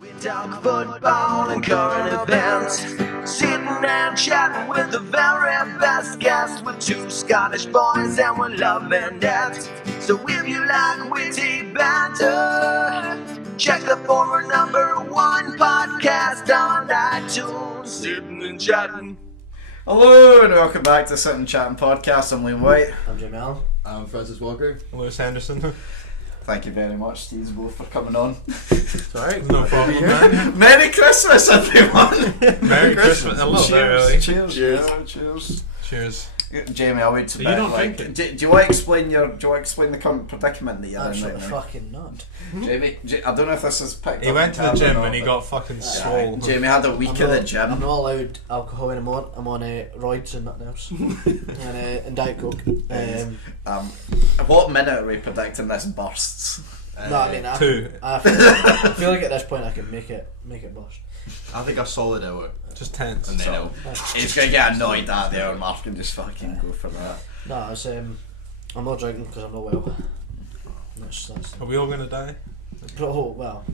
We talk football and current events, sitting and chatting with the very best guests. With two Scottish boys and we're loving it. So if you like witty banter, check the former #1 podcast on iTunes. Sitting and chatting. Hello and welcome back to Sitting Chatting Podcast. I'm Whyte. I'm Allan. I'm Francis Walker. Lewis Henderson. Thank you very much, Steve's both, for coming on. Sorry, No problem, man. Merry Christmas, everyone! Merry Christmas. A little bit, really. Cheers. Cheers. Yeah, cheers. Cheers. Jamie, I'll wait to You don't drink it. do you want to explain the current predicament that you're in Absolutely right now? fucking nut. Jamie, I don't know if this is picked He up went to on the camera gym or and he not, got fucking swole. Jamie had a week at the I'm gym. not allowed alcohol anymore. I'm on roids and nothing else. and Diet Coke. What minute are we predicting this bursts? No, I mean, Two. I feel like at this point I can make it bust. I think a solid hour. Just tense. And then So, he's going to get annoyed at the hour mark and just fucking go for that. No, it's I'm not drinking because I'm not well. That's Are we all gonna die? well.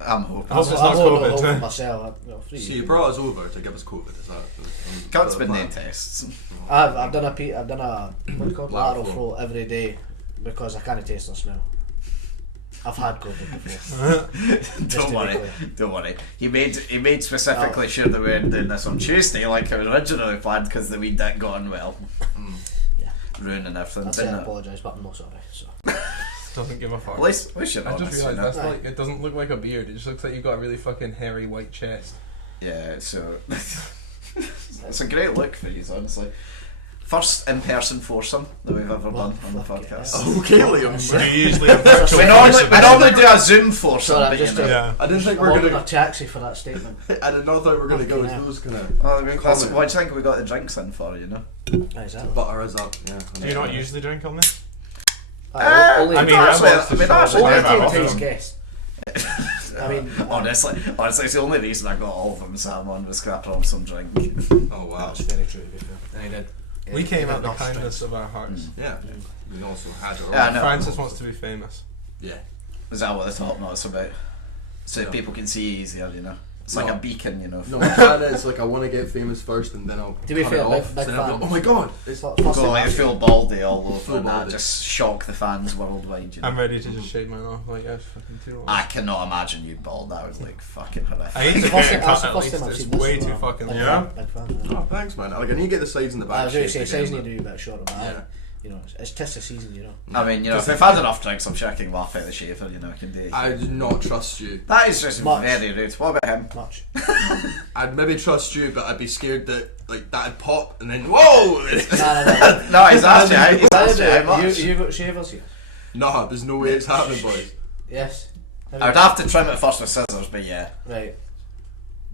I'm hoping. I hope it's I not hold COVID. it over myself. So you brought us over to give us COVID, is that? Cut's been no tests. I've done a what do you call it? Lateral Lateral flow every day because I can't taste or smell. I've had COVID before. Don't worry. He made specifically sure that we weren't doing this on Tuesday like it was originally planned because the wee dick got on well. Yeah. Ruining everything, I'd say I didn't it? apologise, but I'm not sorry. So. Doesn't give a fuck. At least you're I honest, just you realised know? that's like, it doesn't look like a beard, it just looks like you've got a really fucking hairy white chest. Yeah, so it's a great look for you, honestly. First in-person foursome that we've ever done on the fuck podcast. yeah. Okay, Liam. You usually have virtual We normally do a Zoom foursome, Sorry, I'm but you just know. Yeah. I didn't think I'm we were ordering gonna. a taxi for that statement. I did not think we were gonna go Okay. with those kind of. Well, that's, what do you think we got the drinks in for, you know? Exactly. Butter us up. Yeah. Do you not usually drink on this? Only I mean, actually, Rebels is actually, only fine, to but today's also- guest. I mean, honestly, it's the only reason I got all of them sat on was scrapper on some drink. Oh wow. that's very true to be fair. And he did. We came out the Not kindness of our hearts. Yeah. We also had it. Yeah, I know. Francis wants to be famous. Yeah. Is that what the top note's about? So No. people can see easier, you know? It's like No. a beacon, you know? No, my plan is like I want to get famous first, and then I'll. To be cut fair, it off. big So then I'll fan. go, oh my god! It's First Go thing like I- full baldy all over Full and that, baldy. just shock the fans worldwide, you know? I'm ready to just shake mine off, like, that's fucking too long. I cannot imagine you bald, that was like fucking horrific. I need to First get thing- a that's cut the at first time I've least, seen it's this way as too well. fucking Big long. fan, big fan. Oh, thanks, man. Like I need to get the sides and the back. I was going to say, shaped size again, need to be a bit shorter, but Yeah. you know, it's test of season, you know. I mean, you know, if we've had enough drinks, I'm sure I can laugh out the shaver, you know, I can do it. I do not trust you. That is just Much. very rude. What about him? Much. I'd maybe trust you, but I'd be scared that like that'd pop and then whoa. No. No, he's asked you how much. You got shavers here? No, there's no way it's happening, boys. Yes. I would have to trim it first with scissors, but yeah. Right.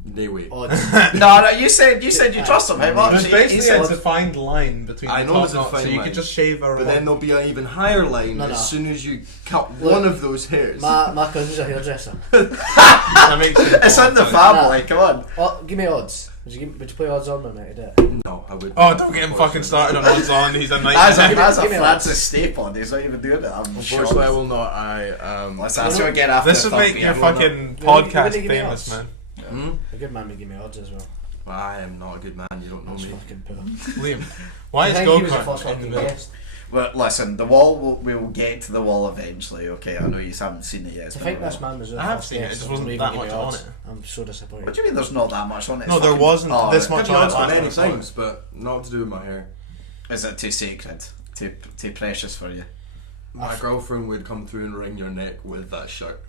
No way. Odds. No, you said you trust him. How much? There's He basically said, a defined line between I the know top there's a knots, so fine you line. could just shave a But then there'll be an even higher line No. as soon as you cut Look, one of those hairs. my cousin's a hairdresser. that makes it it's in the family. Come on. Oh, give me odds. Would you play odds on me, mate? No, I would. Oh, don't get him fucking started on odds on, he's a That's nightmare. a give me Francis staple. He's not even doing it. I'm Unfortunately, sure. I will not. Let's ask you again after. This would the make third your beer. fucking Will you podcast give me famous, odds? man. A good man would give me odds as well. I am not a good man. You don't know That's me. fucking poor. Liam, why I is think he was the go-kart first in the fucking middle? guest. Well, listen, the wall. We will get to the wall eventually. Okay, I know you haven't seen it yet. It's I been think a while. this man was the I have first seen it, it guest just and wasn't wouldn't that even give much me on odds. it. I'm so disappointed. What do you mean? There's not that much on it? No, It's there fucking- wasn't Oh, this right. much I've been on it honest last many time. times, but not to do with my hair. Is it too sacred? Too precious for you? My girlfriend would come through and wring your neck with that shirt.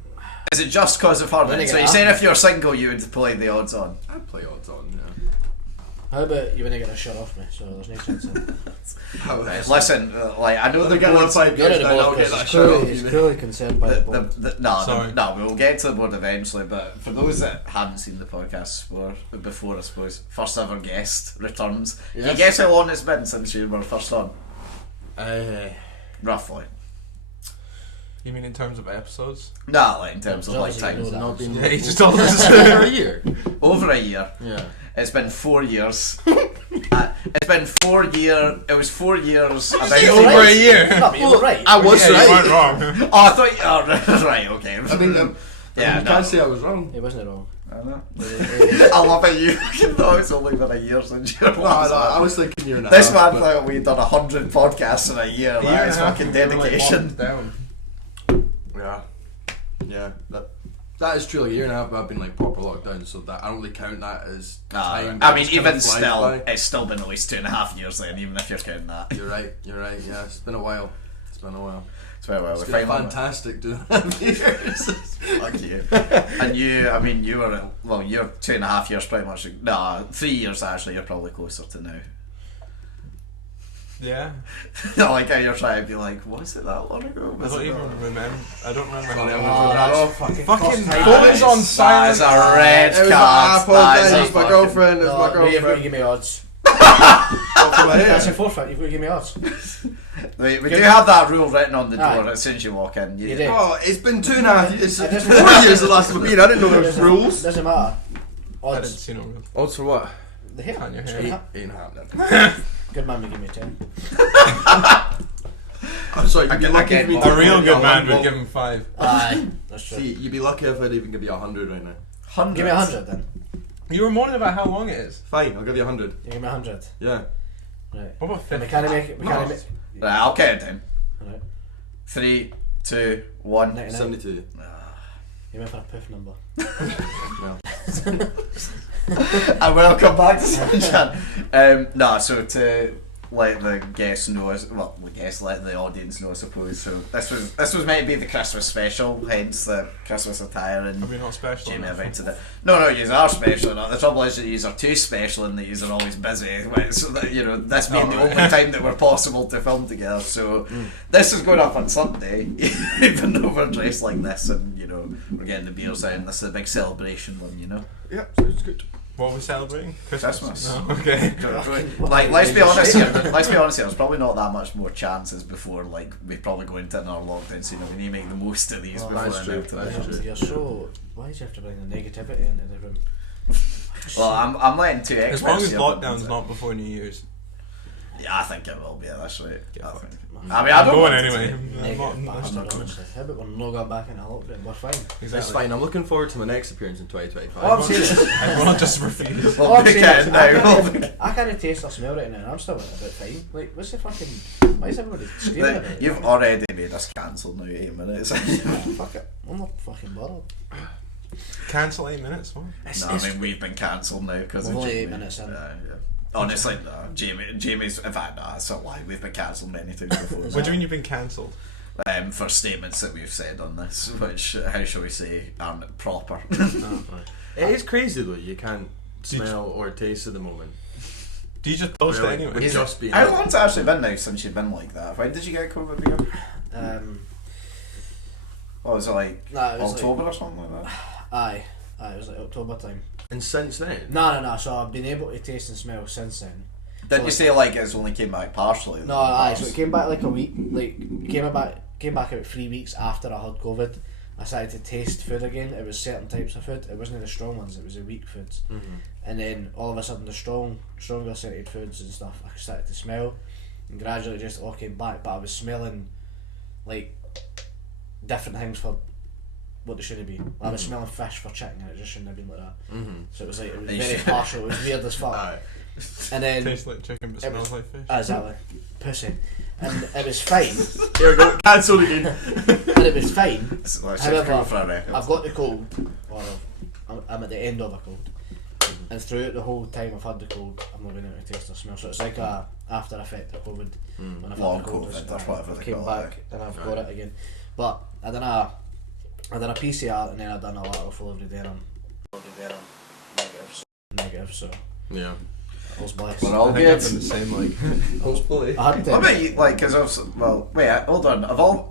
Is it just cause of her? When then? it So get you're saying after. if you're single, you would play the odds on? I'd play odds on. Yeah. How about you when I get a shirt off me? So there's no chance in it. How Right, listen, like I know Well, the they get board's outside You're years, in the then I'll board get because that he's shirt off clearly, he's you. clearly concerned by the board. Sorry. we'll get to the board eventually. But for those that haven't seen the podcast before, I suppose first ever guest returns. Can you Yes. guess how long it's been since you were first on? Roughly. You mean in terms of episodes? No, like in terms of No, like obviously you time. know Not been Yeah, he just told us. over a year. Over a year. Yeah. It's been 4 years. It's been 4 years. It was 4 years. About say over a year? No, but you were right. I was Yeah, you right. weren't wrong. Oh, I thought. Oh, right. Okay. I mean, Yeah, You can't say I was wrong. It wasn't wrong. I know. I love it. You know it's only been a year since you're I was thinking you're not. This man thought we'd done 100 podcasts in a year. That is fucking Like, dedication. locked down. Yeah. That is true. Like a year and a half, I've been like proper locked down, so that I don't really count that as time. I mean, It just even kinda flies still, by. it's still been at least 2.5 years then, even if you're counting that. You're right. Yeah, it's been a while. It's been a while. It's very well. It's We been finally fantastic doing that years. Fuck you. And you, I mean, you were, well, you're 2.5 years pretty much. No, 3 years actually, you're probably closer to now. Yeah. I like how you're trying to be like, was it that long ago? I Was don't it even not? remember. I don't remember how Funny, long I'm ago. Oh, fucking Phone's on That silent. is a red It was card. my That is a it's my fucking- girlfriend. It's my You've got to girlfriend. give me odds. Off my That's head. your forfeit. You've got to give me odds. We do have that rule written on the door Aye. as soon as you walk in. You do. Oh, it's been 2.5 years. I just- 4 years the last time I've been. I didn't know there was rules. Doesn't matter. I didn't Odds. see no rules. Odds for what? The hair. On your It's hair. gonna Ain't happen. happening. Good man would give me a 10. I'm sorry, you'd be I lucky get if me. one. A real good man Well, would give him 5. Aye. That's true. See, you'd be lucky if I'd even give you 100 right now. 100. Give me 100 then. You were moaning about how long it is. Fine, I'll give you 100. You give me 100. Yeah. Right. What about 50? We can't make it. We can't make. Right, I'll count it down. Right. 3, 2, 1. 99. 72. You went for a poof number. Well, And welcome back to Sunshine. No, so to let the guests know, well, the guests let the audience know, I suppose. So this was meant to be the Christmas special, hence the Christmas attire and Are we not special Jamie enough? invented it. No, you are special enough. The trouble is that you are too special and that you are always busy. So that, you know, this being the only time that we're possible to film together. So this is going up on Sunday, even though we're dressed like this and you know we're getting the beers out. And this is a big celebration one, you know. yeah, sounds good. What are we celebrating? Christmas. No, okay. Like, let's be honest here. Let's be honest here. There's probably not that much more chances before, like, we probably go into another lockdown soon. We need to make the most of these Oh, before that's the true, next that's one. true. You're so. Why do you have to bring the negativity into the room? Well, I'm letting two experts. As long as here, lockdown's but- not before New Year's. Yeah, I think it will be. That's right. Yeah, I fuck. think. I'm I mean, I I'm don't going want it to anyway. be. I'm not- Negative I'm bastard, not going. honestly. How about we're not going back into lockdown? We're fine. Exactly. It's fine. I'm looking forward to my next appearance in 2025. Oh, I'm serious. Everyone just refused. We'll Oh, I'm pick serious. it now. I can't taste or smell right now, and I'm still a bit fine. Like, what's the fucking? Why is everybody screaming about it? You've already made us cancelled now. 8 minutes. Fuck it. I'm not fucking bothered. Cancel 8 minutes. What? No, I mean we've been cancelled now because We're of only Jamie. 8 minutes in. Yeah. Honestly, no. Jamie's. In fact, no, that's a lie. We've been cancelled many times before. What do you mean you've been cancelled? For statements that we've said on this, which, how shall we say, aren't proper. It is crazy though. You can't smell or taste at the moment. Do you just post it Really? anyway? With just being. How long's it actually been now since you've been like that? When did you get COVID again? What was it like? Nah, it was October or something like that? like, aye, it was like October time. And since then. No. So I've been able to taste and smell since then. Didn't you say like it's only came back partially? No, aye. So it came back like a week. Like it came back about 3 weeks after I had COVID. I started to taste food again. It was certain types of food. It wasn't the strong ones. It was the weak foods. And then all of a sudden the stronger scented foods and stuff I started to smell, and gradually just all came back. But I was smelling like different things for what they shouldn't be. I was smelling fish for chicken, and it just shouldn't have been like that. So it was like it was You very should- partial. It was weird as fuck. Aye. And then Tastes like chicken but It smells was- like fish. exactly pussy, and it was fine. Here we go. Cancelled again. And it was fine. Let's just However, go for a record. I've got the cold, or I'm at the end of a cold, and throughout the whole time I've had the cold, I'm not been able to taste or smell. So it's like a after effect of COVID. When I've Long had the cold, COVID, it's- or whatever I they came call it. back and I've got it again. But I done a PCR and then I done a lateral flow every day and I'm negative. So Yeah. I was blessed. We're all I think good. I've been the same, like, Hopefully. I had What about you, like, because of, well, wait, hold on, all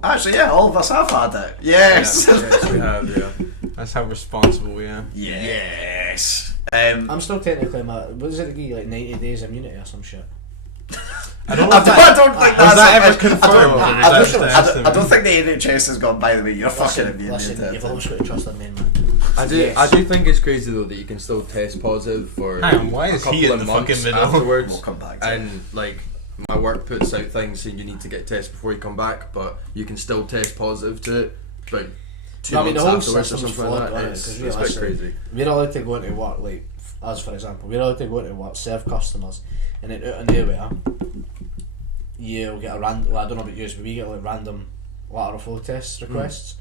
of us have had it. Yes! Yes, we have, yeah. that's how responsible we are. Yes! I'm still technically what does it give you, like 90 days immunity or some shit? I don't know if I don't think that's that ever I don't- confirmed? Or I was that don't- just an I estimate? don't think the NHS has gone, by the way, you're fucking immune Listen, to you've it. always got to trust the main man. I do. Yes. I do think it's crazy though that you can still test positive for Hang on, why a is couple he in of the months fucking middle? afterwards. We'll come back to it. And like my work puts out things saying you need to get tested before you come back, but you can still test positive to it. But 2 I mean, the months whole afterwards or system's something like flawed, that. isn't It's it? 'Cause a bit realistically, crazy. we're allowed to go into work, like us for example, we're allowed to go into work, serve customers, and then out of nowhere, you'll get a random. Well, I don't know about you, but we get like random lateral flow test requests.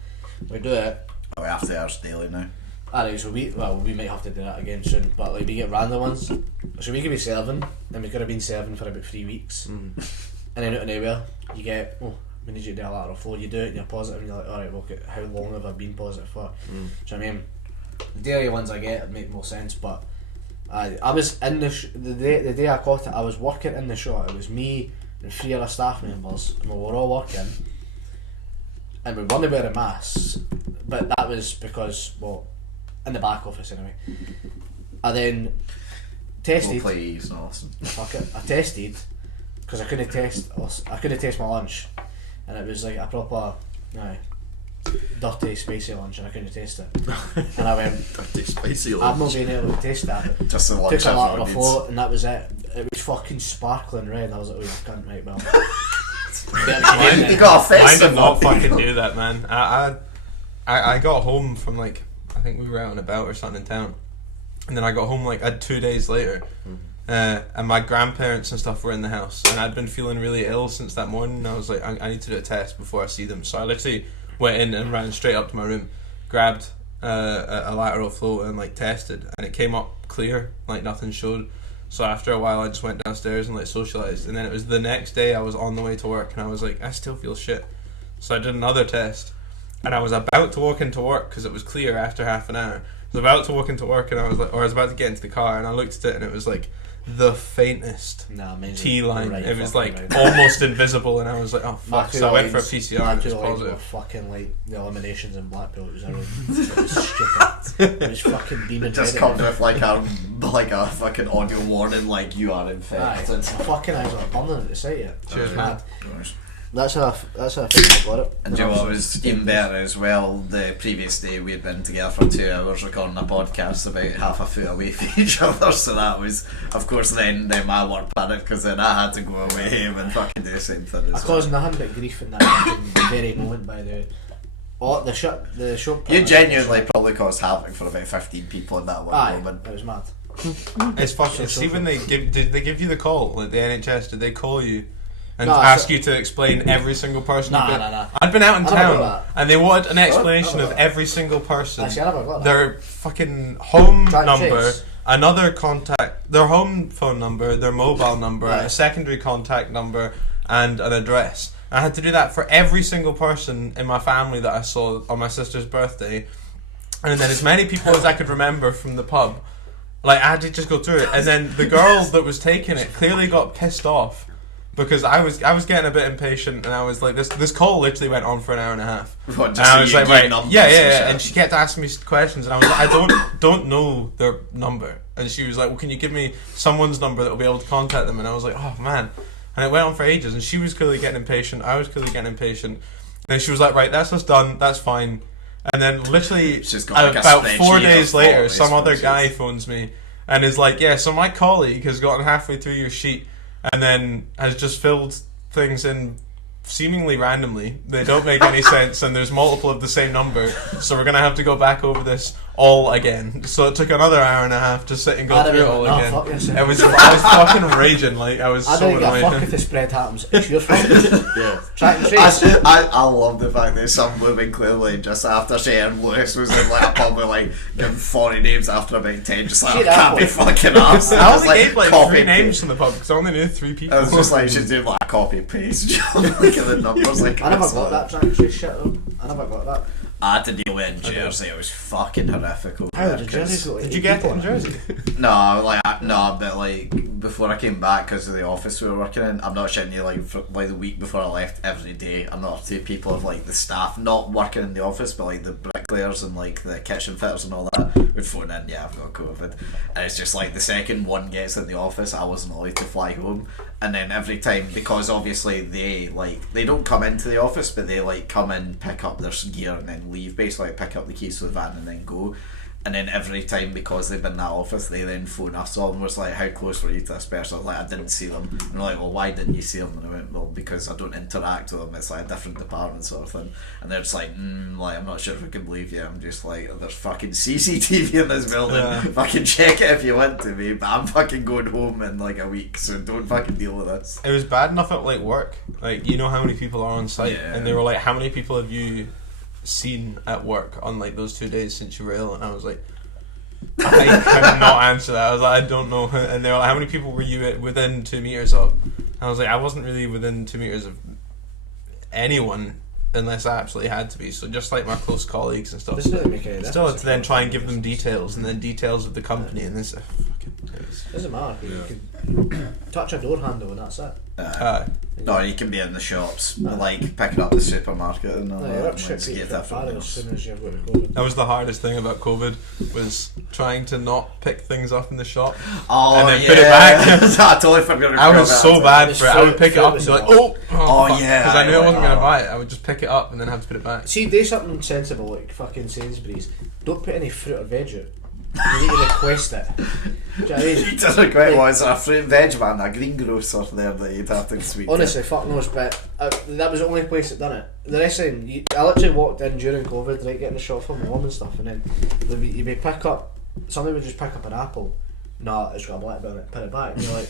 We do it. Oh, we have to ours daily now. Alright, so we might have to do that again soon, but like we get random ones. So we could be serving, and we could have been serving for about 3 weeks, and then out of nowhere, you get, oh, we need you to do a lateral flow. You do it, and you're positive, and you're like, alright, well, how long have I been positive for? Do you know what I mean? The daily ones I get make more sense, but I was in the day I got it, I was working in the shop. It was me and 3 other staff members, and we were all working, and we weren't wearing masks, but that was because, well, in the back office anyway. I then tested. We'll play Eve's and Austin. Fuck it. I tested because I couldn't taste my lunch, and it was like a proper, dirty, spicy lunch, and I couldn't taste it. And I went, Dirty, spicy I've lunch. not been able to taste that. Just the lunch Took a lot of everyone the needs. float, and that was it. It was fucking sparkling red. I was like, oh, you can't, right, well. You got a Mine festive did not one. fucking do that, man. I got home from like, I think we were out and about or something in town, and then I got home like 2 days later, and my grandparents and stuff were in the house, and I'd been feeling really ill since that morning. And I was like, I need to do a test before I see them. So I literally went in and ran straight up to my room, grabbed a lateral flow and like tested, and it came up clear, like nothing showed. So after a while, I just went downstairs and like socialised, and then it was the next day I was on the way to work, and I was like, I still feel shit. So I did another test, and I was about to walk into work because it was clear after half an hour. I was about to walk into work, and I was about to get into the car, and I looked at it, and it was like the faintest T line. Right, it was fucking like right. almost invisible, and I was like, oh My fuck. two So I went for a lines- PCR, my and it two was lines were positive. fucking like the eliminations in Blackpool. It was stupid. It was fucking demon. It just comes with like a fucking audio warning, like you are Aye, infected. my fucking eyes were burning at the sight of it. Cheers, It was man. mad. That's how I think I got it. And you know what was even better as well, the previous day we had been together for 2 hours recording a podcast about half a foot away from each other, so that was, of course, then my work panicked because then I had to go away and fucking do the same thing I as well. caused nothing but grief in that fucking very moment, by the way. Oh, the show. You genuinely probably caused havoc for about 15 people in that one Aye, moment. it was mad. It's fucking. See when did they give you the call? Like the NHS, did they call you and No, ask so- you to explain every single person? Nah, you've been- nah. I'd been out in I never town got and they wanted an explanation never of got that. every single person. Actually, I never got that. Their fucking home Try and number, trace. another contact, their home phone number, their mobile number, Right. a secondary contact number, and an address. I had to do that for every single person in my family that I saw on my sister's birthday, and then as many people as I could remember from the pub. Like, I had to just go through it, and then the girl that was taking it clearly got pissed off because I was getting a bit impatient, and I was like, this call literally went on for an hour and a half. What, And just I so was you like, get right, numbers yeah, and shit? and she kept asking me questions, and I was like, I don't know their number, and she was like, well, can you give me someone's number that will be able to contact them? And I was like, oh man, and it went on for ages, and she was clearly getting impatient, I was clearly getting impatient, and then she was like, right, that's us done, that's fine. And then literally She's got like a about spreadsheet 4 of days later, all some these other ones. guy phones me and is like, yeah, so my colleague has gotten halfway through your sheet and then has just filled things in seemingly randomly. They don't make any sense, and there's multiple of the same number, so we're gonna have to go back over this all again. So it took another hour and a half to sit and go I'd through it have all been like, again. "No, fuck yourself." I was fucking raging, like I was I so don't give a fuck annoyed. if the spread happens. It's your fault. Yeah. Try and trace. I love the fact that some woman clearly just after sharing Lewis was in like a pub with like giving 40 names after about 10, just like, Shit, I can't be that fucking arsed. I Just, only gave like copy 3 and names paste. from the pub because I only knew 3 people. I was just like, she's doing like a copy and paste job, like at the numbers. Like, I never it's got like- that track trace shit though. I never got that. I had to deal with it in Jersey. It was fucking horrific. over How there, did 'cause- Jersey go? Did you get it in Jersey? No, but like before I came back because of the office we were working in, I'm not shitting you, like for like the week before I left, every day I'm not two people of like the staff not working in the office, but like the bricklayers and like the kitchen fitters and all that would phone in, yeah, I've got COVID, and it's just like the second one gets in the office, I wasn't allowed to fly home, and then every time, because obviously they don't come into the office, but they like come in, pick up their gear and then leave, basically like, pick up the keys to the van and then go. And then every time, because they've been in that office, they then phone us all and was like, how close were you to this person? I was like, I didn't see them. And they're like, well, why didn't you see them? And I went, well, because I don't interact with them. It's like a different department sort of thing. And they're just like, like, I'm not sure if we can believe you. I'm just like, there's fucking CCTV in this building. Yeah. Fucking check it if you want to, me. But I'm fucking going home in like a week, so don't fucking deal with this. It was bad enough at like work. Like, you know how many people are on site, Yeah. and they were like, "How many people have you seen at work on like those 2 days since you were ill?" And I was like, I could not answer that. I was like, I don't know. And they were like, "How many people were you within 2 meters of?" And I was like, I wasn't really within 2 meters of anyone unless I absolutely had to be. So just like my close colleagues and stuff. Doesn't really make any difference. Still had to then try and give them details, and then details of the company, and this Doesn't matter. You can touch a door handle and that's it. No, you can be in the shops, like picking up the supermarket and all No, that. you're up Once shit you feet get for that from as else. soon as you've got COVID. That was the hardest thing about COVID, was trying to not pick things up in the shop. Oh, And then yeah. put it back. I totally forgot. I was so bad It's for it. I would fruit- pick it fruit up and was be like, awful. oh yeah, because I knew I wasn't oh. going to buy it. I would just pick it up and then have to put it back. See, do something sensible like fucking Sainsbury's. Don't put any fruit or veg out. You need to request it. Do you know what I mean? He doesn't quite was a fruit and veg man, a greengrocer there that you'd have to speak Honestly, fuck knows, but that was the only place that done it. The rest of them, I literally walked in during COVID, right, getting the shop for my mum and stuff, and then you'd be pick up, somebody would just pick up an apple. Nah, it's got a black bit on it, put it back. And you're like,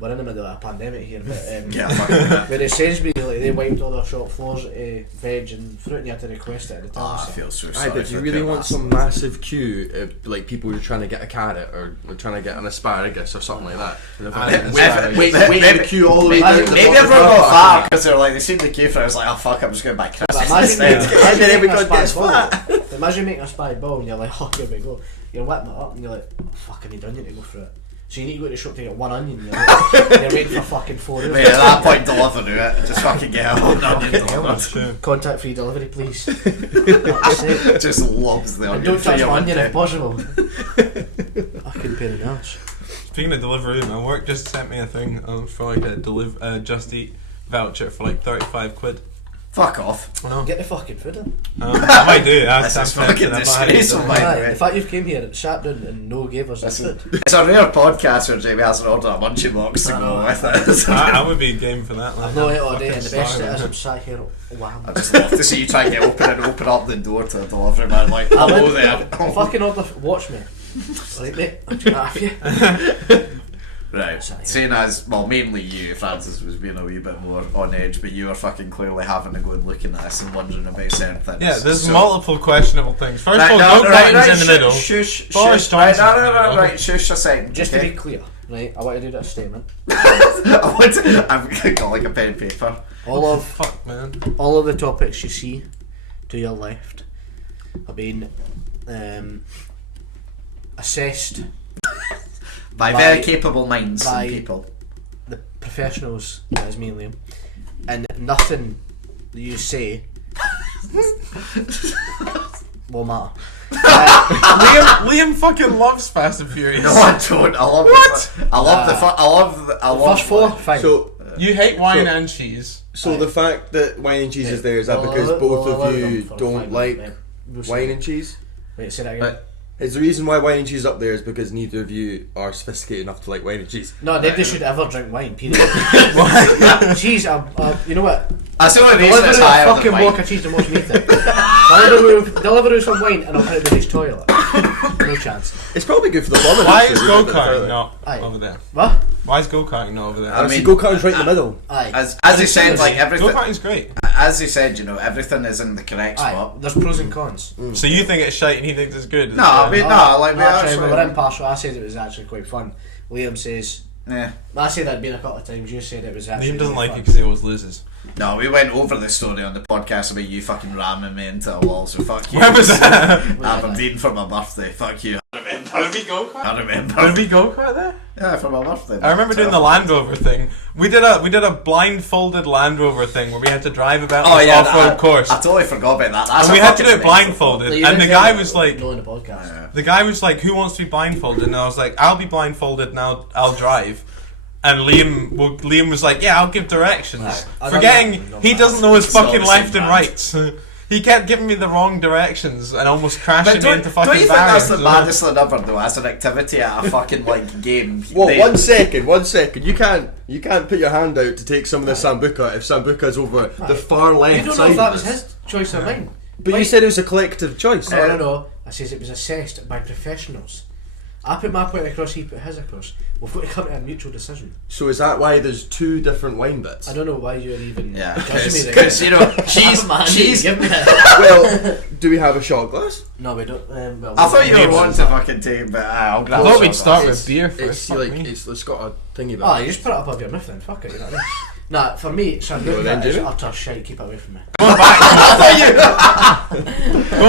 we're in the middle of a pandemic here, but Yeah, fucking but at Sainsbury's, like, they wiped all their shop floors, veg and fruit, and you had to request it at the time. I feel so sorry. Aye, but do you for really poor want some massive queue of like people who are trying to get a carrot or trying to get an asparagus or something like that? Wait in the queue all the way down to the Maybe bottom of everyone the got car. fat because they're like, they seen the queue for it, I was like, oh fuck, I'm just going to buy But crisps imagine, instead. making everybody a spy gets ball. Imagine making a spy ball and you're like, oh, here we go. You're whipping it up and you're like, oh, fuck, I need onion to go through it. So you need to go to the shop to get one onion. You're waiting for fucking 4 hours. Mate, at that point, deliver to it. Just fucking get a whole onion delivered. True. Contact free delivery, please. Fuck's sake. Just loves the And onion. don't touch for my your onion if birthday. possible. Fucking pain in the ass. Speaking of delivery, my work just sent me a thing for like a Just Eat voucher for like 35 quid. Fuck off. I know. Get the fucking food in. I might do. This is fucking disgraceful, by the Aye, way. the fact you've came here, sat down and no gave us this food. It's a rare podcast where Jamie hasn't ordered a munchie box to go with it. I would be game for that. I've not ate all day and the best it is I'm sat here wham. I just love to see you try and get open up the door to the delivery man like, hello there. Fucking order, watch me. Right mate, I'll do that for you. Right, saying as, well, mainly you, Francis was being a wee bit more on edge, but you were fucking clearly having to go and looking at this and wondering about certain things. Yeah, there's So- multiple questionable things. First of all, no, no right, Cotton's in the middle. Shush, Boris shush, right, Johnson's in the no, middle. right, shush a second. Just to okay? be clear, right, I want to do that statement. I've got like a pen and paper. Fuck, man. All of the topics you see to your left have been assessed By By- very capable minds by- and people. the professionals, that is me and Liam, and nothing that you say will matter. Liam fucking loves Fast and Furious. No, I don't. I love What? I love the. I love. The, I love First four, fine. So, You hate wine and cheese. so the fact that wine and cheese is there, is that because both of you don't like wine and cheese? Wait, say that again. But Is the reason why wine and cheese is up there is because neither of you are sophisticated enough to like wine and cheese? No, nobody should ever drink wine, period. Cheese, you know what? that's the only reason Deliver it's a higher fucking than block wine. of cheese and watch me eat it. Deliver us some wine and I'll put it in his toilet. No chance. It's probably good for the plumbing. Why actually, is to go a go bit karting further. not Aye. over there? What? Why is go karting not over there? I mean, go karting's right in the middle. Aye. As he said, like Go everything. karting's great. As he said, you know, everything is in the correct Aye. spot. There's pros and cons. So you think it's shite and he thinks it's good? No, I mean, no, like we actually, actually. we're impartial. I said it was actually quite fun. Liam says, Yeah. I said that'd been a couple of times. You said it was actually Liam doesn't really like it fun. because he always loses. No, we went over the story on the podcast about you fucking ramming me into a wall. So fuck you. Where was that? Aberdeen for my birthday. Fuck you. Did we go kart? I remember. Did we go kart there? Yeah, for my birthday. I remember doing the Land Rover thing. We did a blindfolded Land Rover thing where we had to drive about Oh this yeah, off-road course. I totally forgot about that. That's And we a had to do fucking it blindfolded. Like, you And the didn't guy tell was me, like, no, in the podcast. the guy was like, who wants to be blindfolded? And I was like, I'll be blindfolded and I'll drive. And Liam was like, yeah, I'll give directions. Right. I don't Forgetting know. he doesn't know his It's not fucking the left same and band. rights. He kept giving me the wrong directions and almost crashing me into fucking don't you think that's the barriers. baddest thing ever though, as an activity at a fucking like game? Well, They- 1 second, 1 second. You can't put your hand out to take some of the sambuca if sambuca's over the far left You don't side. know if that of was us. his choice or mine. But you said it was a collective choice. No. I says it was assessed by professionals. I put my point across, he put his across. We've got to come to a mutual decision. So is that why there's 2 different wine bits? I don't know why you're even Yeah, judging me. because you know she's Give me that. Well, do we have a shot glass? No, we don't. Well, I thought you were Maybe wanting to fucking take, but I'll grab. I thought a we'd shot start glass. with beer first. It's fuck like me. it's got a thingy Oh, back. you just put it above your mouth then. Fuck it, you know what I mean? Nah, for me, Go then, Sambuca is Jimmy. utter shit. Keep it away from me. Going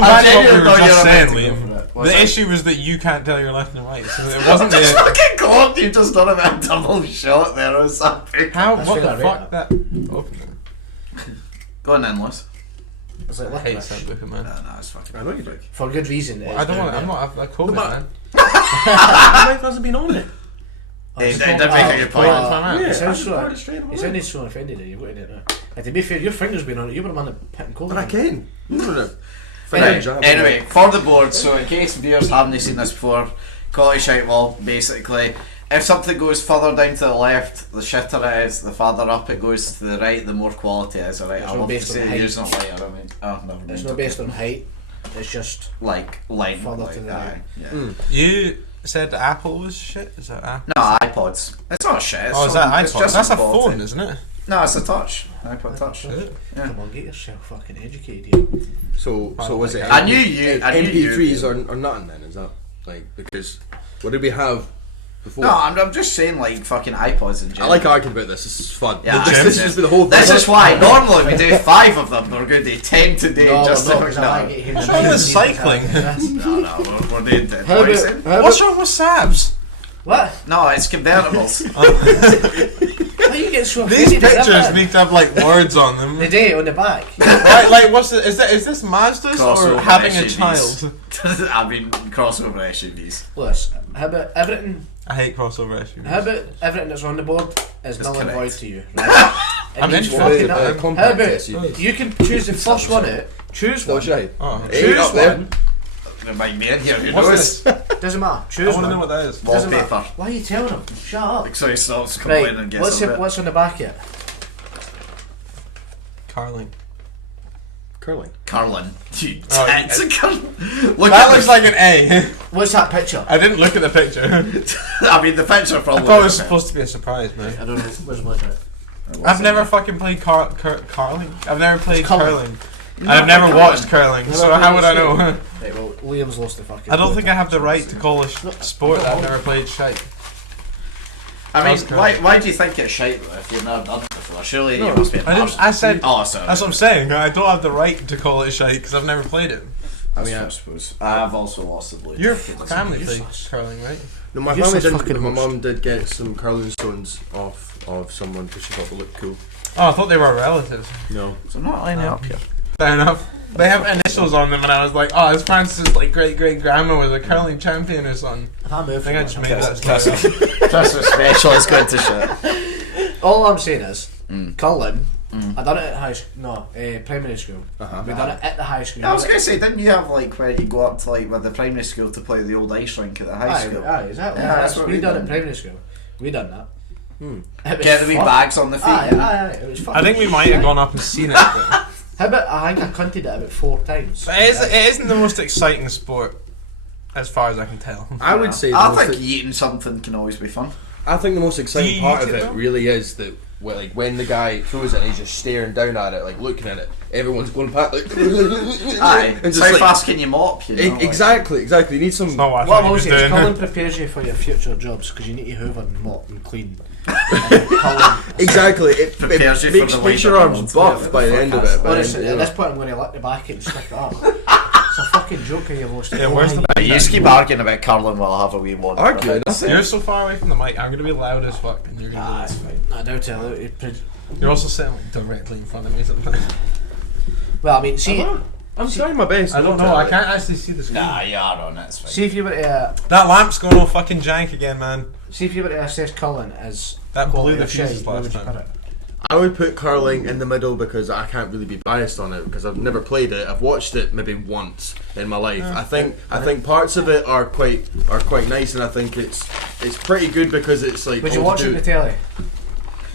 back to what we genuinely were thought you just were saying, meant to go Liam. for it. What's The that? issue was that you can't tell your left and right, so it wasn't Just the. fucking clocked you just done a bit double shot there or something. How? That's What the fair, fuck? right? That. Open Go on then, Lewis. It's like it. I hate licorice. Sambuca, man. No, it's fucking. I know you do. For good reason. Well, I don't want. I'm not a COVID man. My wife hasn't been on it. Hey, did make a good point. It sounds so. I've straight It away. sounded so offended that you've got to do it now. And to be fair, your finger's been on it. You were the man that hitting cold. But I can. No. Right, anyway, for the board, so in case viewers haven't seen this before, quality shite wall, basically. If something goes further down to the left, the shitter it is, the farther up it goes to the right, the more quality it is, alright? It's I not love to based on say height. you're not liar, I mean. Oh, never mind. It's not based on height. It's just like line, Further like, to the aye, right. yeah. You said that Apple was shit. Is that Apple? No, iPods. It's not shit. It's Oh, is that something- it's iPod? just That's a quality. phone, isn't it? No, it's a touch. iPod touch. Is it? Yeah. come on, get yourself fucking educated here. So was it? I knew you. I knew you. MP3s or nothing then? Is that like because what did we have before? No, I'm just saying like fucking iPods in I general. like arguing about this. This is fun. Yeah, this is the whole. This thing. is why normally we do 5 of them. We're going to do 10 today. just to because I no. like get him. What's wrong with cycling? No, we're doing 10. How What are you about- saying? how What's about- wrong with Sabs? What? No, it's convertibles. How you get so These offended at pictures that? need to have like words on them. The day on the back. Like what's the, is this Mazda's or Crossover having a SUVs. child? I mean, crossover SUVs. Listen, how about everything? I hate crossover SUVs. How about everything that's on the board is It's null and correct. void to you? Right? It I'm means interested. fucking nothing. How compact about SUV. you can choose the first one out? Choose That one. was right. Oh. Choose up there. one. There might be in here. Who What's knows? this? Doesn't matter. I Choose want to one. know what that is. Doesn't matter. Wallpaper. Why are you telling them? Shut up. So he stops complaining and Right. gets a bit. What's on the back yet? Carling. Curling. Carlin. You Oh, tits. Look That at looks like an A. What's that picture? I didn't look at the picture. I mean, the picture I probably. thought it was supposed to be a surprise, man. I don't know. Where's the look at it? I've never fucking played carling. I've never played curling. curling. And I've never watched curling, Never so played how would I it, know? Right, well, Liam's lost the fucking. I don't think I have the right to call a sport that I've never played shite. I mean, That's correct. why do you think it's shite though, if you've never done it before? Surely you No, must be a I didn't. I said. Oh, sorry. That's what I'm saying. I don't have the right to call it shite because I've never played it. I mean, I suppose. I've also lost the blue. Your jacket. family useless. plays curling, right? No, my You're family such didn't. fucking But my host. mum did get some curling stones off of someone because she thought they looked cool. Oh, I thought they were relatives. No. So I'm not lining up here. Fair enough. They have initials on them, and I was like, oh, it's Francis' like great grandma was a curling champion or something. I I think I just made that That's story up. That's what special is going to shit. All I'm saying is, curling. I done it at high school. No, primary school. Uh-huh. We done it at the high school. I was going to say, didn't you have like where you go up to like with the primary school to play the old ice rink at the high Aye, school? aye, exactly. Yeah, that's what we we done done. at primary school. We done that. It was Get the wee fun. bags on the feet. Aye. It was fucking I think we might have gone up and seen it. But How about I think I cunted it about 4 times. it isn't the most exciting sport, as far as I can tell. I would say. The I most think eating something can always be fun. I think the most exciting Do you part eat of it, it though? really is that when the guy throws it and he's just staring down at it, like looking at it, everyone's going back like. Aye. and So how fast can you mop? You know, like- exactly. You need some. It's not what I What thought I you was were saying is doing. curling prepares you for your future jobs because you need to hoover and mop and clean. Curling. Exactly. It Prepares you for makes, the makes your later arms ones. buff by the end of it. By the Honestly, end, at you this know. point I'm going to lick the back and stick it up. It's a fucking joke how you've lost it. Yeah, where's the You just keep arguing about curling while I have a wee one. Arguing? You're so far away from the mic. I'm gonna be loud as fuck, and you're gonna. I don't tell you. You're also sitting like directly in front of me. Sometimes. Well, I mean, see, I'm trying my best. I don't know. I can't actually see the screen. Nah, you are on it. It's fine. see if you were to That lamp's going all fucking jank again, man. see if you were to assess curling as That blew quality the of shite, fuses where last would you time. put it? I would put curling in the middle because I can't really be biased on it because I've never played it. I've watched it maybe once in my life. I think parts of it are quite nice, and I think it's pretty good because it's like. Would you watch it on the telly?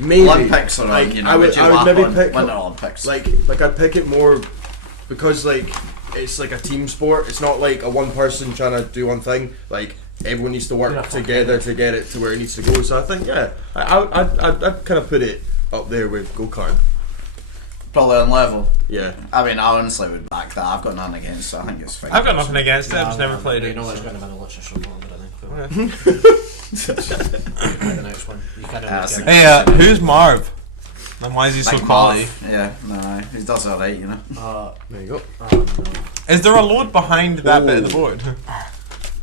Maybe Olympics or like you know, I would maybe pick Winter Olympics. like I'd pick it more because like it's like a team sport. It's not like a one person trying to do one thing. Like everyone needs to work together to get it to where it needs to go. So I think I'd kind of put it up there with go-kart. Probably on level. Yeah. I mean, I honestly would back that. I've got nothing against it. I think it's fine. I've got nothing against it. I've just never played it. You know what's going to be the literature from it, I think. The next one. You kind of Hey, who's Marv? And why is he so Like quality? Marv. Yeah, no, he does alright, you know. There you go. no. Is there a load behind that bit of the board?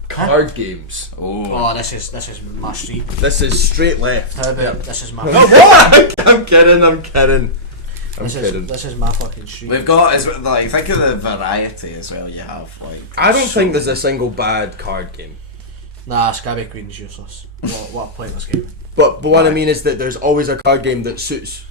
Card games. Oh, this is my street. This is straight left. How about this is my. I'm kidding. This is my fucking street. We've got, like, think of the variety as well you have. Like, I don't think there's a single bad card game. Nah, Scabby Queen's useless. What a pointless game. But what I mean is that there's always a card game that suits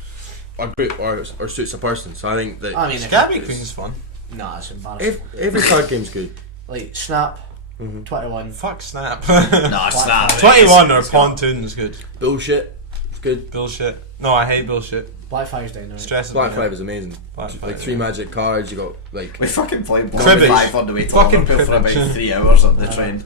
a group or suits a person. So I think that I mean, Scabby Queen's fun. Nah, it's embarrassing. every card game's good. Like Snap, 21. Fuck Snap. no, it's not. 21 or Pontoon's good. Bullshit. It's good. Bullshit. No, I hate bullshit. Black Five's down now. Stresses Black me 5 out. is amazing. Black Five, Like 3 magic cards. You got like We fucking played Cribbage. Black 5 on the way to Fucking Liverpool for about cribbage. 3 hours on the train.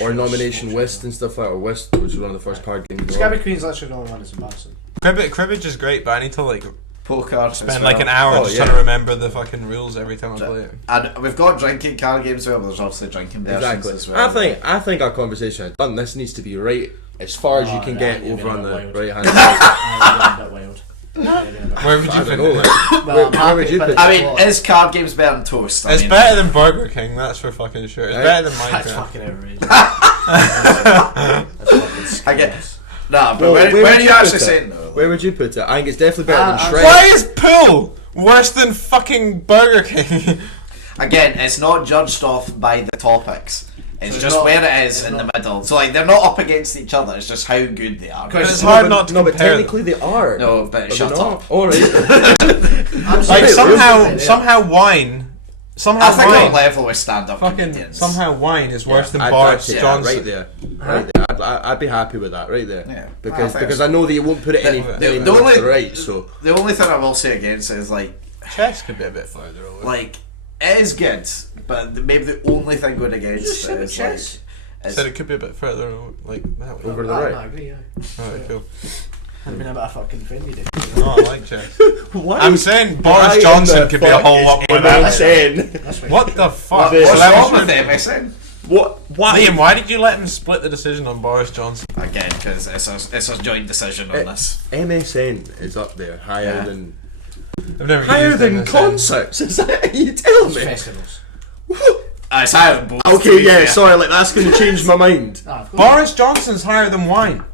or nomination whist and stuff like that, or whist, which was one of the first card games. Scabby Queen's literally the only one that's embarrassing. Cribbage is great, but I need to like Poker. spend like an hour just trying to remember the fucking rules every time I play it. And we've got drinking card games as well, but there's obviously drinking versions Exactly. as well. I think our conversation had done. This needs to be right as far as you can get over on the right hand side. I'm a bit wild. Where would you I put don't know. it? Like, Well, where would you put it? I mean, is card games better than toast? It's better than Burger King, that's for fucking sure. It's better than That's Minecraft. fucking outrageous. That's fucking I get. scandalous. Nah, but Well, where where are would you you actually put it? saying though? Where would you put it? I think it's definitely better than Shrek. Why is Pool worse than fucking Burger King? Again, it's not judged off by the topics. It's So just not- where it is it's in not- the middle. So like they're not up against each other. It's just how good they are. But it's No, hard but- not to no, but compare technically they are. No, but But shut they're up. not. Alright. I'm Like sorry, somehow wine. I think wine. on level with stand-up Fucking comedians. somehow wine is worse than I'd Boris take that Johnson. right there. Right there. I'd be happy with that right there. Yeah. Because I know that you won't put it any The more only- to the right. So The only thing I will say against it is like Chess could be a bit further over. it is good, but maybe the only thing going against Just it say is chess. like Said it could be a bit further like that way. over the I right. agree, yeah. Alright, cool. I've been a bit of fucking friendly. No, I like chess. Why? I'm saying Why Boris in Johnson the could be a fuck whole is lot more MSN? than that. That's What the fuck? What's what's So that wrong was with really- MSN? What? Why? Liam, why did you let him split the decision on Boris Johnson? Again, because it's a joint decision on this. MSN is up there higher Yeah. than I've never higher used than MSN. concerts. Is that you tell me? festivals. It's higher than both. to Okay, be yeah, fair. sorry, like that's gonna change my mind. Ah, of course. Boris Johnson's higher than wine.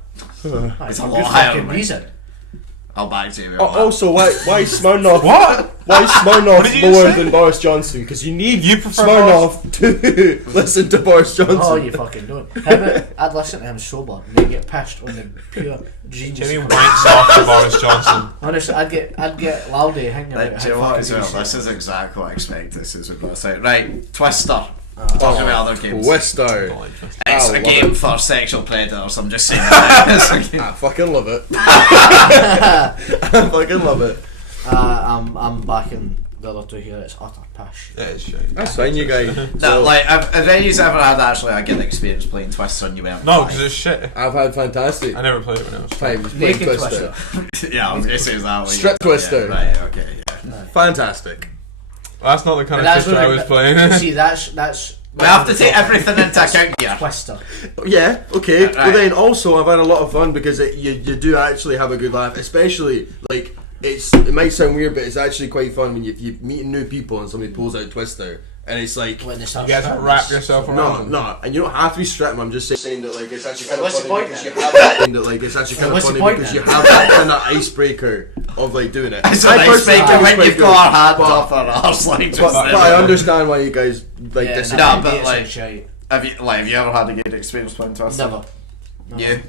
It's a a lot good higher fucking than me. reason. I'll back you. Also, why Smirnoff? What? Why is What Smirnoff did you lower say? than Boris Johnson? Because you need You prefer Smirnoff to listen to Boris Johnson. Oh, you fucking don't. How about I'd listen to him sober and then get pissed on the pure genius. Jimmy of- wanks off to Boris Johnson. Honestly, I'd get Loudy hanging about. Do you know how what as fucking well? he This said. is exactly what I expect this is what I say. Right, Twister. Talking about other games. Twister. It's I a love game it. for sexual predators. I'm just saying that. It's a game. I fucking love it. I fucking love it. I'm backing the other two here. It's utter pish. Yeah, it's shit. That's fine, you guys. No, So, like, have any of you ever had actually a good experience playing Twister and you went? No, because it's shit. I've had fantastic I never played it when I was times playing Naked Twister. Twister. Yeah, I was going to say that way. Strip Twister. Yeah, right, okay, yeah. Fantastic. Well, that's not the kind But of that's Twister I what was playing. See, that's. We have to take everything into account here. Twister. Yeah, okay. Right. Well then also I've had a lot of fun because you do actually have a good laugh, especially like it might sound weird but it's actually quite fun when you meet new people and somebody pulls out Twister and it's like When they You start guys shouting, wrap it's yourself so- around. no, and you don't have to be stripping. I'm just saying that like it's actually kind of What's the funny point because then? you have that that like it's actually kind of What's the funny point because then? you have that kind of icebreaker of like doing it. It's I a nice personally maker think when it's you've quite got our hand good, up our arse like just but there. I understand why you guys like Yeah, disagree. No, nah, but, it's like- shite. Have you ever had a good experience playing Twister? Never. You?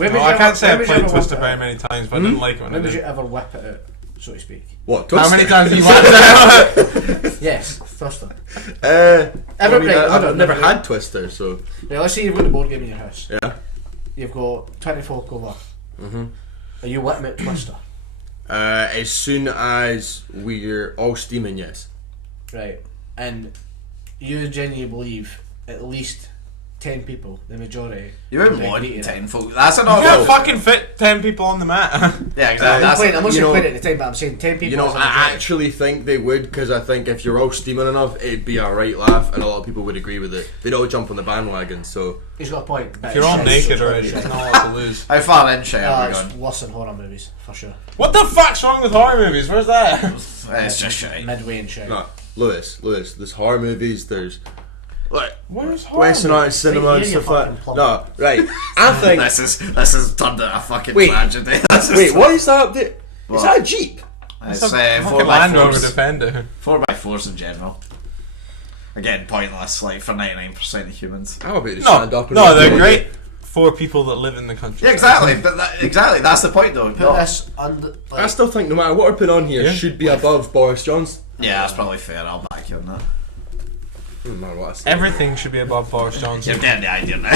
I can't say I played Twister very many times, but I didn't like it when I When would you did. ever whip it out, so to speak? What? How many Twister? times have you watched it? Yes, Twister. I've never had Twister, so Right, let's say you've got the board game in your house. yeah. You've got 20 folk over. Are you whipping out Twister? As soon as we're all steaming, yes. Right. And you genuinely believe at least 10 people, the majority. You wouldn't would want agree to 10 that. folk. That's You another. can't fucking fit 10 people on the mat. Yeah, exactly. That's I'm not you saying know- quit at the time, but I'm saying 10 people. You know, as a I majority. actually think they would, because I think if you're all steaming enough, it'd be a right laugh, and a lot of people would agree with it. They'd all jump on the bandwagon, so... He's got a point. If you're all naked already, there's not a lot to lose. How far in Shay are we It's going? worse than horror movies, for sure. What the fuck's wrong with horror movies? Where's that? It's just Shay. Midway and shit. No, Lewis, there's horror movies, there's... Like, Where's horror Western art cinema Right and here, you stuff like fucking plum. No, right. I think... This is turned into a fucking Wait. tragedy. This is Wait, what is that up there? Is What? that a Jeep? It's It's a 4 fucking by Land Rover 4s. Defender. 4x4s in general. Again, pointless, like for 99% of humans. I'm about to No, stand up and... no, they're great for people that live in the country. Yeah, exactly. But exactly, that's the point, though. Put this under. I still think no matter what we're putting on here Yeah. should be above Boris Johnson. Yeah, that's probably fair. I'll back you on that. No matter what I say. Everything should be above Boris Johnson. You're getting the idea now.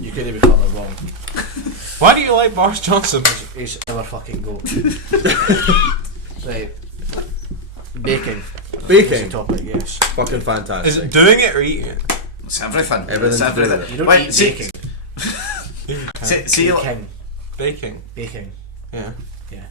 You couldn't be further wrong. Why do you like Boris Johnson? He's our fucking goat. Right. Baking. Baking. Is the topic, yes. Fucking Is fantastic. it doing it or eating it? It's everything. Everything's It's to do with everything. You don't Wait, eat see- baking. See, Baking. Baking. Baking. Yeah.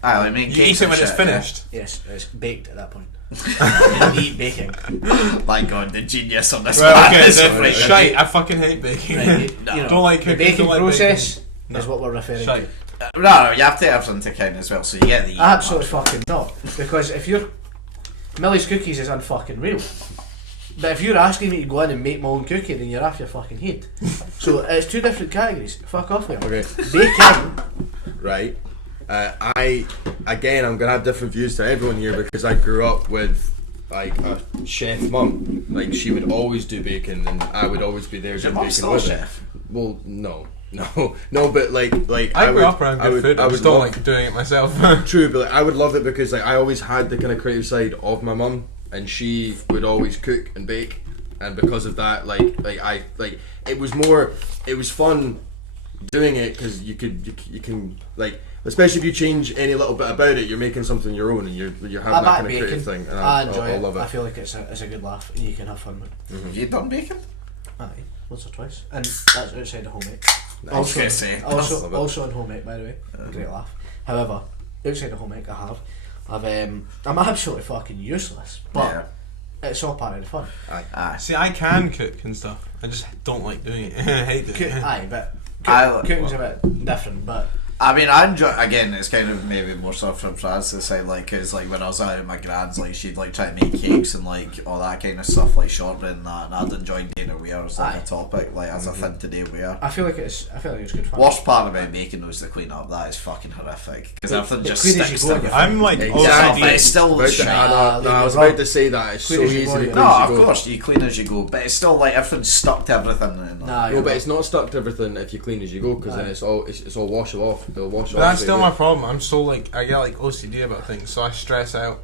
I mean, You cakes eat it and when it's shit, finished. Yes, it's baked at that point. You don't eat baking. yeah. My God, the genius on this Right, man okay, is then, right. shite. I fucking hate baking. Right, you know, Don't like the cooking, baking don't like process baking. is what we're referring Shite. to. No, you have to have everything to count as well, so you get the eating Absolutely part. fucking not. Because if you're Millie's cookies is unfucking real. But if you're asking me to go in and make my own cookie, then you're off your fucking head. So it's two different categories. Fuck off with it. Okay. Baking. Right. I'm gonna have different views to everyone here because I grew up with like a chef mum. Like she would always do bacon, and I would always be there Is your doing mum bacon still a with chef? it. Well, no, but like I grew would, up around good food. I would just don't love- like doing it myself. True, but like, I would love it because like I always had the kind of creative side of my mum, and she would always cook and bake, and because of that, it was fun doing it because you can like, especially if you change any little bit about it, you're making something your own, and you're I having that back kind of baking. creative thing, and I enjoy I it. love it. I feel like it's a good laugh and you can have fun with it. Have you done bacon? Aye, once or twice. And that's outside of homemade. I was gonna say, love Also, it. also on homemade, by the way. Great laugh. However, outside of homemade, I'm absolutely fucking useless, but Yeah. it's all part of the fun. Aye. See, I can cook and stuff. I just don't like doing it. I hate doing it. Aye, but I- cooking's a bit different, but I mean, I enjoy. Again, it's kind of maybe more so from Francis' side, like, cause like when I was out at my grand's, like she'd like try to make cakes and like all that kind of stuff, like shortbread and that, and I'd enjoy dinner wear as like Aye. a topic, like as a thing to do wear. I feel like it's good fun. Worst part about making was the clean up. That is fucking horrific because everything the just clean as sticks you go, to you're your I'm like Exactly. But OCD. it's still About shit. to- I was about to say that it's so Clean as you easy go, to yeah. clean No, as of you go. course you clean as you go, but it's still like everything's stuck to everything. And, like, Nah, No, you're but right. it's not stuck to everything if you clean as you go, because then Aye. it's all wash off. It'll wash But off. that's straight still away. my problem. I'm so like I get like OCD about things, so I stress out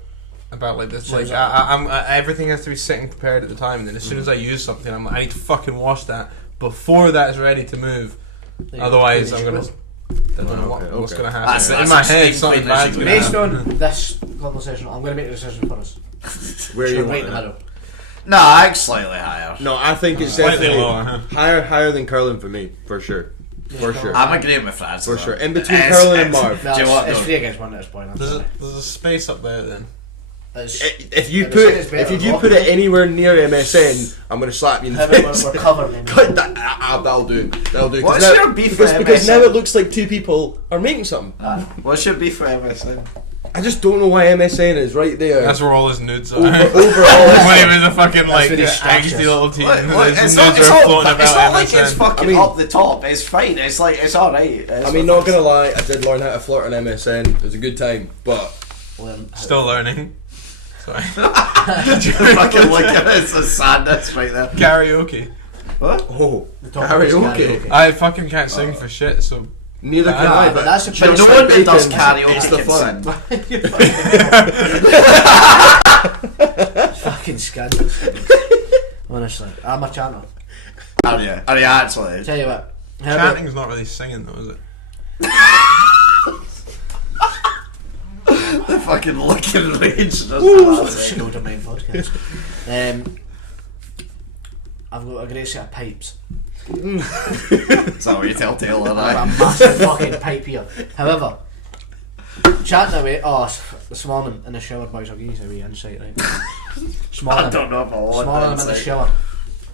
about like this. So Like is that- everything has to be sitting prepared at the time, and then as soon as I use something, I'm like, I need to fucking wash that before that's ready to move. There you go. Otherwise, Clean I'm as you gonna. go. Don't know what's okay. gonna happen. That's in my head, extreme something clean as bad's you gonna go. Based happen. on this conversation, I'm going to make a decision for us. Where So you right in the want middle. No, I'm slightly higher. No, I think it's Slightly definitely lower, huh? higher than curling for me, for sure. For sure. I'm agreeing with Francis. For though. sure. In between It's- curling and it's- Marv. No, Do you it's, want it's though? 3 against 1 at this point. I'm There's sorry. a space up there then. It's, If you Yeah, they say it's put better if than you put it anywhere near MSN, I'm gonna slap you in the face. we're covering them. Cut that. That'll do. That'll do. 'Cause What's now- your beef because, with because now MSN? it looks like two people are making something. What's your beef for MSN? I just don't know why MSN is right there. That's where all his nudes are. overall. when he was a fucking like where he's angsty anxious. little teen, Look, and his it's nudes not, are floating it's about not like it's MSN. fucking I mean- up the top. It's fine. It's like it's all right. I mean, not gonna lie, I did learn how to flirt on MSN. It was a good time, but Still learning. Sorry. fucking look at it. It's a sadness right there. Karaoke. What? Oh, The topic is karaoke. I fucking can't sing for shit, so Neither can Ah, I, but but that's a But choice. no one that does Bacon, karaoke it's the can fun. sing. Fucking scandalous. Honestly, I'm a chanter. Are you? Are you actually? Tell you what. How about- chanting's not really singing though, is it? The fucking look in range. Shield of Main podcast. I've got a great set of pipes. Is that what you tell Taylor? I've got a Right? massive fucking pipe here. However, chatting away. This morning in the shower, boys. I'll give you a wee insight, right? I don't know if I want This morning I'm in the that. shower.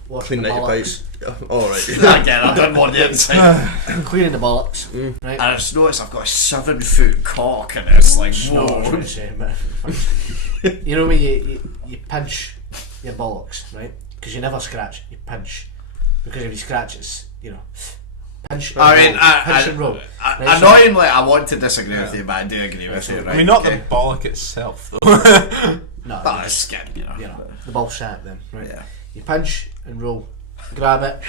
Washing clean the out your bollocks. pipes. Alright. Again, I don't want the inside. Cleaning the bollocks. Right. And I just noticed I've got a 7-foot cock and it's like, No, I was whoa. going to say, but you know when you pinch your bollocks, right? Because you never scratch, you pinch. Because if you scratch, it's, you know, pinch. I mean, pinch and roll. Right, so- annoyingly, I want to disagree with you, but I do agree with you, right? I mean, not okay. the bollock itself though. No, That is skin, you know. you know, the ball shank then, right? Yeah. You pinch and roll, grab it,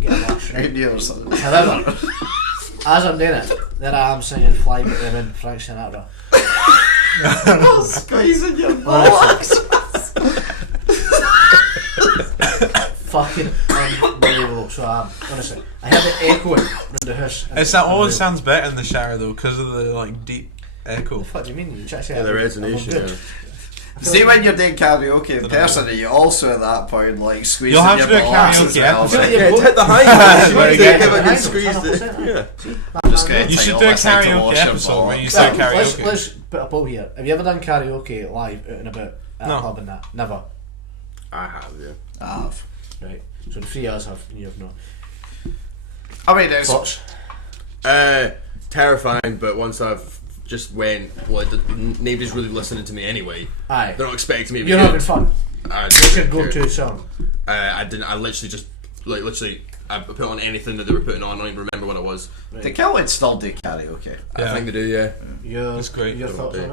get a wash. Who knew or something? However, as I'm doing it, there I am singing "Fly Me to the Moon," Frank Sinatra. Squeezing your Honestly. Fucking unbelievable. So honestly, I have it echoing around the house. It's that always sounds better in the shower though, because of the like deep echo. What do you mean? You try to say Yeah, the I'm resonation. good. Yeah. See, when you're doing karaoke in person, you also at that point like squeezing You'll have your to do a balls as karaoke well. episode. Yeah, Yeah, both- hit the high Very notes. good. Give a High good notes, squeeze 100%, there. Yeah. See? Just get You should do a karaoke episode where you say Well, karaoke. let's put a poll here. Have you ever done karaoke live out and about at No. a pub and that? Never. I have, yeah. Right. So the three of us have, you have no I mean, it's thoughts. Terrifying, but once I've just went, well, nobody's really listening to me anyway. Aye. They're not expecting me to be You're good. having fun. What's your go-to song? I didn't. I literally just I put on anything that they were putting on. I don't even remember what it was. the Kilwood still do karaoke. I think they do. Yeah. That's great. Your thoughts on it?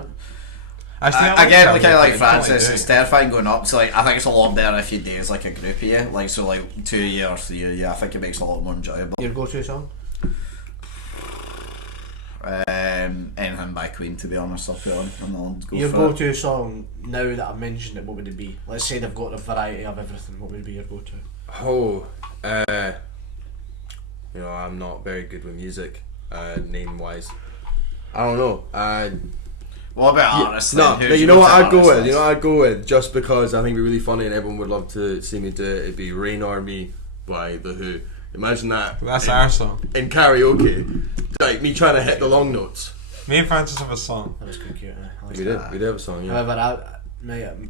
Again, like kind of like karaoke, Francis, I it's terrifying going up. So like, I think it's a lot better if you do as like a group of you, like so like 2 years or 3 years. Yeah, I think it makes it a lot more enjoyable. Your go-to song? Anything by Queen, to be honest, I'll put on and I'll go Your for go-to song, now that I've mentioned it, what would it be? Let's say they've got a variety of everything, what would be your go-to? Oh, you know, I'm not very good with music, name wise. I don't know. What about artists? No, then? no, you know what I'd go with? artist You know what I'd go with? Just because I think it'd be really funny and everyone would love to see me do it. It'd be Rain Army by The Who. Imagine that. That's our song. in karaoke. Like me trying to hit the long notes. Me and Francis have a song. That was quite cute, I like We that. did have a song, yeah. However,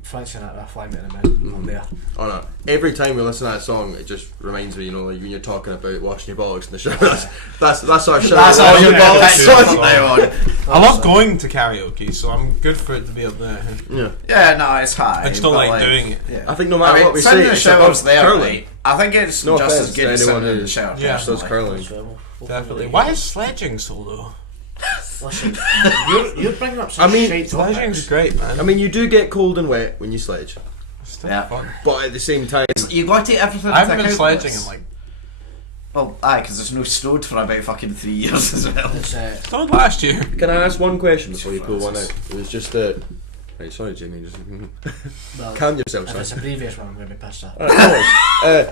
Frank Sinatra, Fly Me to the Moon, I'm there. Oh no. Every time we listen to that song, it just reminds me, you know, like when you're talking about washing your bollocks in the shower. That's our shower. That's all washing your bollocks bollocks song. now on. I love going to karaoke, so I'm good for it to be up there. Yeah. Yeah, no, it's high. I just don't but, like doing it. Yeah. I think no matter what we sitting say, in the it's shower's about there, curling. right? I think it's No just offense as to good as anyone sitting in the who shower. Yeah. does curling. So Definitely. Why is sledging so low? Listen, you're bringing up I some mean, shite Sledging's topics. great, man. I mean, you do get cold and wet when you sledge, It's still Yeah. fun. but at the same time, You got to take everything. I haven't into been account sledging with in like. Well, aye, because there's no snowed for about fucking 3 years as well. It's, Not last year. can I ask one question before you pull one out? It was just right, sorry, Jimmy. Just well, calm yourself, if it's son. a previous one, I'm going to be pissed off. Alright, no worries.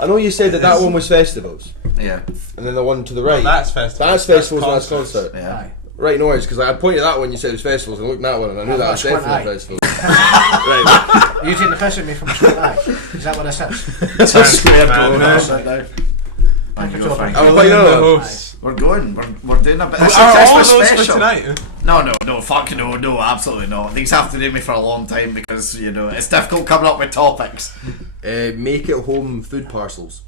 I know you said that one was festivals, Yeah, and then the one to the right. That's festivals. That's festivals and that's concerts. concert. yeah. Aye. Right, no worries, because I pointed at that one, you said it was festivals, and I looked at that one, and I knew that was That's quite definitely festivals. Right. Are you taking the piss at me from straight eye? Is that what this is? It's a square man, blow. man. Sit down. Thank you, Go, Tom. Frank. I'm Well, like, the no. hosts. We're going. We're doing a bit. It's Are all a those for special. tonight? No, fuck no, absolutely not. These have to do me for a long time because you know it's difficult coming up with topics. Make it home food parcels.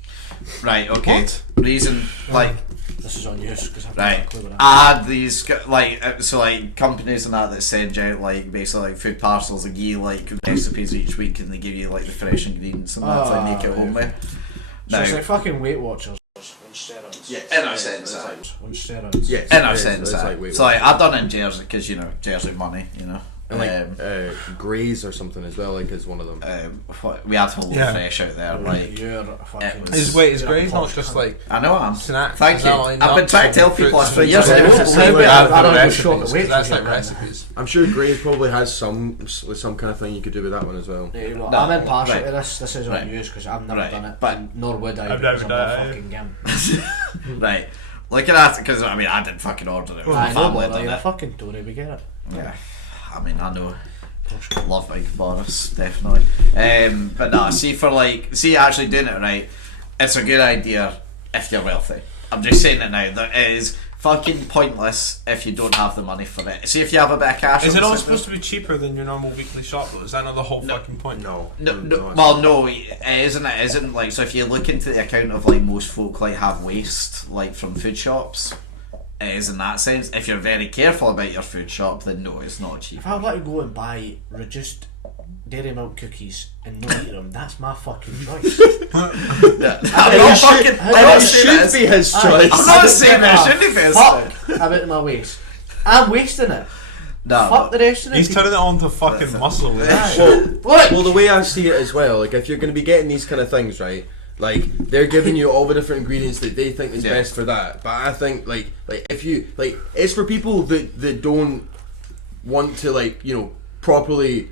Right. Okay. What? Reason like. This is on you because I've Right, got a clue what add these like so like companies and that send out like basically like food parcels and give you like recipes each week and they give you like the fresh ingredients and that to like, make it home with. So it's Now, like fucking Weight Watchers on steroids. Yeah, in a sense, On steroids. Yes. in a yes, sense, it's aye. like, wait, so like I done in Jersey because you know Jersey money, you know. And Grays or something as well, like, is one of them. We had Hello Fresh out there. Like, You're a fucking... Is Grey's not just like I know I'm. snack? Thank you. Like I've been trying to tell people for years. I don't know recipes, wait that's till like you recipes. I'm sure Grays probably has some kind of thing you could do with that one as well. No, No, I'm impartial right. to this. This is Right. unused because I've never Right. done it, But- nor would I. I've because never I'm done a it. fucking gimp. Right. Look at that, because I mean, I didn't fucking order it. My I know, family but done you're a it. fucking Tory. We get it. Yeah. I mean, I know. Love Big Boris, definitely. But no, see actually doing it right, it's a good idea if you're wealthy. I'm just saying it now. That it is fucking pointless if you don't have the money for it. See if you have a bit of cash. Is on it the all side, supposed to be cheaper than your normal weekly shop though? Is that not the whole fucking point? No. No, it isn't. It isn't like so. If you look into the account of like most folk like have waste like from food shops, it is in that sense. If you're very careful about your food shop, then no, it's not cheap. If I want to go and buy reduced dairy milk cookies and not eat them, that's my fucking choice. Yeah. I'm not fucking. I'm not It saying should be his choice. I'm not saying it shouldn't be his Fuck thing. about my waist. I'm wasting it. No, Fuck the rest of the He's people. turning it on to fucking muscle. Well, the way I see it as well, like, if you're going to be getting these kind of things, right, like, they're giving you all the different ingredients that they think is Yeah. best for that. But I think, like if you, like, it's for people that don't want to, like, you know, properly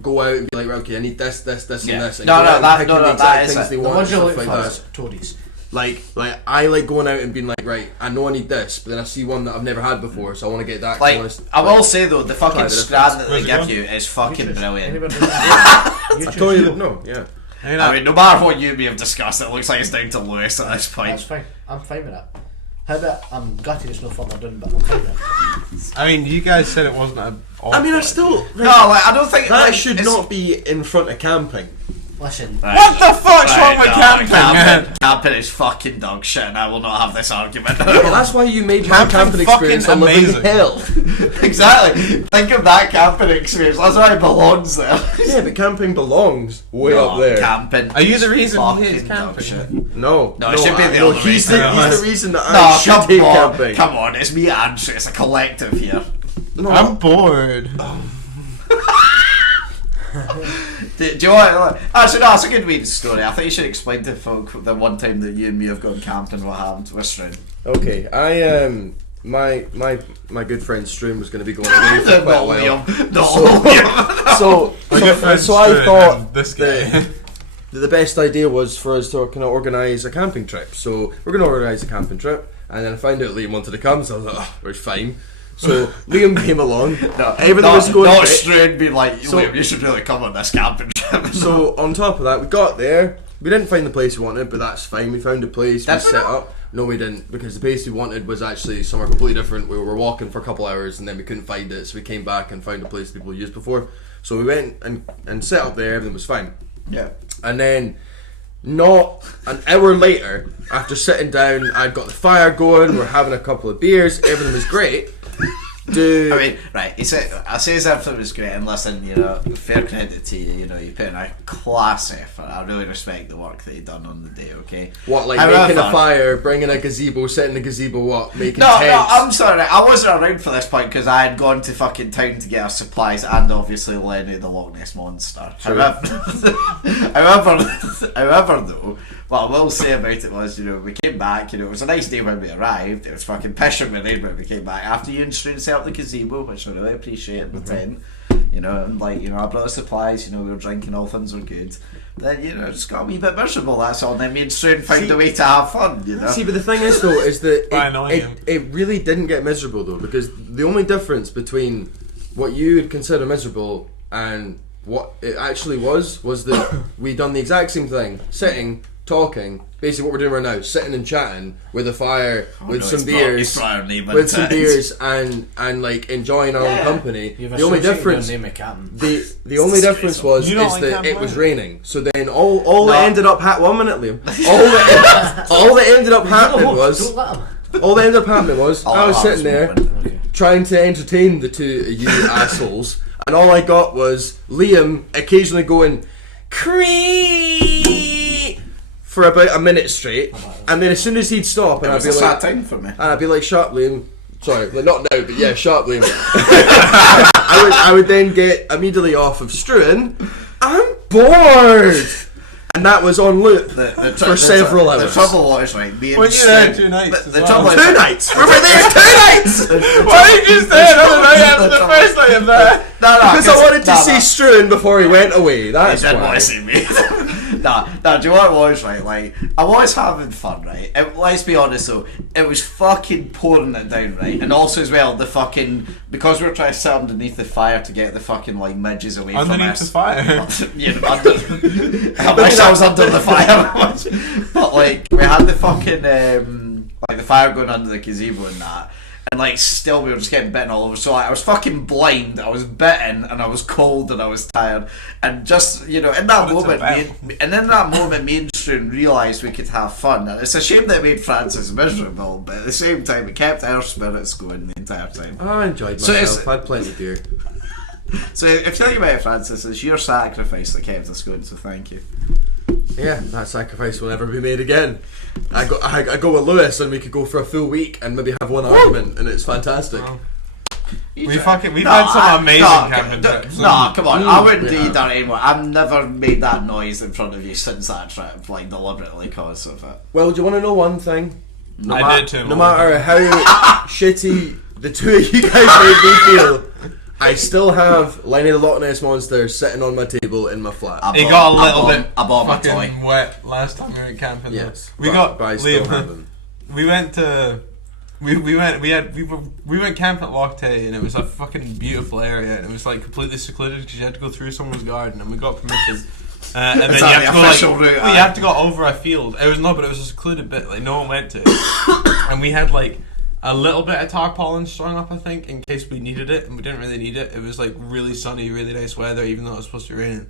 go out and be like, right, okay, I need this, and Yeah. this. And No, go no, out and that- pick no, the no, exact that is things it. they The want ones and you're stuff looking like for that. is Tories. Like I like going out and being like, right, I know I need this, but then I see one that I've never had before, so I want to get that. like I wanna- I will say though, the Try fucking the strand that Where's they it give going? you is fucking brilliant. Anybody do that? You I choose. told you that, no, yeah. I mean, no matter what you may have discussed, it looks like it's down to Lewis at this That's point. fine. I'm fine with that. How about I'm gutted it's no further done, but I'm fine with it. I mean, you guys said it wasn't a. I mean, I still No, like I don't think that like, should it's- not be in front of camping. Listen, Right. What the fuck's wrong with no, camping? Camping is fucking dog shit, and I will not have this argument. Well, that's why you made my Camping camping experience a fucking living amazing. hell. Exactly. Think of that camping experience. That's why it belongs there. Yeah, but camping belongs way No, up there. Camping. Are you the is reason he fucking hates dog camping? shit. No, No, it should be the no, other he's way. the reason that I No, should come hate on, camping. come on. It's me and Andrew. It's a collective here. No, I'm bored. Do you want? Actually, no. It's a good weed story. I think you should explain to folk the one time that you and me have gone camping. What happened? We're straight. okay, I my good friend Stroom was going to be going away for quite a while. Liam. So I thought this guy. that the best idea was for us to kind of organise a camping trip. So we're going to organise a camping trip, and then I found out Liam wanted to come, so I was like, oh, we're fine. So Liam came along. Everything was going not great. straight. Be like, So- Liam, you should really come on this camping trip. So on top of that, we got there. We didn't find the place we wanted, but that's fine. We found a place. We Did we set not? up. No, we didn't, because the place we wanted was actually somewhere completely different. We were walking for a couple hours, and then we couldn't find it, so we came back and found a place people used before. So we went and set up there. Everything was fine. Yeah. And then, not an hour later, after sitting down, I'd got the fire going. We're having a couple of beers. Everything was great. Dude, I mean, right, he said, I say everything was great, and listen, you know, fair credit to you, you know, you put in a class effort. I really respect the work that you done on the day, okay? what, like However- making a fire, bringing a gazebo, setting the gazebo up, making No, tents? I'm sorry, I wasn't around for this point because I had gone to fucking town to get our supplies and obviously Lenny the Loch Ness Monster. True. However, though, what I will say about it was, you know, we came back, you know, it was a nice day when we arrived, it was fucking pissing with rain when we came back after you and Strain set up the gazebo, which I really appreciated with tent, you know, and like, you know, I brought the supplies, you know, we were drinking, all things were good. Then, you know, it just got a wee bit miserable, that's all, and then me and Strain found a way to have fun, you know. See, but the thing is, though, is that By annoying him. it really didn't get miserable, though, because the only difference between what you would consider miserable and what it actually was that we done the exact same thing, sitting, talking, basically what we're doing right now, sitting and chatting with a fire, with no, some it's not- beers, it's not our name with and some tits. beers, and like enjoying our own company. you've The only associated difference. your name with Captain. The only difference was You don't is like that camping it was either? raining. So then all that No. ended up 1 minute, Liam. All that ended up happening was Don't let him. all that ended up happening was I was sitting there Okay. trying to entertain the two of you assholes, and all I got was Liam occasionally going cree for about a minute straight, and then as soon as he'd stop, It and was I'd a be sad like, time for me. and I'd be like, "Sharp, Liam." Sorry, like, not now, but yeah, sharp, Liam. I would then get immediately off of Struan. I'm bored, and that was on loop for several hours. The trouble was, right, me and Were you there 2 nights? The as trouble well? is, 2 nights. We were there 2 nights. Why did you say another night after the first night of that? Because I wanted to see Struan before he went away. That's He didn't why. want to see me. Nah, do you know what it was, right? Like, I was having fun, right? Let's be honest though, it was fucking pouring it down, right? And also as well, the fucking, because we were trying to sit underneath the fire to get the fucking like midges away from Underneath us. the fire. Yeah, I wish I was under the fire. But like, we had the fucking, like the fire going under the gazebo and that. And like still we were just getting bitten all over, so like, I was fucking blind, I was bitten, and I was cold, and I was tired, and just, you know, in that moment, me and Struan realised we could have fun, and it's a shame that it made Francis miserable, but at the same time it kept our spirits going the entire time. I enjoyed So myself. I had plenty of beer. So if you think about it, Francis, it's your sacrifice that kept us going, so thank you. Yeah, that sacrifice will never be made again. I go with Lewis, and we could go for a full week and maybe have one argument, and it's fantastic. Oh. We've had some amazing camping trips. No, come on, I wouldn't do that anymore. I've never made that noise in front of you since that trip, like deliberately cause of it. Well, do you want to know one thing? I did too. No matter how shitty the two of you guys made me feel, I still have Liney the Loch Ness Monster sitting on my table in my flat. He got a little bit I bought my toy. fucking wet last time we went camping. Yes, we but got I still Liam. have him. We went to. We went camping at Loch Tay, and it was a fucking beautiful area, and it was like completely secluded because you had to go through someone's garden, and we got permission. And then you have to go like, you have to go over a field. It was but it was a secluded bit, like no one went to it. And we had like a little bit of tarpaulin strung up, I think, in case we needed it, and we didn't really need it. It was like really sunny, really nice weather, even though it was supposed to rain.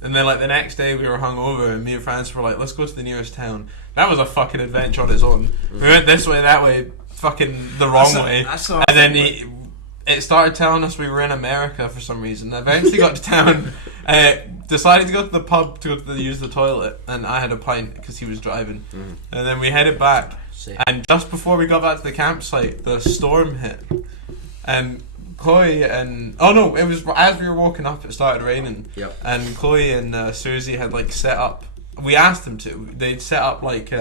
And then like the next day we were hungover, and me and Francis were like, let's go to the nearest town. That was a fucking adventure on its own. We went this way, that way, fucking the wrong way, and then it started telling us we were in America for some reason. Eventually got to town, decided to go to the pub to use the toilet, and I had a pint because he was driving. And then we headed back, and just before we got back to the campsite, the storm hit, and Chloe and it was as we were walking up, it started raining. Yep. And Chloe and Susie had like set up. We asked them to. They'd set up like.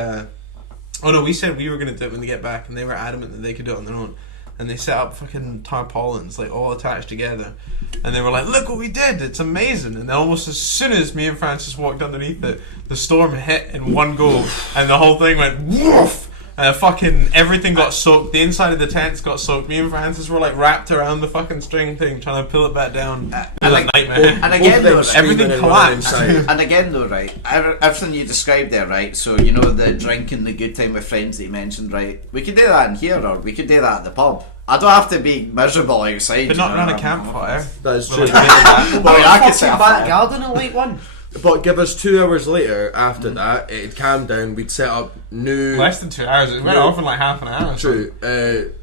We said we were gonna do it when they get back, and they were adamant that they could do it on their own. And they set up fucking tarpaulins, like all attached together, and they were like, "Look what we did! It's amazing!" And then almost as soon as me and Francis walked underneath it, the storm hit in one go, and the whole thing went woof. Fucking everything got soaked. The inside of the tents got soaked. Me and Francis were like wrapped around the fucking string thing, trying to pull it back down. It was a nightmare. And again, though, everything collapsed. And again, though, right, everything you described there, right. So you know the drinking, the good time with friends that you mentioned, right. We could do that in here, or we could do that at the pub. I don't have to be miserable outside. But not around a campfire. That is true. I could set a back fire. garden at Light One. But give us 2 hours later, after that, it had calmed down, we'd set up new... Less than 2 hours. It went off in like half an hour. True. And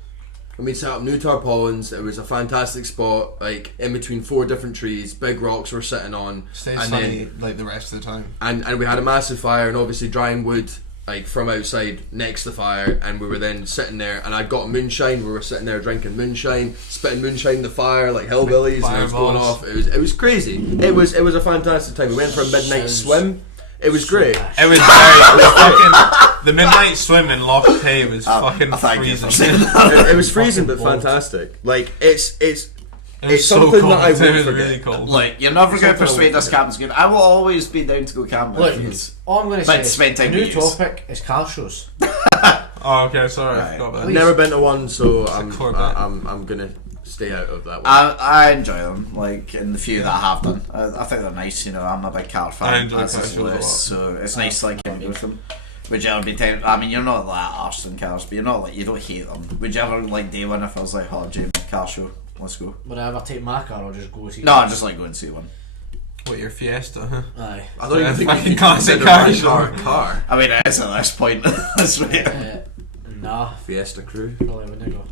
we'd set up new tarpaulins. It was a fantastic spot, like, in between 4 different trees, big rocks we're sitting on. Stayed and sunny then, like the rest of the time. and we had a massive fire, and obviously drying wood, like, from outside next to the fire, and we were then sitting there, and I got moonshine. We were sitting there drinking moonshine, spitting moonshine in the fire like hillbillies, and it was going off. It was crazy. It was a fantastic time. We went for a midnight swim. It was great. It was fucking the midnight swim in Loch Tay was fucking freezing. It was freezing, but fantastic. Like it's so something cold. that I It won't was forget. really cold. Look, you're never going to persuade us camping's good. I will always be down to go camping. Look, all I'm going to say But is spend time new with yous. topic is car shows. Oh, okay, sorry, I Right. forgot about I've that. never been to one, so a I'm Corvette. gonna stay out of that one. I enjoy them, like in the few that I have done. I think they're nice. You know, I'm a big car fan. I enjoy as car is shows a Lewis, lot. so it's nice to like go with them. Would you ever be tempted? I mean, you're not like arse in cars, but you're not like you don't hate them. Would you ever like day one if I was like, "Oh, Jamie, car show, let's go"? Would I ever take my car or just go see? No, I just like go and see one. What, your Fiesta, huh? Aye. I don't even think fucking you can classic consider car my show. car a car. I mean, it is at this point. That's right. Nah, Fiesta Crew. probably wouldn't go.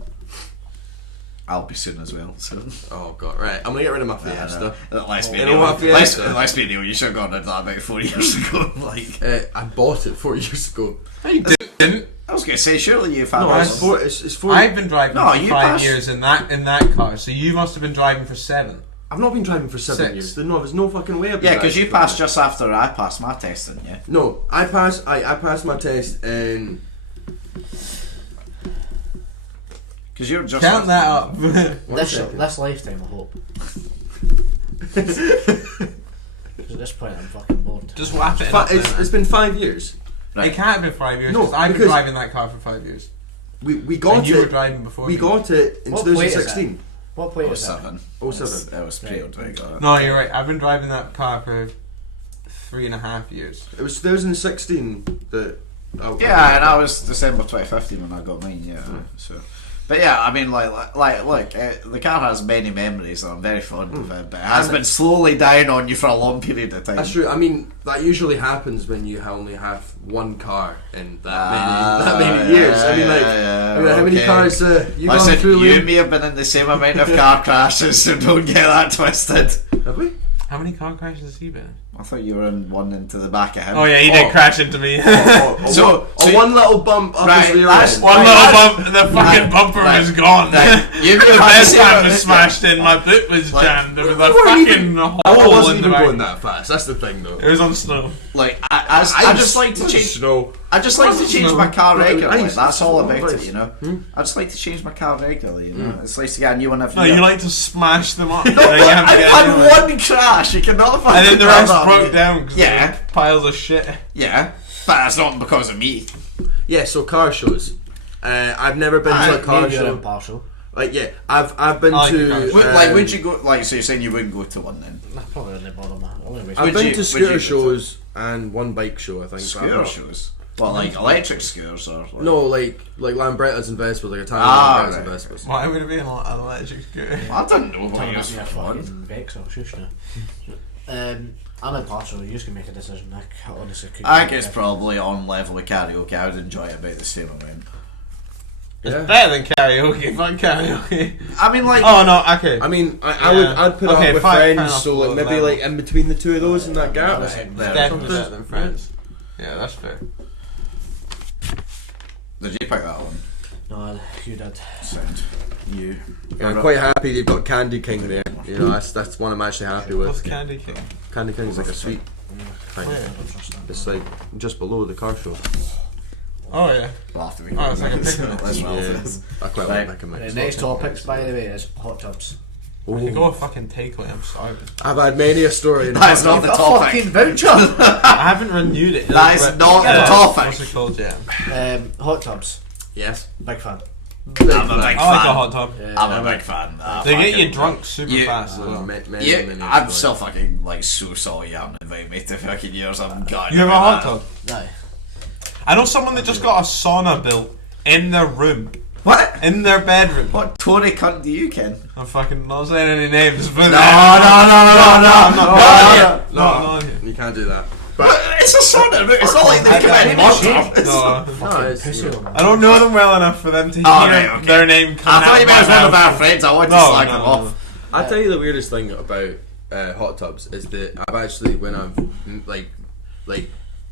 I'll be soon as well. So. Oh god, right. I'm gonna get rid of my Fiesta. Let's be You real. know what, Fiesta? Let's be real. You should have gone into that about 4 years ago. Like, I bought it 4 years ago. No, you didn't. I was going to say, surely you've had. No, one. it's 4. I've been driving No, for you 5 passed- years in that car, so you must have been driving for 7. I've not been driving for 7 6. years. No, there's no fucking way I've been Yeah, because driving you for passed that. just after I passed my test, didn't you? No, I passed my test in. Because you're just. Count that up. This lifetime, I hope. 'Cause at this point, I'm fucking bored. Just wrap it up. It's been 5 years. It can't have been 5 years, No, because I've been because- driving that car for 5 years. We got And you were it. driving before We me. got it in What plate is 2016. What plate is it? 07. 07. It was pre-owned when I got it. No, you're right. I've been driving that car for 3.5 years. It was 2016 that. Yeah, and I was December 2015 when I got mine. Yeah, so. But yeah, I mean, look, the car has many memories, and I'm very fond of it. But it has been slowly dying on you for a long period of time. That's true. I mean, that usually happens when you only have one car in that many years. I mean, how many cars you gone Listen, through? you Liam? may have been in the same amount of car crashes, so don't get that twisted. Have we? How many car crashes has he been in? I thought you were in one into the back of him. Oh yeah, he did crash into me. So one little bump up Right, his rear that's end. One Right, little that's- bump, the fucking bumper was gone. You The may have best had man the was same- smashed in, my boot was jammed, there was a You weren't fucking even- hole I wasn't in the even back. going that fast. That's the thing, though. It was on snow. Like I just like to change. Snow. I just like to change my car Right, regularly. ice. That's all It's about ice. it, you know. I just like to change my car regularly, you know. It's nice to get a new one every No, year. you like to smash them up. No, Then you have to I've get a new had one. one crash. You cannot find. And then the rest broke down because Yeah. piles of shit. Yeah, but that's not because of me. Yeah, so car shows. I've never been to a car Maybe you're show. impartial. Like, yeah, I've been I like to. the car Like, would you go? Like, so you're saying you wouldn't go to one then? Nah, probably wouldn't bother me. Only waste I've Would been you- to would scooter you- shows and one bike show, I think. but I'm Scooter not- shows. Well, like electric scooters or. Like, No, like Lambrettas and Vespas, like Italian Ah, Lambrettas and right. Vespas. Why would it be an electric scooter? I don't know what Turn you're up your for. fucking Vex or shush now. I'm impartial. You can make a decision. I honestly couldn't. I think it's probably on level with karaoke. I would enjoy it about the same amount. Yeah. Better than karaoke. Fuck karaoke. I mean, like. Oh no, okay. I mean, Yeah. I'd put Okay, it up with fine, fair friends, enough, so like low maybe level. like in between the two of those in that gap. Right. It's definitely better than friends. Yeah, that's fair. Did you pick that one? No, you did. Sound. You. Yeah, I'm quite happy they've got Candy King there. You know, that's one I'm actually happy What's with. Candy King? Candy King's like a sweet thing. Where? It's like just below the car show. Oh yeah. We'll have to be Oh, it's like a picnic. Let's roll Yeah, this. I quite Right. like making The mix. next topics, by the way, is hot tubs. I could go a fucking takeaway, I'm sorry. I've had many a story. In That's not the A topic. fucking voucher. I haven't renewed it. That is not the topic. What's it called, yeah? Hot tubs. Yes. Big fan. I'm a big I like a fan. hot tub. I'm a big fan. They get you drunk super Yeah. fast as well. Many I'm still fucking like so sorry you haven't invited me to fucking yours. I'm gutted You have a about hot that. tub? Aye. I know someone that just got a sauna built in their room, What? in their bedroom. What Tory cunt do you ken? I'm fucking not saying any names, but No. no. You can't do that. But it's a sauna. It's not like they've I- committed I- murder. No. No, it's, Pussy on I don't know them well enough for them to hear Oh, right, okay. their name come I thought out you my meant as one of mouth. our friends. I wanted to No, slag no, them no, off. I'll tell you the weirdest thing about hot tubs is that I've actually, when I've like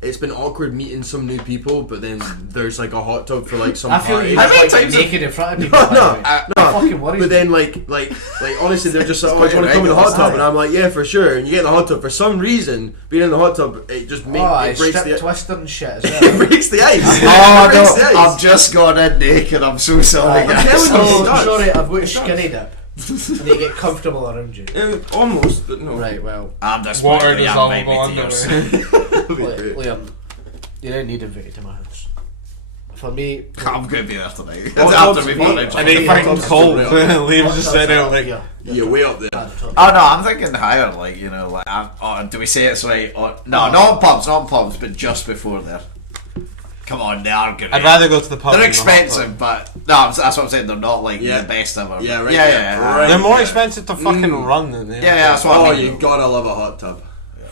it's been awkward meeting some new people, but then there's like a hot tub for like some I feel party. you How many like times have- naked in front of people. No, by the way. no, fucking worries but me. then like honestly, they're just like, oh, quite do you want to come in the hot irregular, tub? And I'm like, yeah, for sure. And you get in the hot tub for some reason. Being in the hot tub, it just makes Oh, it breaks strip the twister and shit as it well. breaks the ice. Oh It breaks the no! ice. I've just gone in naked. I'm so sorry, I'm guys. telling you. Oh, it does. sorry, I've got a skinny dip. And they get comfortable around you. Almost, but no. Right, well, I'm just Water you haven't invited dissolvable me to yours. underwear. Liam, you don't need invited to my house. For me, I'm going to be there tonight. Hot After tubs, we've hot- managed. And they Hot fucking tubs cold. is Liam's hot just tubs sitting are there like, here. You're way up there. Oh no, I'm thinking higher, like, you know, like, do we say it's right? Or, no, not in pubs, but just before there. Come on, they are good. I'd rather go to the pub. They're than the hot tub. expensive, but no, that's what I'm saying. They're not like Yeah. the best ever. Yeah, right, Yeah, yeah, yeah. right. They're more Yeah. expensive to fucking run than they are. Yeah, that's what Oh, I mean. you gotta love a hot tub.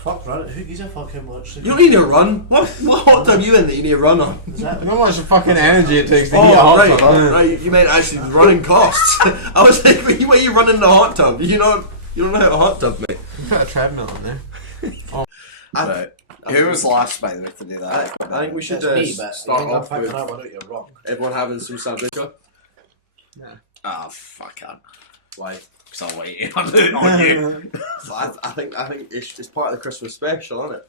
Fuck run it. Who gives a fuck how much? You don't need to run. What hot tub you in that you need to run on? Is that You know how much fucking energy it takes to heat a Oh, hot right, tub. right. You meant actually running costs. I was like, why are you running in a hot tub? You don't know how to hot tub, mate. You put a treadmill in there. Right. Who was last, by the way, to do that? I think we should That's me, but start I'm off thinking with out whether you're wrong. everyone having some sandwich. Oh, fuck it. Why? Because I'm waiting on you. So I think it's part of the Christmas special, isn't it?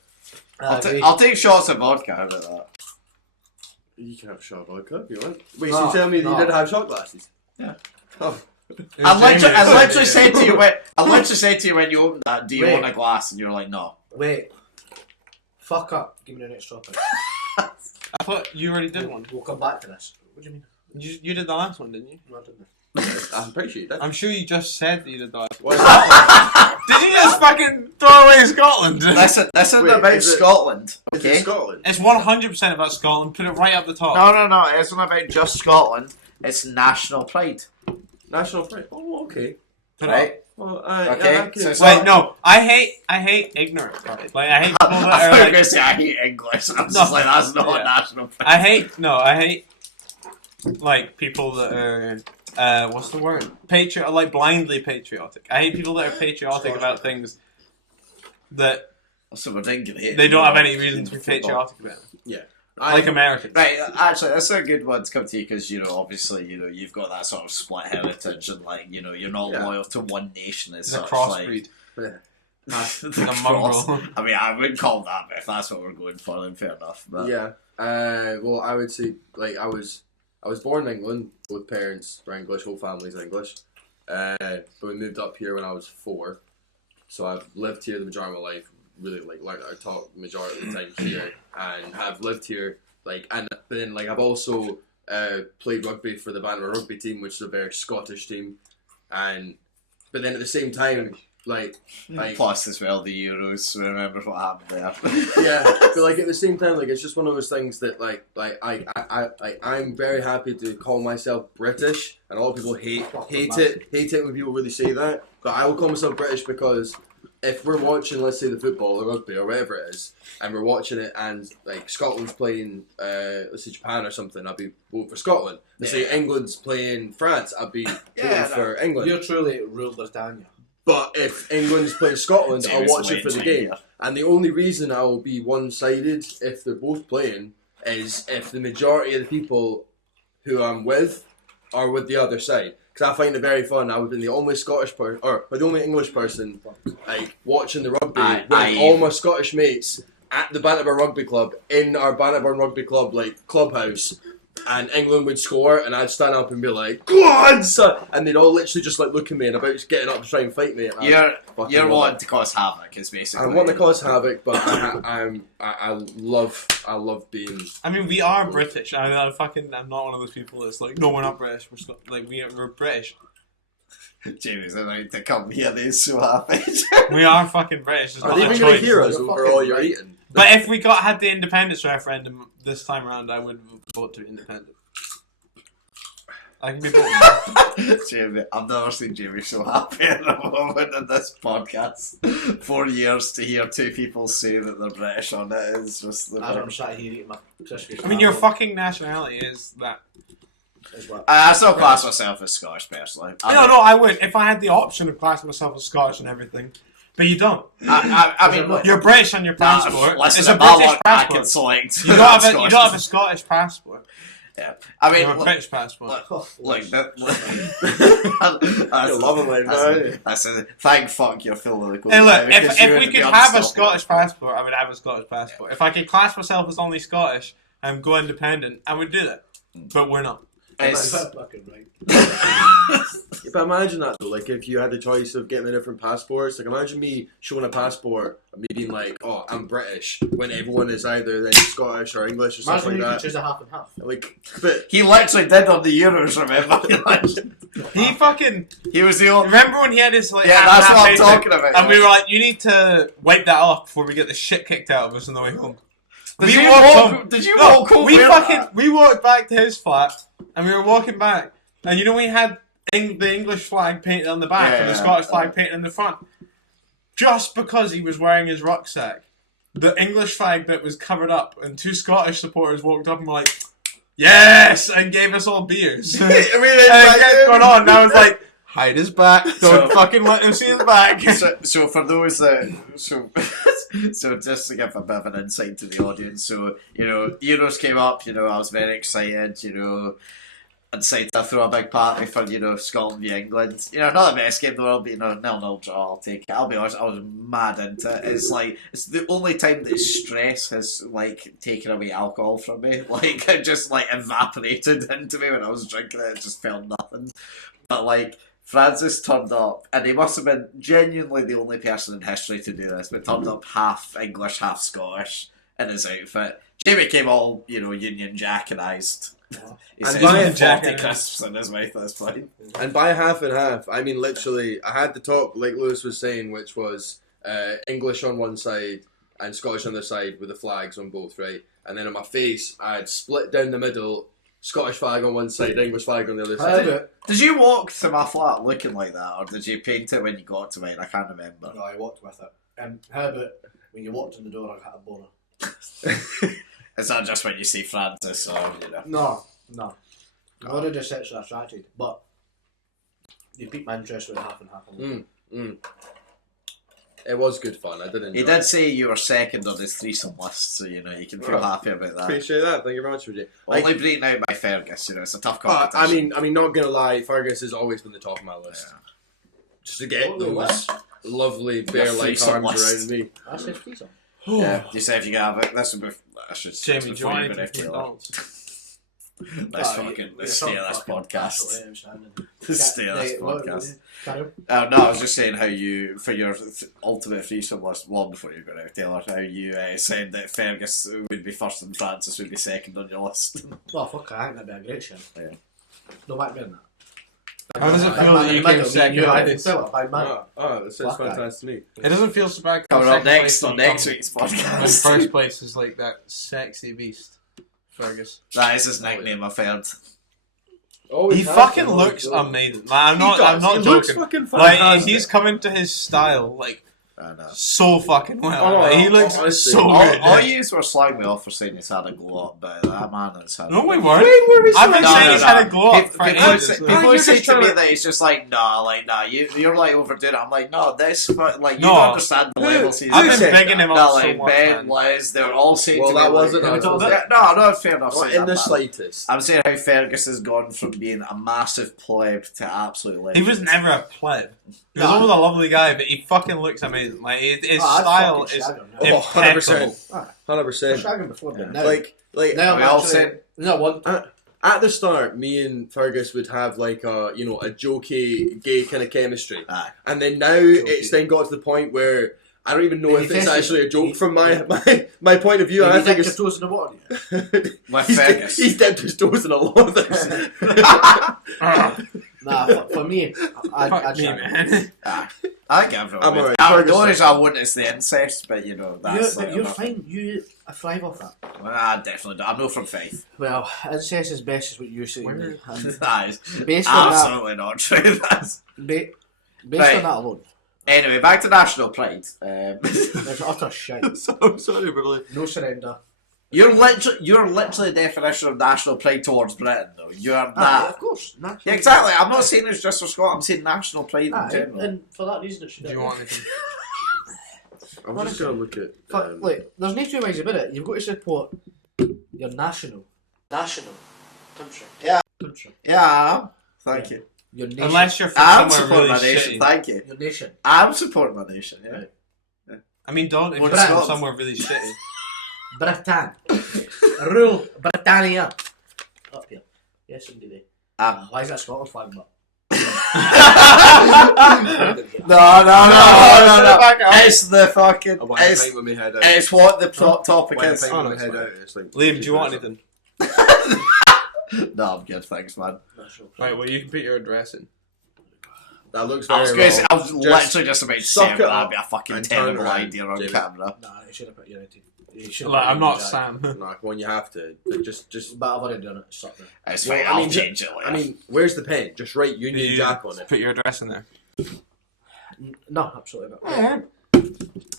I'll take shots of vodka. How about that? You can have a shot of vodka if you want. Wait, No, so you tell me that no. you didn't have shot glasses? Yeah. Oh. I literally said to you when you opened that, do you Wait. want a glass? And you were like, no. Wait. Fuck up. Give me the next topic. I thought you already did one. We'll come back to this. What do you mean? You did the last one, didn't you? No, I didn't. I'm pretty sure you did. I'm sure you just said that you did the last one. What is that? Did you just fucking throw away Scotland? Listen Wait, about is it- Scotland, Is it okay? Scotland? It's 100% about Scotland. Put it right up the top. No, it isn't about just Scotland. It's national pride, National pride. Oh, okay. Put it right? Well, Okay, yeah, I can- so it's up. Wait, no. I hate ignorant pride. Like, I hate people I that thought are you were like... going to say I hate English. I was No. just like, that's not Yeah. national pride. I hate like people that are what's the word? Like blindly patriotic. I hate people that are patriotic about things that So we're thinking here. they don't have any reason to be patriotic about. Like Americans. Right, actually, that's a good one to come to you because, obviously, you've got that sort of split heritage and, like, you're not Yeah. loyal to one nation as It's a such. crossbreed. Yeah. The A cross. mongrel. I mean, I wouldn't call that, but if that's what we're going for, then fair enough. But Yeah. Well, I would say like I was born in England. Both parents were English. Whole family's English. But we moved up here when I was 4. So I've lived here the majority of my life. Really like I talk the majority of the time here, and have lived here. But then I've also played rugby for the Banner rugby team, which is a very Scottish team. But then at the same time, like plus as well the Euros. Remember what happened there? yeah, but at the same time, it's just one of those things that I'm very happy to call myself British, and a lot of people hate it when people really say that. But I will call myself British because if we're watching, let's say, the football or rugby or whatever it is, and we're watching it, and Scotland's playing, let's say Japan or something, I'd be voting for Scotland. Let's say England's playing France, I'd be voting for England. You're truly rule Britannia. But if England's playing Scotland, I'll watch it for the game. And the only reason I will be one-sided if they're both playing is if the majority of the people who I'm with are with the other side. Because I find it very fun. I would be the only Scottish person, or the only English person, watching the rugby with all my Scottish mates at the Bannockburn Rugby Club, in our Bannockburn Rugby Club, clubhouse. And England would score, and I'd stand up and be like, "Go on, son!" And they'd all literally just looking at me and about just getting up to try and fight me. You're wanting to cause havoc, is basically. I want to cause havoc, but I love being. I mean, we are British. I'm not one of those people that's like, no, we're not British. We're British. Jamie's about to come here. They're so happy. We are fucking British. It's Are not they a even going choice. to hear us over all you're eating? But if we had the independence referendum this time around, I would vote to be independent. I can be voting. Jamie, I've never seen Jamie so happy at a moment in this podcast. 4 years to hear two people say that they're British on it is just the. I'm sat here eating my crispy. I mean, your fucking nationality is that. I still class myself as Scottish personally. No, I would. If I had the option of classing myself as Scottish and everything. But you don't. I mean, look, you're British on your passport. listen, It's a if I British want, I can passport. select. You don't have a Scottish passport. Yeah, I mean, You have a look, British passport. look, You're loving it, man. That's a thank fuck you're feeling the Hey, look, if we could have a Scottish passport, I would have a Scottish passport. If I could class myself as only Scottish and go independent, I would do that. But we're not. It's, fucking right. Yeah, but imagine that though, if you had the choice of getting the different passports, imagine me showing a passport and me being like, "Oh, I'm British," when everyone is either then Scottish or English or Imagine something you like could that. choose a half and half. But he literally did on the Euros, remember? He was the only. Remember when he had his like? Yeah, that's half what I'm basic, talking about. And we were like, you need to wipe that off before we get the shit kicked out of us on the way home. Did you walk home? We walked back to his flat and we were walking back, and you know we had the English flag painted on the back and the Scottish flag painted on the front. Just because he was wearing his rucksack, the English flag bit was covered up, and two Scottish supporters walked up and were like, "Yes!" and gave us all beers. And it kept going on, and I was like, hide his back. Don't fucking let him see his back. So for those that So just to give a bit of an insight to the audience, so Euros came up. I was very excited. And decided to throw a big party for Scotland v England. Not the best game in the world, but 0-0 draw. I'll take it. I'll be honest, I was mad into it. It's the only time that stress has taken away alcohol from me. It just evaporated into me when I was drinking it. It just felt nothing. But Francis turned up, and he must have been genuinely the only person in history to do this, but turned up half English, half Scottish in his outfit. Jamie came all, Union Jackanized. He says by 40 crisps in his mouth at this point. And by half and half, I mean literally, I had the top, like Lewis was saying, which was English on one side and Scottish on the other side with the flags on both, right? And then on my face, I had split down the middle, Scottish flag on one side, English flag on the other side. Did you walk to my flat looking like that, or did you paint it when you got to mine? I can't remember. No, I walked with it. How about when you walked in the door, I had a boner? It's not just when you see Francis or No. I'm already sexually attracted, but you piqued my interest with half and half. It was good fun. I did enjoy. He did say you were second on his threesome list, so you can feel happy about that. Appreciate that. Thank you very much, Rudy. Only beaten out by Fergus. It's a tough competition. I mean, not gonna lie, Fergus has always been the top of my list. Yeah. Just to get those lovely bear-like arms around me. I said threesome. Yeah, you say if you can have it. This would be. I should. Jamie, do you want anything from McDonald's? Let's stay at this podcast. Let's stay at this podcast. No, I was just saying how you, for your ultimate threesome list, one before you go out, Taylor, how you said that Fergus would be first and Francis would be second on your list. Well, fuck, I think that'd be a great show. Yeah. No back there now. How does it feel that you came second? That sounds fantastic to me. It doesn't feel so bad. Coming up next on next week's podcast. In first place is that sexy beast, Fergus. That is his nickname, I've heard. He fucking looks amazing. Man, I'm not joking. He's come into his style so fucking well. He looks so good. All you were slagging me off for saying he's had a glow up, but that man has had. No, we weren't. I've been saying he's had a glow up for ages. People say to me that he's just nah, you're overdoing it. I'm like, no, this, but you don't understand the levels he's. I've been bigging him up so much. Ben, Liz, they're all saying to me. Well, that wasn't. No, fair enough. Not in the slightest. I'm saying how Fergus has gone from being a massive pleb to absolute legend. He was never a pleb. He was always a lovely guy, but he fucking looks amazing. His style is impeccable. 100%. Shagging before, but now, Now we all said. At the start, me and Fergus would have a jokey, gay kind of chemistry, and then now it's then got to the point where I don't even know if it's actually a joke from my point of view. I think it's toes in the water. He's dipped his toes in a lot of this. Nah, for me, I'd man. I get everyone. I'm alright. The only reason I wouldn't is the incest, but that's. You're fine. You thrive off that. Well, I definitely don't. I'm not from Faith. Well, incest is best, is what you say. That is Based on absolutely not true. That's based Right. on that alone. Anyway, back to national pride. There's utter shit. I'm sorry, brother. No surrender. You're literally the definition of national pride towards Britain, though. You're that. Of course. Yeah, exactly. I'm not saying it's just for Scotland. I'm saying national pride in general. And for that reason, it should. Do you want anything? I'm just going to look at... there's no two ways about it. You've got to support your national country. Yeah. Country. Yeah, thank you. Your nation. Unless you're I'm from somewhere supporting really my nation, shitty. thank you. Your nation. I'm supporting my nation, yeah. Right. I mean, don't if Well, you're from Scotland. somewhere really shitty. Britain. Rule Britannia. Up here. Yes, indeed. Why is that Scotland flag, but? No. It's the fucking. It's what the topic is. Liam, do you want anything? No, I'm good, thanks, man. Right, well, you can put your address in. That looks I very was well. literally just about to say suck that it that'd up be a fucking and turn terrible around, idea on Jamie. camera. Nah, you should have put United. I'm not Sam. No, when you have to. Just. But I've already done it. Suck it. It's Well, fine, I mean, I'll change it later. I mean, where's the pen? Just write Union You Jack on it. Put your address in there. No, absolutely not.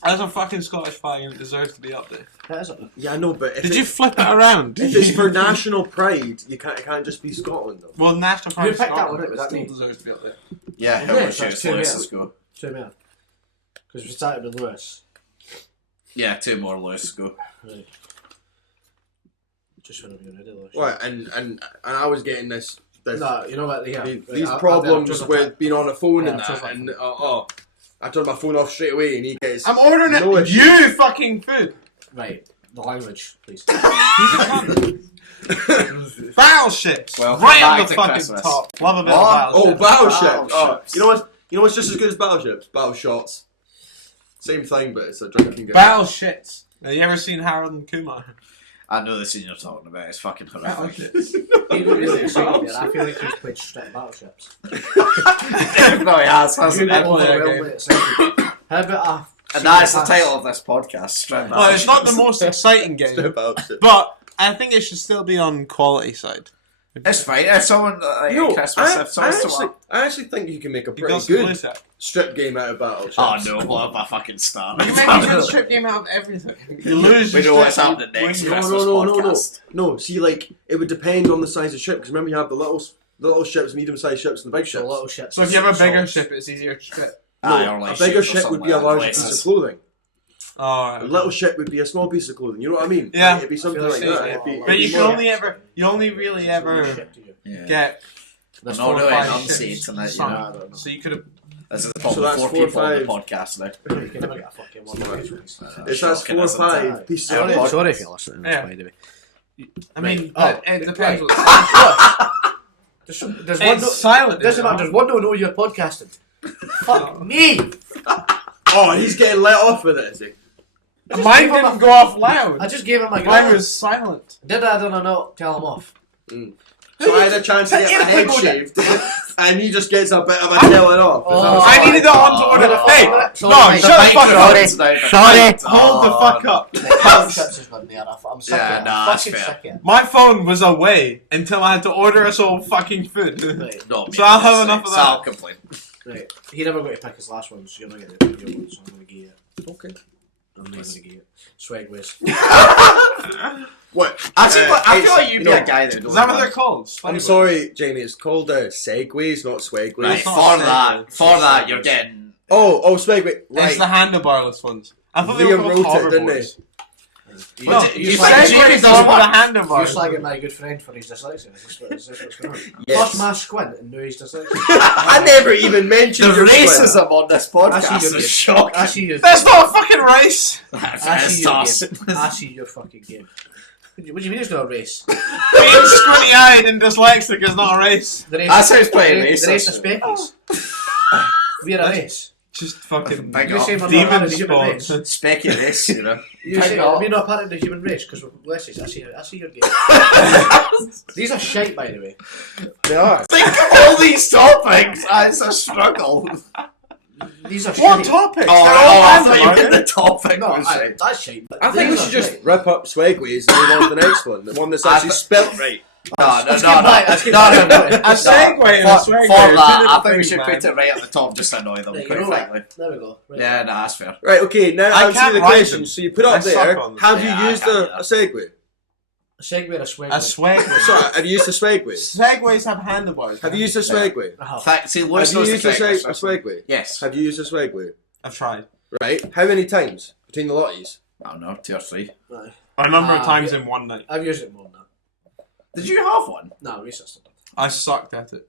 That's a fucking Scottish flag and it deserves to be up there. That is up there. Yeah, I know, but Did you flip it around? If it's for national pride, it can't just be Scotland, though. Well, national You pride picked that Scotland, one out, but was it that still me? deserves to be up there. yeah, Yeah, how much that's is two Lewis's go? Two men. Because we started with Lewis. Yeah, 2 more, Lewis. Go. Right. Just whenever you're ready, Lewis. What? And I was getting this. No, you know what? Yeah, These right, problems I'll with being on the phone and Yeah, that, and I turned my phone off straight away, and he gets. I'm ordering it. No issue. You fucking food. Right, the language, please. He's a cunt. Battleships. Well, Right back on the to fucking Christmas. top. Love a bit What? of Oh, battleships. battleship! Oh, Battleships. you know what? You know what's just as good as battleships? Battle shots. Same thing, but it's a drinking game. Battleships. Have you ever seen Harold and Kumar? I know the scene you're talking about. It's fucking horrific. Battleships. You got really excited there. I feel like he's played straight battleships. No, he has, hasn't You he? got overwhelmingly excited. How about And that's the title of this podcast. Straight Well, it's not the Battleships. most exciting game, Battleship. but I think it should still be on quality side. It's fine. If someone You know, Christmas, if someone's I actually think you can make a You pretty got some good loose up. strip game out of battleships. Oh no! What if I fucking start? You make a good strip game out of everything. You lose. We your know what's strip, happening you next. win. Christmas No. podcast. No, see, like it would depend on the size of ship because remember you have the little ships, medium-sized ships, and the big ships. so little ships? So if you have a bigger Salts. ship, it's easier to strip. Aye, No, or like a bigger ships or ship would be a something like larger that. piece of clothing. Oh, A little ship would be a small piece of clothing. You know what I mean? Yeah. Like, it'd be something I like feel like that. it's It'd be, more- but it'd you be can more- only really ever Ship to you. Yeah. get There's I'm not 4 or really 5 enunciating ships. tonight, you Some. know. I don't know. So you could have. This is the So problem. that's 4 4 or people on the 5. podcast now. You can never get a fucking one. It's that's Shocking, 4 or isn't 5 it? pieces Sorry, of sorry if you're listening. Yeah. By the way. I mean, Right. it depends. Right. What There's it's one. silent. Doesn't matter. There's one don't know you're podcasting. Fuck me. Oh, he's getting let off with it, is he? I just Mine gave him didn't a- go off loud. I just gave him my Mine gun. was silent. Did I not tell him off? So I had a chance to How get you my head put shaved, and he just gets a bit of a telling off. Oh. I needed it on to order. Oh. Hey, Sorry, no, mate. shut the fuck up. Microphone's now been Sorry. mic'd Hold the on. fuck up. Battleships has been there. I'm sick Yeah, of it. nah, I'm that's fucking fair. sick of it. My phone was away until I had to order us all fucking food. Right, No, So I'll have enough of so that. I'll complain. right. He never got to pick his last one, so you're not getting to pick your one, so I'm going to give it. Okay. I'm not going to give it. Swagways. What? I feel like you'd be know, a guy that Is that what they're called? I'm sorry, Jamie. It's called segways, not swagways. Right, It's for not that, you're getting. Oh, swagway. Right. It's the handlebarless ones. I thought they were Liam called wrote it, didn't hoverboards. You, No, you, you slag- think Segway Jamie is does on with what? the you're handlebars. slagging my good friend for his dyslexia. Is this what's going on? Yes. First my squint and now he's dyslexic. I never even mentioned The your sweater. racism on this podcast your is shocking. I see your That's not a fucking race. I see It's your toss. game. I see your fucking game. What do you mean it's not a race? Being squinty-eyed and dyslexic is not a race. The race That sounds pretty the race racist. of speckies. We're a race. Just fucking Big You up. say we're not demon part of the human spawn. race. Specky race, you know. You say Big up. we're not part of the human race because we're blessed. I see your game. These are shite, by the way. They are. Think of all these topics. It's a struggle. These are What shite. topics? Oh, They're all I random, thought you aren't meant they? the topic. No, was it? that's shite. I think we should just rip up swagways and move on to the next one. The one that's actually spelt right. No. Let's get back A segue and a For swagway. that, I think we should put it right at the top, just to annoy them, Right, you quite know frankly. what? There we go. Right. Yeah, no, that's fair. Right, okay, now I answer can't the write question. them. So you put I up suck there, on them. have Yeah, you I used can't, a yeah. segway? A segway or a swag? A swagway. Sorry, have you used a swagway? Segways have handlebars. Have you used a swagway? Uh-huh. Fact, see, Have Lewis you knows the used a correct swagway? Yes. Have you used a swagway? I've tried. Right, how many times between the lotties? I don't know, 2 or 3. Right. A number of Ah, times yeah. in one night. I've used it more than that. Did you have one? No, research. I sucked at it.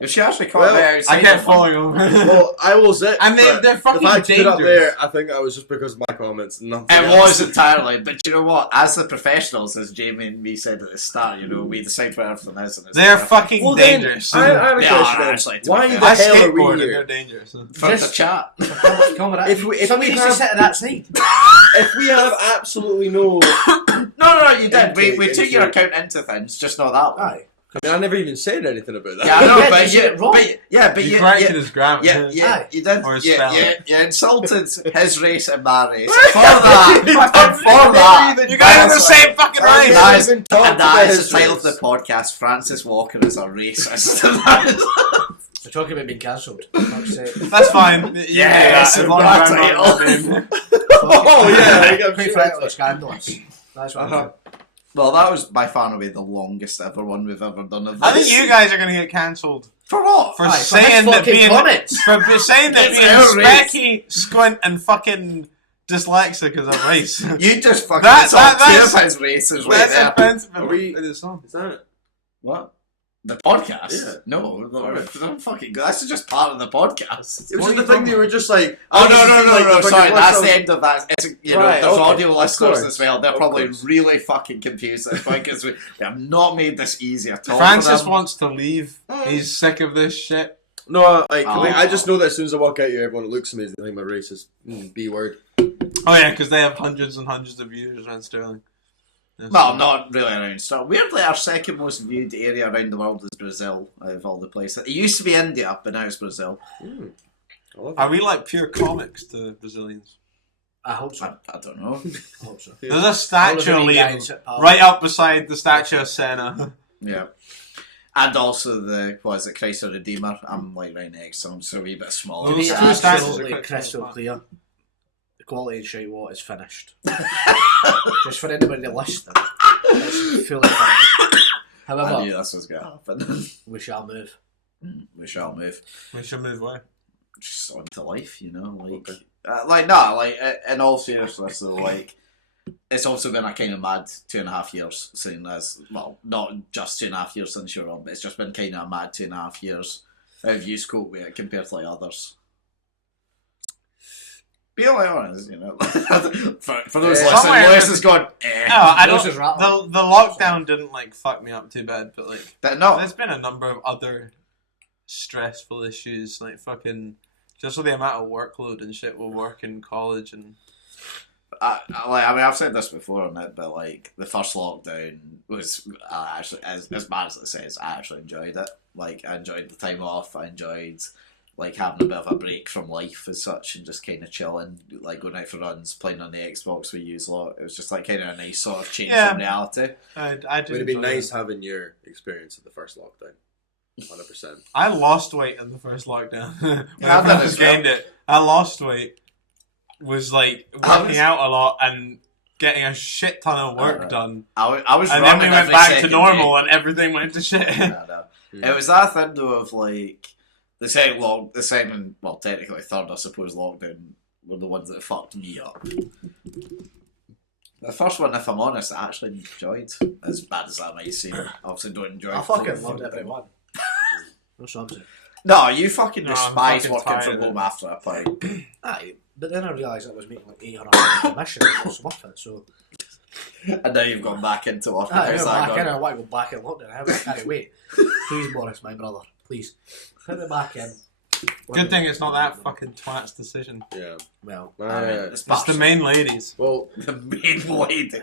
If she actually caught Well, me I outside kept of one. falling over. Well, I will zip. And but they're fucking the fact you put up dangerous. there, I think that was just because of my comments. Nothing It else. was entirely, but you know what? As the professionals, as Jamie and me said at the start, you know, we decide where everything is. And it's They're there. fucking Well, then, dangerous. I have a They question. are then. actually, to be Why fair. the I hell are we skateboard and they're here? dangerous. For the chat. Come with If we Somebody needs to have- sit at that side. If we have absolutely no, No, you did. We Okay, took your okay. account into things, just not that one. Aye. I mean, I never even said anything about that. Yeah, I know, Yeah, but you said it wrong. but You you corrected his grammar. Aye. you did. Or his You spelling. insulted his race and my race. For that, and for that, You guys are the same fucking I race! never Guys, even talked and that about is his the title of race. the podcast. Francis Walker is a racist. That is- We're talking about being cancelled. Fuck's sake. That's fine. You Yes, can do that, as long as I'm not title. the name. Oh yeah, I got Quite shit. frankly, scandalous. That's what Uh-huh. well, that was by far and away the longest ever one we've ever done of this. I think you guys are going to get cancelled For what? for Aye, for saying his that fucking being comments. for saying that It's being our race. specky, squint, and fucking dyslexic as a race. You just fucking That's two of his races right there. offensive. Are we- in the song. Is that it? What? The podcast? Yeah. No, don't fucking go. That's just part of the podcast. It was What just are the you thing that you were just like. Oh, I was just being like, the sorry, fucking that's list the of- end of that. It's, you Right, know, there's okay, audio of listeners course, as well. They're of probably course. really fucking confused at this point because we have not made this easy at all. Francis for them. wants to leave. He's sick of this shit. No, Oh. I just know that as soon as I walk out here, everyone looks at me and they think my race is B word. Oh yeah, because they have hundreds and hundreds of viewers around Sterling. Yes. Well, not really around Star. Weirdly, our second most viewed area around the world is Brazil, out of all the places. It used to be India, but now it's Brazil. I love Are it. we like pure comics to Brazilians? I hope so. I don't know. I hope so. There's a statue of All of the Liam guys at Palace. right up beside the statue of Senna. Yeah. And also the, what is it, Christ the Redeemer. I'm like right next to him, so a wee bit smaller. Well, To be Those two statues are absolutely quite crystal close. clear, the quality of shite what is finished. Just for anybody listening, it's fully finished. I knew However, this was going to happen. we shall move. We shall move. We should move away. Just on to life, you know, like, Okay. in all seriousness, though, like, it's also been a kind of mad 2.5 years, seeing as, well, not just 2.5 years since you're on, but it's just been kind of a mad 2.5 years. How have you coped with it compared to like others? Be all honest, you know. for those listening, Somewhere- Lewis has gone, No, I Yours don't. is rattling. The lockdown didn't like fuck me up too bad, but like But no, there's been a number of other stressful issues, like fucking just with the amount of workload and shit with work in college and I mean, I've said this before on it, but like the first lockdown was actually as bad as it says. I actually enjoyed it. Like I enjoyed the time off. I enjoyed like having a bit of a break from life as such, and just kind of chilling, like going out for runs, playing on the Xbox we use a lot. It was just like kind of a nice sort of change Yeah. from reality. I did. Would it be enjoy nice it. having your experience of the first lockdown? 100%. I lost weight in the first lockdown. When Yeah, I I did first as well. gained it, I lost weight. Was like working out a lot and getting a shit ton of work Alright. done, I was and then we running went every back to second normal, day. and everything went to shit. I know. It was that thing though of like the second, well, technically third, I suppose, lockdown were the ones that fucked me up. The first one, if I'm honest, I actually enjoyed. As bad as that might seem, I obviously don't enjoy. I fucking loved everyone. No subject. No, you fucking No, I'm despise fucking working tired from of home it. after a point. Aye, but then I realised I was making like 800 commission. It was worth it. So And now you've gone back into work. I How's went that back in. going? I want to go back in lockdown. I can't wait. Please, Boris, my brother, please put me back in. Good thing it's not that fucking twat's decision. Yeah. Well, I mean, it's It's the main ladies. Well, the main lady.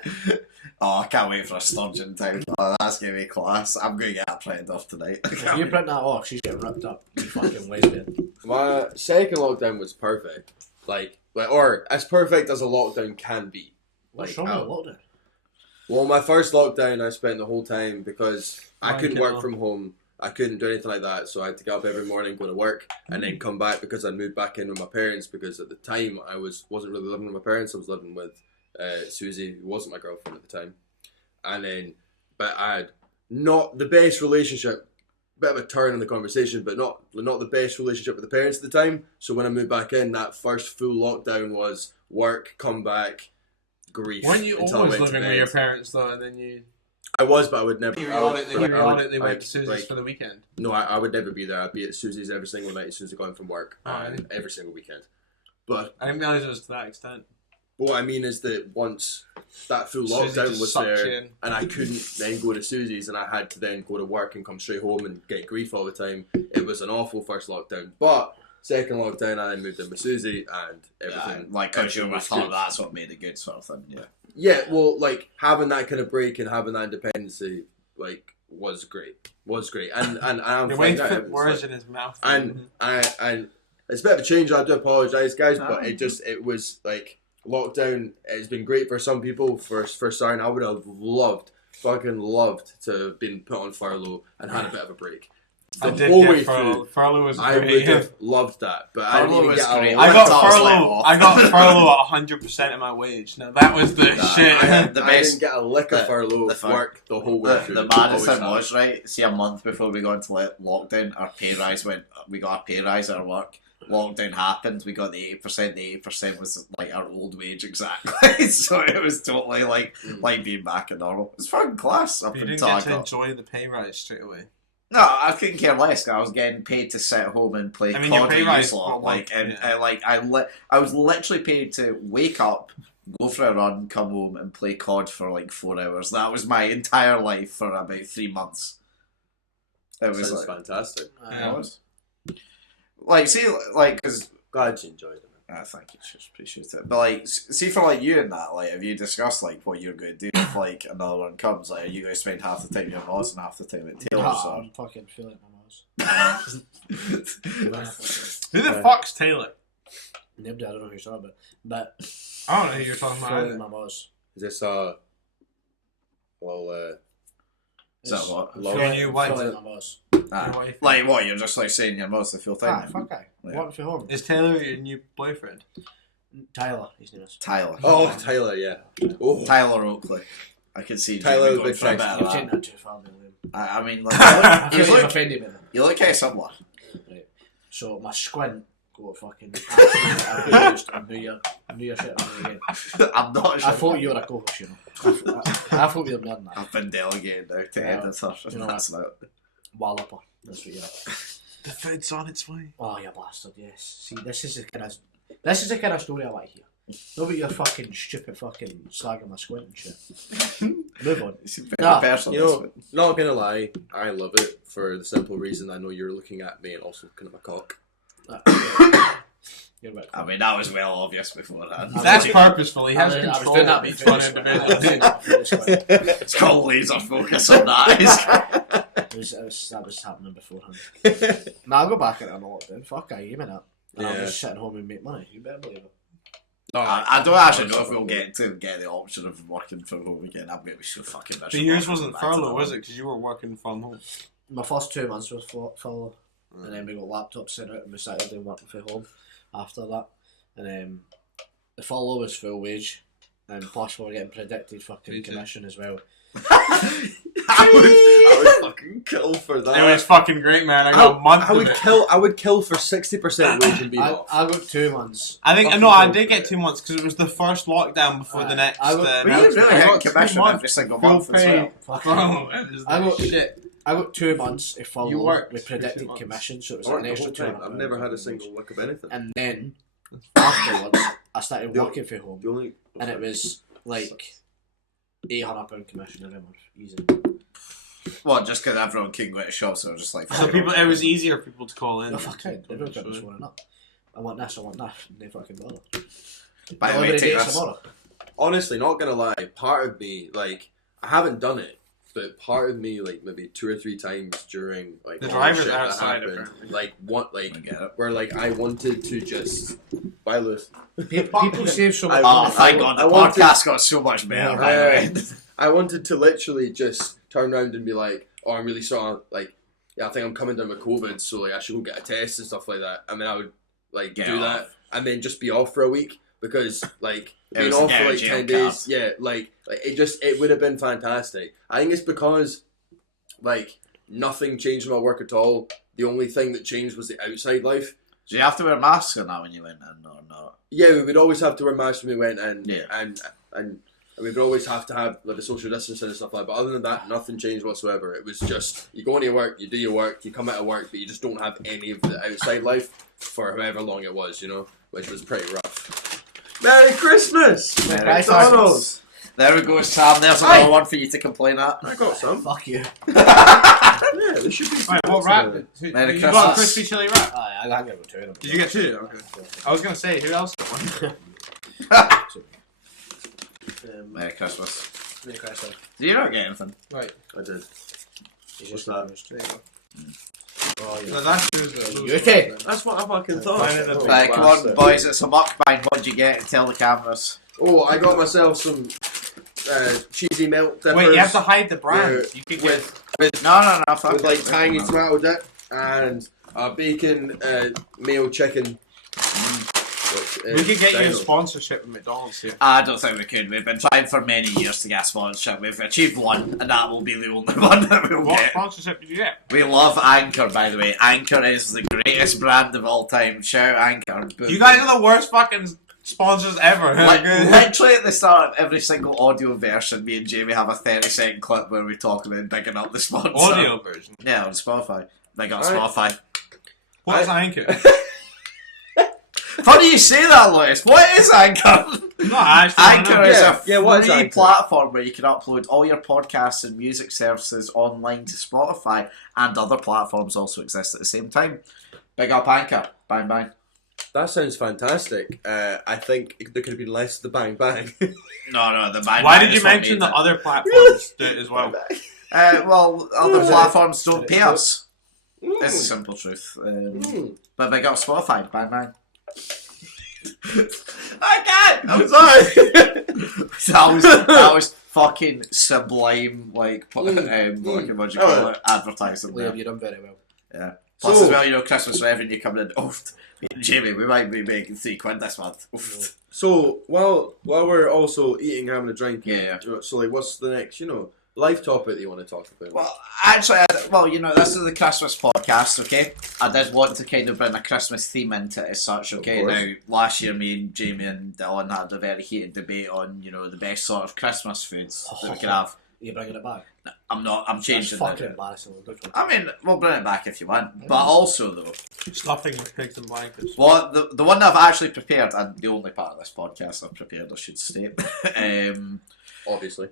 Oh, I can't wait for a sturgeon time. Oh, that's gonna be class. I'm gonna get that printed off tonight. if you print that off, she's getting ripped up. You fucking lesbian. my second lockdown was perfect. Like, or as perfect as a lockdown can be. What's Like, wrong with lockdown? Well, my first lockdown, I spent the whole time because I couldn't Wanking work off. from home. I couldn't do anything like that, so I had to get up every morning, go to work, and then come back because I moved back in with my parents. Because at the time I wasn't really living with my parents. I was living with Susie, who wasn't my girlfriend at the time. And then, but I had not the best relationship. Bit of a turn in the conversation, but not the best relationship with the parents at the time. So when I moved back in, that first full lockdown was work, come back, grief. Weren't you until I always went to living with bed. your parents though, and then you? I was, but I would never. You I would- they I went would- to Susie's like, for the weekend. No, I would never be there. I'd be at Susie's every single night as soon as I got in from work, Alright. and every single weekend. But I didn't realize it was to that extent. what I mean is that once that full Susie lockdown just was sucked you there, in. and I couldn't then go to Susie's, and I had to then go to work and come straight home and get grief all the time. It was an awful first lockdown. But second lockdown, I then moved in with Susie, and everything. Like, because you're everything with was her, good. that's what made it good, sort of thing. Yeah. Yeah, well, like having that kind of break and having that independency, like, was great. And I'm The way finding out fit it's words like- in his mouth. and it's a bit of a change. I do apologise, guys, Ah. but it was like lockdown. It's been great for some people. For certain, I would have fucking loved to have been put on furlough and had a bit of a break. I The did whole get way furlough. through, Furlough was I would great. have loved that, but I Furlough didn't was get a great. lot. I got That was like furlough. off. I got furlough at 100% of my wage. Now that was the shit. The I best- didn't get a lick of the- furlough the work the whole way through. The maddest Always thing have. was, right, see, a month before we got into lockdown, our pay rise we got a pay rise at our work, lockdown happened, we got the 8%. The 8% was like our old wage exactly, so it was totally like being back in normal. It was fucking class. Up You until didn't I get to got. enjoy the pay rise straight away. No, I couldn't care less. I was getting paid to sit at home and play I mean, your COD pay with rise, you lot, what, like, and yeah. I was literally paid to wake up, go for a run, come home, and play COD for like 4 hours. That was my entire life for about 3 months. It was Sounds like, fantastic. Yeah. it was. Like, see, like, because Glad you enjoyed it. thank you, just appreciate it. But like, see, for like you and that, like, have you discussed like what you're going to do if like another one comes? Like, are you going to spend half the time in your Moz and half the time at Taylor's? Or... I'm fucking feeling my mouse. Who the fuck's Taylor? Nobody, I don't know who you're talking about. But I don't know who you're talking about. feeling either. my mouse. Is this well Is that what? Your new wife. Feeling my mouse. Ah, wife. like what? You're just like saying your Moz the full time. Fuck I. Yeah. Working for home. Is Taylor your new boyfriend? Tyler, his name is. Tyler. Oh, Tyler, yeah. Oh, Tyler Oakley. I can see Tyler Jamie the going big for a bit French. of You've that. taken that too far, William. I mean, like, I you feel like look, offended me. you look kind of similar. Right. So my squint got fucking abused. I knew your shit on me again. I'm not sure. I thought you were a co-host, you know. I thought you were more than that. I've been delegated now to Yeah. editor. You know That's not. Walloper. That's what you are. The food's on its way. Oh, you bastard, yes. See, this is the kind of story I like to hear. Not about your fucking stupid fucking slagging my squint and shit. Move on. It's very Nah, personal. you know, not gonna lie, I love it for the simple reason I know you're looking at me and also looking at my cock. You're right. I mean, that was well obvious beforehand. That's purposeful. He has I was control doing that of his before fun this individual. I was doing that before this squint. It's called laser focus on that. That was happening beforehand. Nah, I'll go back at it on a lockdown. Fuck, I aim it up. And I'll Yeah. just sit at home and make money. You better believe it. I don't actually know if we'll get the option of working from home again. I'm going to be so fucking miserable. But yours wasn't Back to furlough, the was home. it? Because you were working from home. My first 2 months was furlough, and then we got laptops sent out and we started doing working from home after that. And the furlough was full wage, and plus we were getting predicted fucking Me too. commission as well. I would fucking kill for that. It was fucking great, man. I got a month I of would it. kill for 60% wage and be off. I got 2 months. I think Fucking no, I go did for get it. 2 months because it was the first lockdown before the next. I got- But you announcement. really I hit got 2 commission months every single full month as pay. well. Oh, it was I the got- shit. I got 2 months of furlough You worked with for 2 predicted months. commission, so it was Or an the extra whole 2 time. I've never had a single lick of anything. And then afterwards, I started The- working from home, The only and it was like £800 commission every month, easy. Well, just because everyone couldn't go to shops, so just like. So people, it was easier for people to call in. Oh, fuck it. Everyone got this one up. I want this, I want that. And they fucking bother. By the way, Delivery take dates this. tomorrow. honestly, not gonna lie, part of me, like, I haven't done it, but part of me, like, maybe 2 or 3 times during, like, The all driver's shit that outside, happened, apparently. like, I get it. where, like, I wanted to just, bye, Lewis. People save so much I- Oh, money. thank God, the I wanted- podcast got so much better. by the way. I wanted to literally just turn around and be like, oh, I'm really sorry, like, yeah, I think I'm coming down with COVID, so, like, I should go get a test and stuff like that, and then I would, like, Get do off. that, and then just be off for a week, because, like, It being was a off get for, out like, of jail 10 days, card. yeah, like, it would have been fantastic. I think it's because, like, nothing changed in my work at all. The only thing that changed was the outside life. Do you have to wear masks or not when you went in or not? Yeah, we would always have to wear masks when we went in, Yeah. and we would always have to have like the social distancing and stuff like that. But other than that, nothing changed whatsoever. It was just you go into your work, you do your work, you come out of work, but you just don't have any of the outside life for however long it was, you know, which was pretty rough. Merry Christmas, Merry McDonald's. There we go, Sam. There's another one for you to complain at. I got some. Fuck you. Yeah, there should be some. Right, what wrap? You Merry got a Christmas. crispy chili wrap. I got 2 of them. Did you get 2? Okay. I was gonna say, who else got one? Merry Christmas. Merry Christmas. Do you not get anything? Right. I did. He's What's just that? There you go. Oh, yeah. No, that's yours. You take. That's what I fucking thought. Fine, Oh, Right, come on, bastard. boys. It's a mukbang. What'd you get? Tell the cameras. Oh, I got myself some cheesy melt dippers. Wait, you have to hide the brand. with- You could get. with No, fuck with it. like tangy tomato dip and a bacon mayo chicken. We could get you a sponsorship with McDonald's here. I don't think we could. We've been trying for many years to get a sponsorship. We've achieved one, and that will be the only one that we'll What get. sponsorship did you get? We love Anchor, by the way. Anchor is the greatest brand of all time. Shout Anchor. You guys are the worst fucking sponsors ever. Literally at the start of every single audio version, me and Jamie have a 30-second clip where we talk about bigging up the sponsor. Audio version. Yeah, on Spotify. Big up Spotify. What's Anchor? Funny you say that, Lewis. What is Anchor? No, I actually Anchor is a what is free Anchor? platform where you can upload all your podcasts and music services online to Spotify, and other platforms also exist at the same time. Big up Anchor. Bang bang. That sounds fantastic. I think there could have been less of the bang bang. No, the bang. Why bang did you is what mention made the it. other platforms do it as well? Well, other platforms don't pay us. It's the simple truth. But big up Spotify. Bang bang. I can't. I'm sorry. that was fucking sublime. Like, what do you call it? Advertising. Liam, There. you done very well. Yeah. Plus, So- as well, Christmas revenue coming in. Oof. Me and Jamie, we might be making £3 this month. Oof. So while we're also eating, having a drink, Yeah. So like, what's the next, life topic that you want to talk about? Well, actually, this is the Christmas podcast, okay? I did want to kind of bring a Christmas theme into it as such, okay? Of course. Now, last year, me and Jamie and Allan had a very heated debate on, the best sort of Christmas foods that we can have. Are you bringing it back? I'm changing That's fucking it. embarrassing. We'll go for it. I mean, we'll bring it back if you want. But also, though, Stuffing with pigs and blankets. well, the one that I've actually prepared, and the only part of this podcast I've prepared, I should state, Obviously.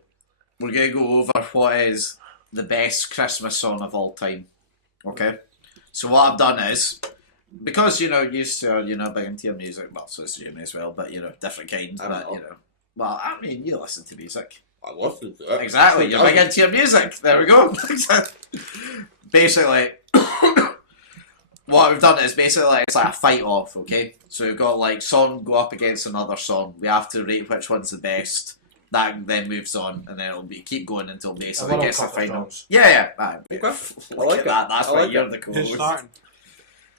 we're going to go over what is the best Christmas song of all time. Okay? So what I've done is, because, used to, big into your music, well, so it's Jamie as well, but, different kinds, I but, don't know. well, I mean, you listen to music. I listen to it. Exactly, you're big into your music. There we go. Basically, what we've done is it's like a fight off, okay? So we've got like song go up against another song. We have to rate which one's the best. That then moves on, and then it'll keep going until basically I've it gets the got a couple of final. songs. Yeah. Okay. Look like at it. that. That's I why like you're it. the Who's co-host. starting?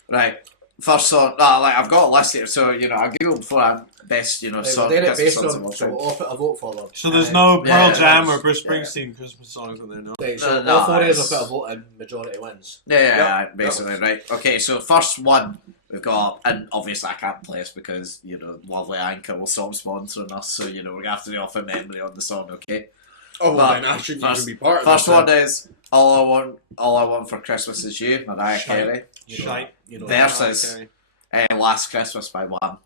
Right. First song. I've got a list here. So I googled before best Right, song. we're doing it Christmas based songs of on, all so time. we'll all put a vote for them. So there's no Pearl yeah, Jam yeah. or Bruce Springsteen Christmas songs in there, no? Right, so No, all four of us it's- will put a vote and majority wins. Yeah, Yep. basically, right. Okay, so first one we've got, and obviously I can't play this because, lovely Anchor will stop sponsoring us, so, we're going to have to do off a memory on the song, okay? Oh, well, But then I shouldn't first- even be part of First this. one is All I Want for Christmas Is You, Mariah Shite. Carey, You know Shite. that, you know There- that. Versus- Okay. Last Christmas by Wham.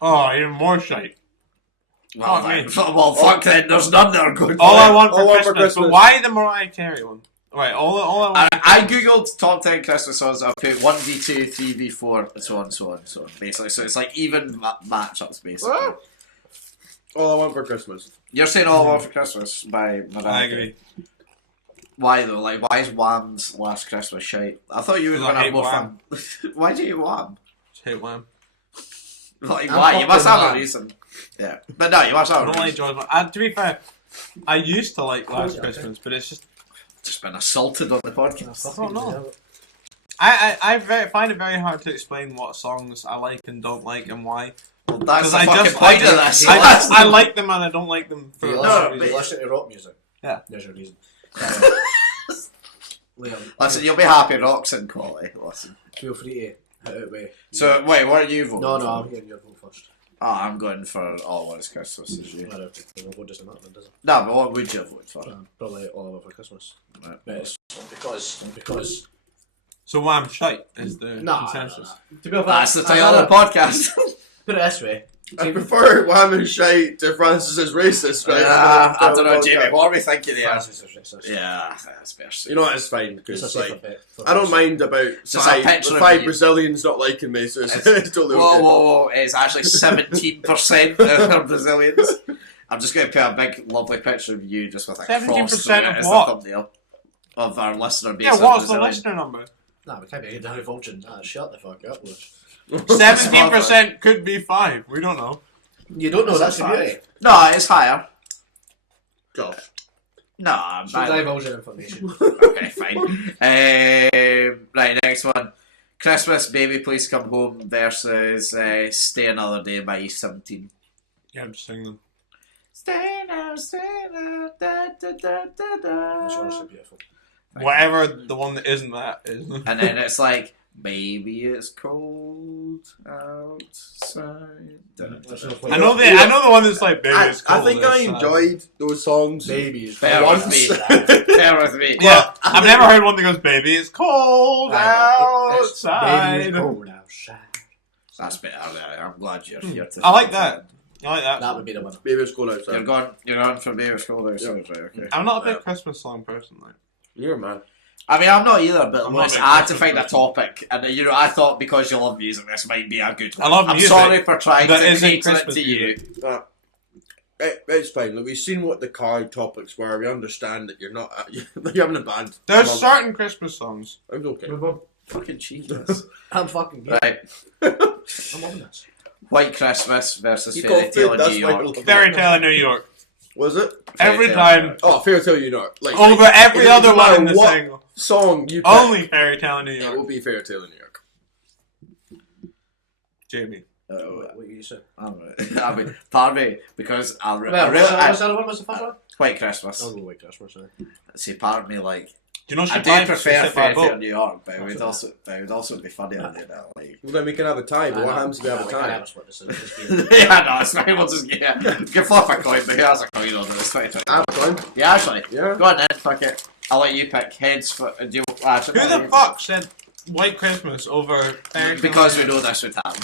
Oh, even more shite. Well, Oh, man. fuck then, there's none that are good. All I Want All I for Want for Christmas. But Christmas. why the Mariah Carey one? Right, all I want. I googled top 10 Christmas songs. I put 1v2, 3v4, and so on, so on, so on. Basically, so it's like even matchups. Basically, Ah. All I Want for Christmas. you're saying All I Want for Christmas by Mariah I Carey. agree. Why though? Like, why is Wham's Last Christmas shite? I thought you were Because I gonna have hate more Wham. fun. Why do you hate Wham? Just hate Wham. Like, I'm why? You must have fucking a reason. Yeah, but no, you must I have a don't like reason. George Michael. And to be fair, I used to like Last Christmas, but it's just Just been assaulted on the podcast. I don't know. Find it very hard to explain what songs I like and don't like and why. Well, that's Because the I fucking just point of this. I like them and I don't like them for Do you a listen, No, do you but- listen to rock music? Yeah. There's your reason. Liam, Listen, you'll be happy. Rock's in quality. Listen. feel free to hit it with. So wait, what are you voting? No, for? I'm getting your vote first. Oh, I'm going for All I Want is Christmas Is You. Well, we'll go just in that then, does it? No, but what would you vote for? Probably All I Want for Christmas. Right. But it's because So Wham shite is the nah, consensus. to be honest, That's the title of the podcast. Put it this way. I prefer Wham and Shite to Francis's racist, right? I don't know, Jamie. What are we thinking here? Francis is racist. Yeah, that's best. You know what? It's fine It's a because safer like bet for I don't us. mind about Just a five, picture of five you. Brazilians not liking me, so it's totally Whoa, okay. whoa, whoa. It's actually 17% are Brazilians. I'm just going to put a big, lovely picture of you just with a cross 17% through it of as what? the thumbnail of our listener base. Yeah, of what's the Brazilian. listener number? Nah, we can't be divulging. Shut the fuck up, Bush. 17% could be 5. We don't know. You don't know, that's the Five. beauty. No, it's higher. Josh. No, I'm Should bad. divulging information. Okay, fine. Right, next one. Christmas, Baby Please Come Home versus Stay Another Day by East 17. Yeah, I'm just singing them. Stay now, da, da, da, da, da. It's honestly beautiful. Whatever the one that isn't that is. And then it's like, baby, it's cold outside. I know the one that's like, baby, it's I cold think I outside. enjoyed those songs. Babies. Bear with me. Bear with me. Yeah, I've never heard one that goes, baby, it's cold outside. Baby, it's cold outside. That's better. I'm glad you're here to. I like that. I like that. That would be the one. Baby, it's cold outside. You're on for Baby It's Cold Outside, right? Okay. I'm not a big Christmas song person, like. You're a man. I mean, I'm not either, but I'm not listen, a I had to Christmas find a person. topic, and I thought because you love music, this might be a good one. I love I'm music. sorry for trying That to isn't cater it Christmas to you. music. It's fine. Look, we've seen what the card topics were. We understand that you're not. You're having a band. There's certain Christmas songs. I'm okay. Fucking cheeky. I'm fucking good. Right, I'm loving this. White Christmas versus You Fairy got Tale food, in that's New why York. we'll- Fairy Tale in New York. Was it? Every Fairy Tale in New time. York. Oh, Fairy Tale You Know. Like Over every it other doesn't one in matter the what single. song you pick, Only Fairy Tale in New it York. will be Fairy Tale in New York. Jamie. What you say? I mean, pardon me, because I What's really. the other one? What's the first one? White Christmas. I'll go White Christmas. See, pardon me, like. Do you know she I do died prefer by a Fairy Tale boat? in New York, but it would also be funny on doing that. Like. Well, then we can have a tie. But what happens if we have a We tie? can't have a split decision. This game. Yeah, no, it's fine. We'll just you can flip a coin, but here's a coin on it. It's fine. I have a coin. Yeah, actually. Yeah. Go on then, fuck it. I'll let you pick heads for. Do you, actually, Who the fuck said White Christmas over Fairy Tale? Because we know this would happen.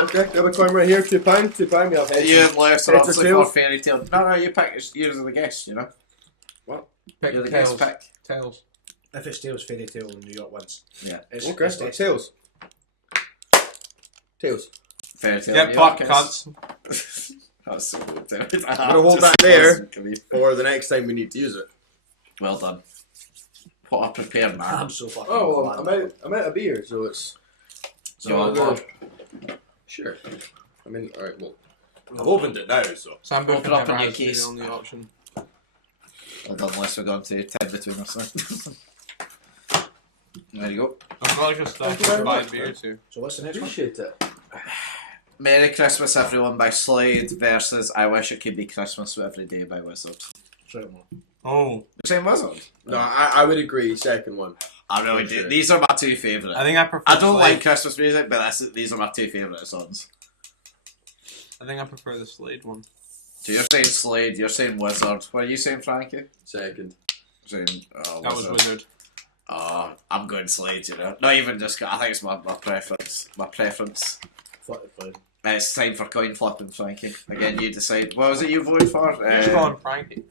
Okay, we have a coin right here. £2. £2. We have heads. You and Lewis are Heads or obviously for tails? Fairy Tale. No, you pick. Yours are the guest, you know. Pick You're the Tails. guest pick. Tails. If it's Tails, Fairy Tale in New York wins. Yeah. It's, Okay, it's Tails. tails. Tails. Fairy Tale. Get New fucked, York cunts. is- That's so good. David. I'm gonna hold that there for the next time we need to use it. Well done. What a prepared man. I'm so fucking Oh, well, glad. I'm out of beer, so it's. You want more? Sure. I mean, alright, well. I've opened it now, so. Sambo Open can up never in your has the case. only option. Well done, unless we're going to 10 between us then. There you go. I've got like a Thank stuff you to very buy much, beer man. too. So what's the next one? Appreciate it. Merry Christmas Everyone by Slade versus I Wish It Could Be Christmas Every Day by Wizard. Straight on. Oh, You're saying Wizard? No, I would agree, second one. I really do. These are my two favourite. I think I prefer. I don't Slade. like Christmas music, but these are my two favourite songs. I think I prefer the Slade one. So you're saying Slade, you're saying Wizard. What are you saying, Frankie? Second. Saying That was Wizard. I'm going Slade, you know. Not even just, I think it's my preference. My preference. Fine. It's time for coin flipping, Frankie. Again, you decide. What was it you voted for? Just call him Frankie.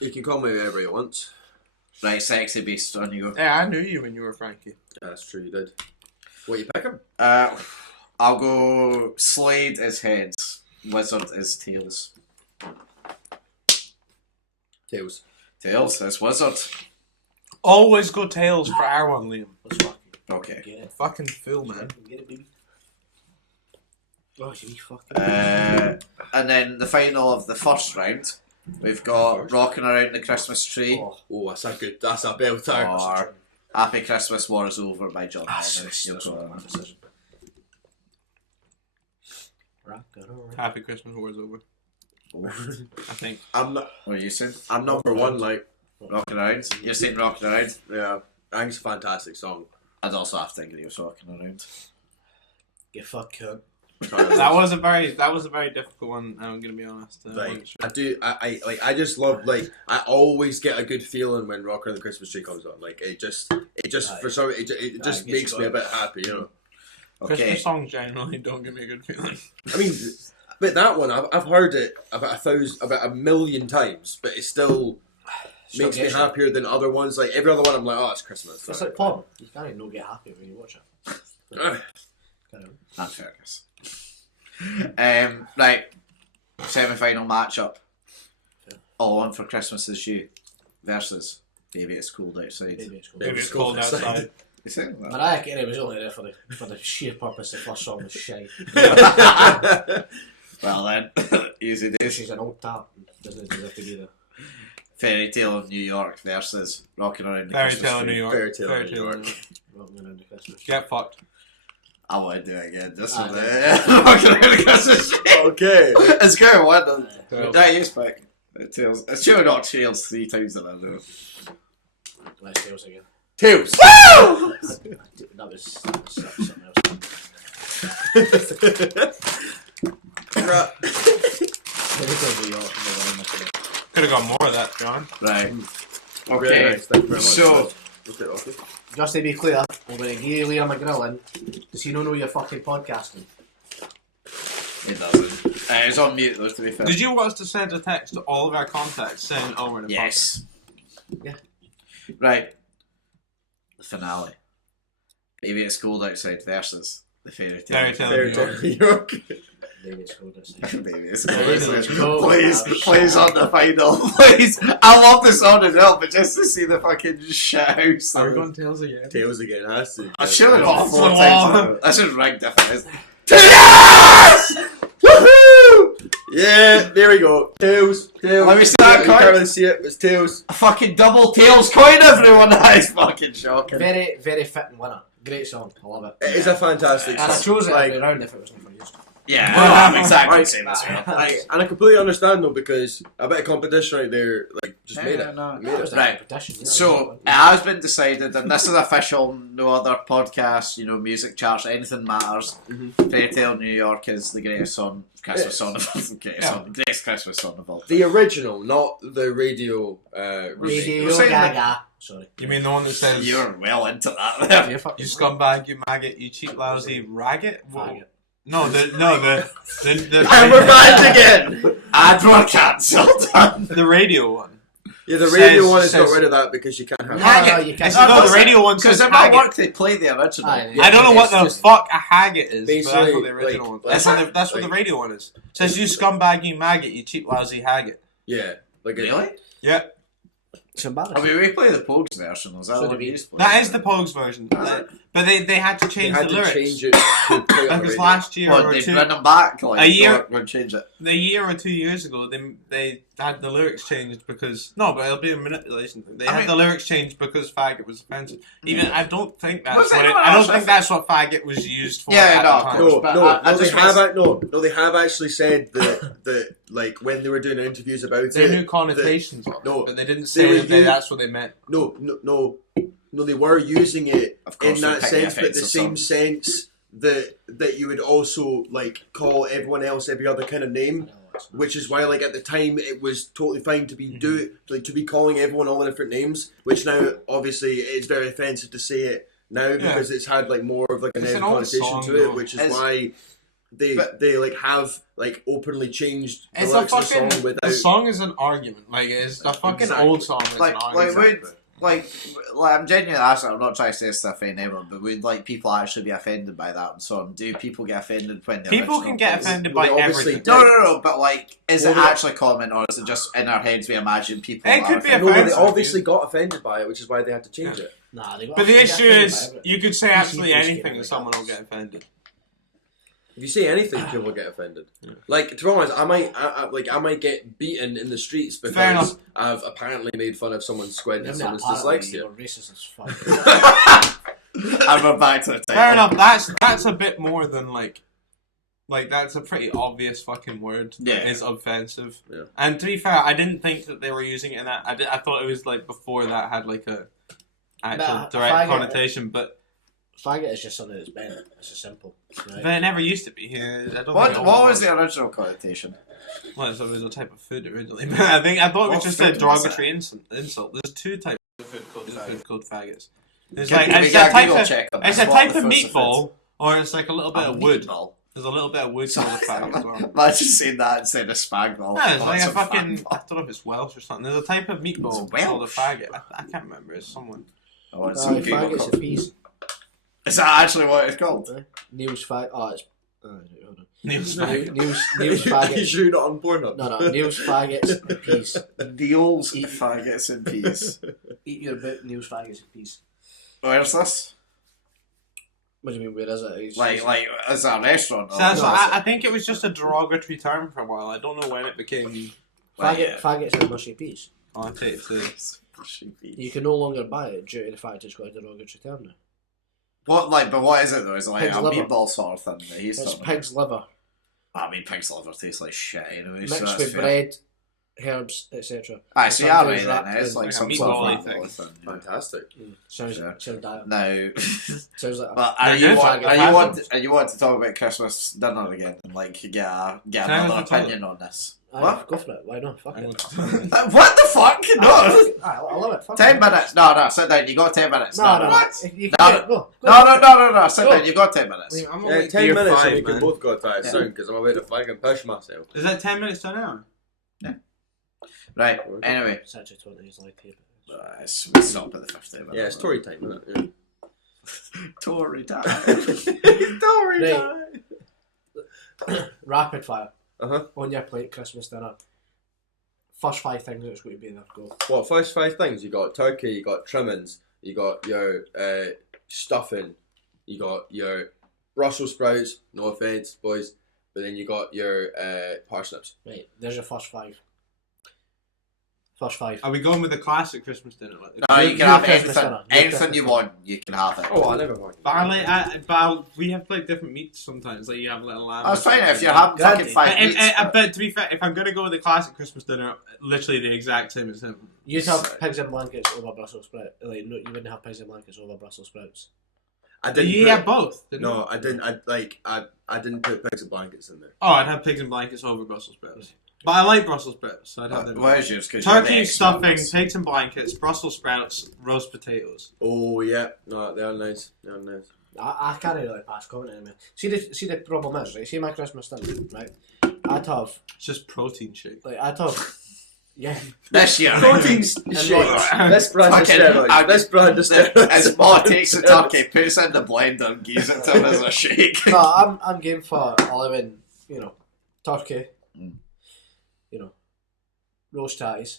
You can call me whatever you want. Right, sexy beast, on you go. Yeah, I knew you when you were Frankie. Yeah, that's true, you did. What, you pick him? I'll go Slade is heads, Wizard is tails. Tails. Tails is Wizard. Always go Tails for our one, Liam. Let's fucking Okay. get it. Fucking fool, man. Get it, baby. Oh, you fucking. And then the final of the first round, we've got Rocking Around the Christmas Tree Oh, that's a belter. or Happy Christmas War is Over by John Ah, Lennon. You'll go on. decision. Rock it around. Happy Christmas war's over. I think. What are you saying? I'm number one, like, Rocking Around? You're saying Rocking Around? yeah. I think it's a fantastic song. I'd also have to agree with Rocking Around. Get fucked, cunt. That was a very difficult one. I'm gonna be honest. Like, I just love, like, I always get a good feeling when Rock Around the Christmas Tree comes on. Like, it just for some, it just Aye, makes gets me you a bit happy, you know. Okay. Christmas songs generally don't give me a good feeling. I mean, but that one, I've heard it about a million times, but it still makes me gets you. happier than other ones. Like, every other one, I'm like, oh, it's Christmas. It's like porn. You can't even not get happy when you watch it. That's fairness. Right, semi-final matchup. All On for Christmas Is You versus Baby It's Cold Outside. Maybe it's cool. Maybe it's cold outside. You saying that? Mariah Carey was only there for the sheer purpose the first song was shite. Well then, easy days. She's an old tap. Doesn't deserve to be there. Fairy Tale of New York versus Rocking Around the Fairy Christmas Tale in Tree. New York. Fairy Tale in New York. walking around the Christmas. Get fucked. I want to do it again. Just Ah, for the walking around the Christmas tree. Okay. It's going to win. Tails. That is back. Tails. It's sure not Tails 3 times in a row. Let's Tails again. Tails. That was something else. Could have got more of that, John. Right. Very Okay. nice, thank you very much. So, Okay. Just to be clear, I'm going to give Liam a grill in. Does he not know you're fucking podcasting? it doesn't. It's on mute though, to be fair. Did you want us to send a text to all of our contacts saying, "Oh, we're in a Yes. Yeah. Right. The finale. Baby It's Cold Outside versus the Fairy Tale. Fairy Tale. Fairy Tale New York. Maybe it's cold outside. Baby It's Baby, Cold it's Outside. cold Please outside. on the final. Please. I love the song as well, but just to see the fucking shit house. Are we going Tails again? Tails again, has to. I should have got Oh, 4 come times. on. This is rigged if it is. Woohoo! Yeah, there we go. Tails. Let me see that You card. can't really see it, but it's Tails. A fucking double Tails coin, everyone. That is fucking shocking. Very, very fitting winner. Great song. I love it. It is a fantastic And I song. chose it Like, every round if it wasn't for you. Yeah, Well, I'm exactly the right. same as well. and I completely understand though, because a bit of competition right there, like, just made it. no. Made That was it. a Right. competition. Yeah, So it has been decided, and this is official. No other podcast, music charts, anything matters. Fairy Tale New York is the greatest song, Christmas song of greatest Christmas song of all time. The original, not the radio. Radio We're saying that- Gaga. Sorry. You mean the one that says, You're well into that. There. You're fucking "You scumbag, you maggot, you cheap, lousy raggot"? Faggot. No, the And we're back again! And we're cancelled. the radio one. Yeah, the radio Says- one has got says- rid of that because you can't have No, you can't. No, the radio one Because says in my haggis. work they play the original. Aye, Yeah, I don't know what it's the just- fuck a haggis is, but that's basically, what the original like- one. That's what the radio one is. It says, "You scumbag, you maggot, you cheap, lousy haggis." Yeah. Like Really? Yeah, It's embarrassing. I mean, we play the Pogues version. Was that So the do one we. you used to play? that is the Pogues version. But they had to they change had the to lyrics. change it to play on the Because radio. last year What, or they two, bring them back? Like, A year- Go and change it. a year or 2 years ago, they had the lyrics changed because but it'll be a manipulation thing. They I had mean- the lyrics changed because faggot was offensive. Even I don't think that's Was what anyone I don't else think that's what faggot was used for. Yeah, at no, the of time. course. No, But no, I no, they just have was- no, they have actually said that like when they were doing interviews about There are it. new connotations on no, it, but they didn't they say were that that's what they meant. No, they were using it Of course in they that pick sense, the but the offensive same songs. sense that you would also like call everyone else every other kind of name, which is why like at the time it was totally fine to be to be calling everyone all the different names, which now obviously it's very offensive to say it now because it's had like more of like a It's negative an old connotation song, to though. it, which is It's- why they like have like openly changed the It's a lyrics of the fucking. song The without. song is an argument. Like it's a fucking Exactly. old song. It's Like, an like, argument. would like I'm genuinely asking. I'm not trying to say this to offend anyone, but would like people actually be offended by that and so on? Do people get offended when the People original can get plays? offended Well, by they obviously everything. No. But like, is Well, it they- actually common, or is it just in our heads we imagine people? It are could be offended? No, but they offensive, obviously got offended by it, which is why they had to change it. Nah, they got But the they issue got offended is, by everything. you could say PC absolutely post anything game and someone will like get offended. If you say anything, people will get offended. Like to be honest, I might get beaten in the streets Fair because enough. I've apparently made fun of someone's squint and You're someone's not part of it, dyslexia. you're racist as fuck. And we're back to the title. Fair enough. That's a bit more than like that's a pretty obvious fucking word. Yeah. That is offensive. Yeah. And to be fair, I didn't think that they were using it in that. I thought it was like before that had like a actual Nah, direct faggot- connotation, but Faggot is just something that's bent. It's just simple. Right? it never used to be. Yeah, I don't What think it was the original connotation? Well, it was a type of food originally, but I thought it was What just food a was derogatory insult. There's two types of food called faggots. It's Can like we it's get a a type Google of check on it's this? a What type the of first meatball, or it's like a little bit of wood. Meatball. There's a little bit of wood called a faggot as well. Imagine saying that instead of spaghetti. Yeah, it's like a fucking. I don't know if it's Welsh or something. There's a type of meatball It's called a Welsh? faggot. I can't remember. It's someone. Oh, it's some Google Faggot's call. a piece. Is that actually what it's called? Neil's fag. Oh, it's. Hold on. Neil's Neil's faggot. Neil's You faggots. sure you're not on Pornhub? No, Neil's faggots a piece. Deals, faggots, and peas. Eat your book, Neil's faggots a piece. Where's this? What do you mean? Where is it? It's Like, is that a restaurant? So that's No, what- I think it was just a derogatory term for a while. I don't know when it became. faggots are a mushy piece. I'll take it to. You can no longer buy it due to the fact it's got a derogatory term now. But what is it though? Is it like Pig's a liver. meatball sort of thing that he's It's talking about? pig's liver I mean, pig's liver tastes like shit anyway. mixed so that's with fair. bread, herbs, etc. Aye, so yeah, Sometimes right wrapped then. It's in- like Like a some meatball sort of thing. thing. Yeah. Fantastic. Sounds Yeah. sounds dire. Now, Sounds like but They're good. are you want to talk about Christmas dinner again and like get Can I another have the opinion on this? Aye, What? Go for it. Why not? Fuck I it. want- What the fuck? No, Aye, I love it. Fuck 10 it. minutes. No, sit down. You got 10 minutes. No. What? You No, can go. No. Sit Go. down. You got 10 minutes. I'm Yeah, only 10 year minutes 5, and we can man. both go to it Yeah. soon because I'm about to fucking push myself. Is that 10 minutes to an hour? Right. Anyway, It's actually 20 years like tape. we stop at the 50 minute. Yeah, it's story time, isn't it? Tory time. Story Right. Rapid fire. Uh-huh. On your plate, Christmas dinner. First 5 things that's going to be there. Go. What, first 5 things? You got turkey, you got trimmings, you got your stuffing, you got your Brussels sprouts, no offence, boys, but then you got your parsnips. Right, there's your first 5. First 5. Are we going with the classic Christmas dinner? Like, No, you Your can have Christmas anything. dinner. Your Anything Christmas you dinner. want, you can have it. Oh, I never mind. But we have like different meats sometimes. Like you have little lamb. That's or fine if something. you're having Granted. fucking 5 But, meats. but to be fair, if I'm gonna go with the classic Christmas dinner, literally the exact same as him. You'd have pigs and blankets over Brussels sprouts. Like, no, you wouldn't have pigs and blankets over Brussels sprouts. I didn't You put- have both. Didn't No, you? I didn't. I didn't put pigs and blankets in there. Oh, I'd have pigs and blankets over Brussels sprouts. But I like Brussels sprouts, so I'd have them. Where's yours? 'Cause you're the Turkey, expert stuffing, on this. pigs and blankets, Brussels sprouts, roast potatoes. Oh yeah, no, they are nice. They are nice. I can't really pass comment anymore. See the problem is, right? See my Christmas dinner, right? I'd have, It's just protein shake. yeah. This year. Protein shakes. This brand of Fucking- steroids. This brand of steroids. As Ma takes the turkey, puts it in the blender and gives it to him as a shake. No, I'm game for allowing, turkey, roast tatties.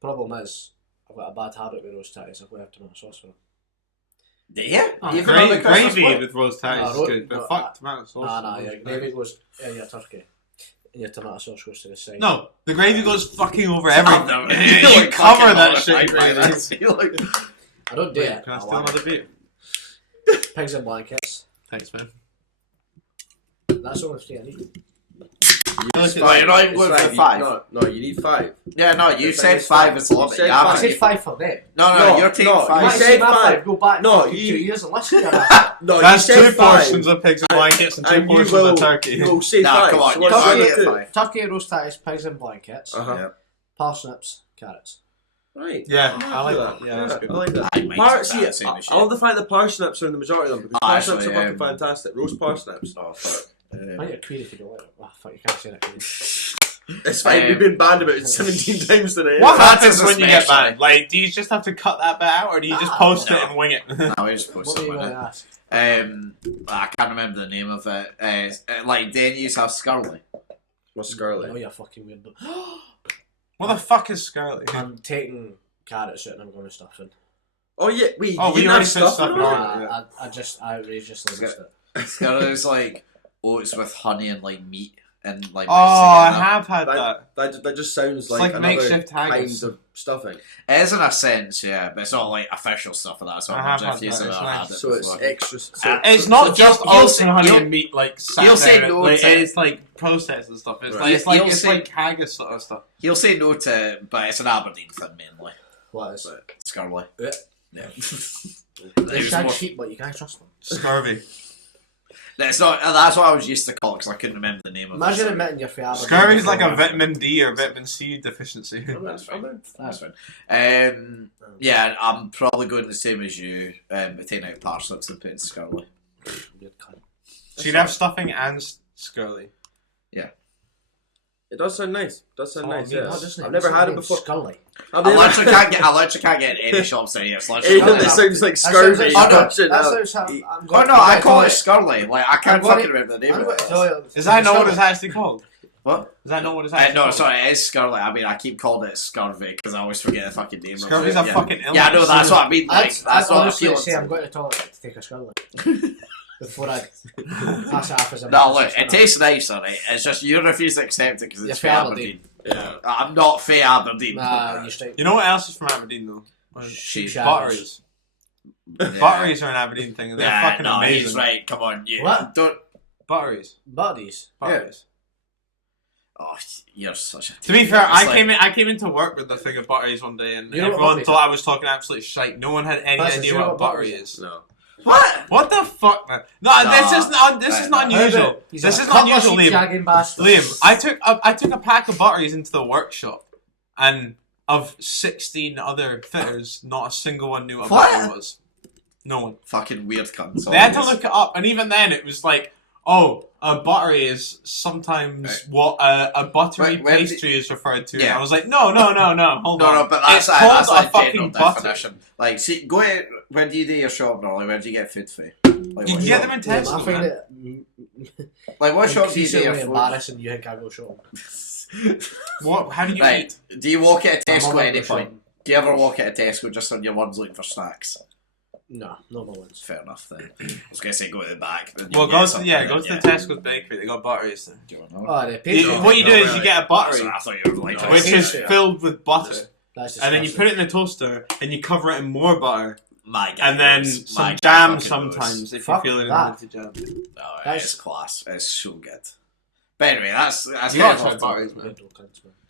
Problem is, I've got a bad habit with roast tatties. I've got to have tomato sauce for them. Yeah, Oh, even on the Christmas gravy one. with roast tatties No, is ro- good, but no, fuck tomato sauce. Nah, and your roast gravy tatties. goes in your turkey, and your tomato sauce goes to the side. No, the gravy goes fucking over I everything. know, you like cover fucking that horrified shit, by really. this. You're like, I don't do it. Can I I steal want another beer? it. Pigs and blankets. Thanks, man. That's only 3 I need. Oh, you're not even going for 5. No, you need 5. Yeah, no, you The said thing 5 is is a lot. you said You I haven't. five. said 5 for them. No, No, you're taking no, 5. you Right, said see my 5. Go back No, fucking you- 2 years and listen to that. No, That's you 2 said 5. portions of pigs and blankets and 2 And you portions will, of turkey. you will say Nah, 5. come on, So you're what's not the gonna other get 2? 5. Turkey, roast tatties, pigs and blankets, Uh-huh. Yeah. parsnips, carrots. Right. Yeah, I like that. Yeah, that's good. I like that. I might Par- do see, that, same I as I love you. the fact that parsnips are in the majority of them because Oh, parsnips actually, are fucking fantastic. Roast parsnips. Oh, fuck. I think you're queer if you don't like it. Oh, fuck, you can't say that. Can you? It's fine. We've been banned about it 17 times today. What That happens is when you get especially- banned? Like, do you just have to cut that bit out, or do you just post no. it and wing it? No, we just post What were it you on going it. to ask? I can't remember the name of it. Like, then you have Scarlet. What's Oh, Scarlet? you're fucking weird. What the fuck is Scarlet? I'm taking carrots out and I'm going to stuff in. Oh yeah, wait. Oh, you we didn't already have said stuff stuff in in it? our- I just outrageously missed it. Scarlet is like oats with honey and like meat and like. Oh, I mixed together. have had that. That just sounds like like another makeshift kind haggis. of stuffing. It is in a sense, yeah, but it's not like official stuff of that. So I I'm have just had using that, it. it's I've nice. had it So it's before. extra. So, It's so- not so just you'll oats say- and honey you'll- and meat like sat you'll say there. no Like, to- it's like processed and stuff. It's Right. like it's like You'll it's say- like haggis sort of stuff. He'll say no to, but it's an Aberdeen thing mainly. What is Scarlet. Yeah. Yeah. They It was shag more- sheep, but you can't trust them. Scurvy. That's not. That's what I was used to call because I couldn't remember the name of Imagine it. admitting you're for Aberdeen. Scurvy is like a before- vitamin D or vitamin C deficiency. That's fine. That's fine. Yeah, I'm probably going the same as you. Taking out parsnips and putting Scarlet. Weird cunt. So you'd have stuffing and scurly. It does sound nice. It does sound Oh, nice. it Yeah. does, doesn't I've it? never had it It's before. Scully. I've I never- literally can't get in any shops down here. It's literally Anything not that there. sounds like That scurvy. sounds Oh, like no. touch it That out. sounds how I'm Oh going no, to I call tell it Scarlet. Like I I'm can't going fucking to- remember the name I'm of going to it. tell you. Is that not what it's actually called? What? Is that not what it's actually No, called? sorry, it is Scarlet. I mean, I keep calling it Scurvy because I always forget the fucking name Scurvy's of it. a fucking illness. Yeah, no, that's what I mean. Like, I'd that's what honestly I'm say I'm appealing going to toilet to take a Scully. Before I pass it off as a No, look, it tastes nice, alright. It's just you refuse to accept it because it's You're for for Aberdeen. Yeah. I'm not for Aberdeen. Nah, you're straight. You know what else is from Aberdeen though? Sheep shaggers. Potteries. Butteries are an Aberdeen thing, and they're fucking amazing. He's right. Come on, you What? don't. Butteries. Buddies. Butteries. Oh, you're such a. To be fair, It's I came into work with a thing of butteries one day, and You know what everyone butteries thought are? I was talking absolute shite. No one had any Francis, idea you know what what buttery butteries is. No. What? What the fuck, man? No, this is not unusual. This is not unusual, Liam. Liam, I took a pack of butteries into the workshop, and of 16 other fitters, not a single one knew what a buttery was. No one. Fucking weird cunts. They had to look it up, and even then, it was like, oh, a buttery is sometimes what a buttery When pastry is referred to. Yeah. And I was like, no, hold on. No, but that's It's called that's a a fucking general butter. definition. Like, see, when do you do your shop normally? Where do you get food for? Like, You what can shop? get them in I Tesco, find man. it Like, what shop do you do your increasingly food? embarrassing. You think I go shop? What? How do you Right. eat? Do you walk at a My Tesco mum at any would go point? shopping. Do you ever walk at a Tesco just on your ones looking for snacks? No, not my ones. Fair enough then. I was going to say go to the back. Then Well, you go get to something, go to yeah. the Tesco's bakery. They got butteries there. Do you know? Oh, the pastry. What you do is you get a buttery, I thought you were like, which No, is pastry. filled with butter, That's and then you put it in the toaster and you cover it in more butter, my guy and then knows. some My guy jam fucking knows. sometimes if Fuck you're feeling that. into jam. No, That's- it's class. It's so good. But anyway, that's You kind gotta of try off butteries, topic. man.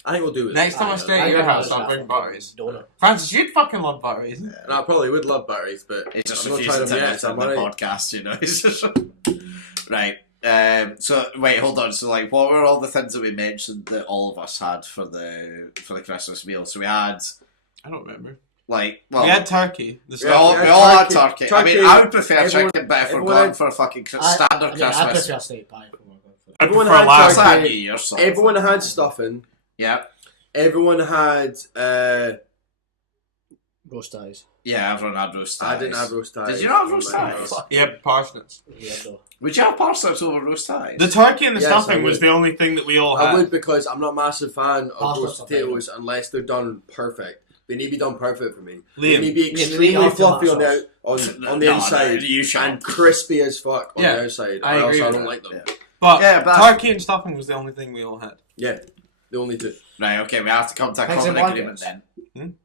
I think we'll do it. Next time I stay at your house, I'll bring butteries. Donut. Francis, you'd fucking love butteries. And I probably would love batteries, but It's just I'm not refusing trying to them admit yet. it on I'm the alright. podcast, you know. It's just right. So wait, hold on. So like, what were all the things that we mentioned that all of us had for the Christmas meal? So we had I don't remember. like, well, We had turkey. The we stuff. all, Yeah, we all had turkey. turkey. I mean, Turkey. I would prefer Everyone- chicken, but if we're everyone going had- for a fucking I standard mean, I Christmas, prefer steak pie. I Everyone prefer had last. turkey. New Year, so Everyone had stuffing. yeah, Everyone had. Roast ties. yeah, everyone had roast I ties. didn't have roast ties. Did you not have roast in my ties? house. Yeah, parsnips. Yeah, no. Would you have parsnips over roast ties? The turkey and the Yes, I stuffing was would. the only thing that we all I had. would because I'm not a massive fan of Parsnips roast are potatoes unless they're done perfect. They need to be done perfect for me. Liam. They need to be Yeah, they need extremely to have fluffy on tomato the on the No, inside no, you shall. and crispy as fuck on Yeah, the outside. I or agree else I with don't that. like them. Yeah. But Yeah, but- turkey and stuffing was the only thing we all had. Yeah, the only two. Right, okay, we have to come to a Pigs common and agreement blankets. then.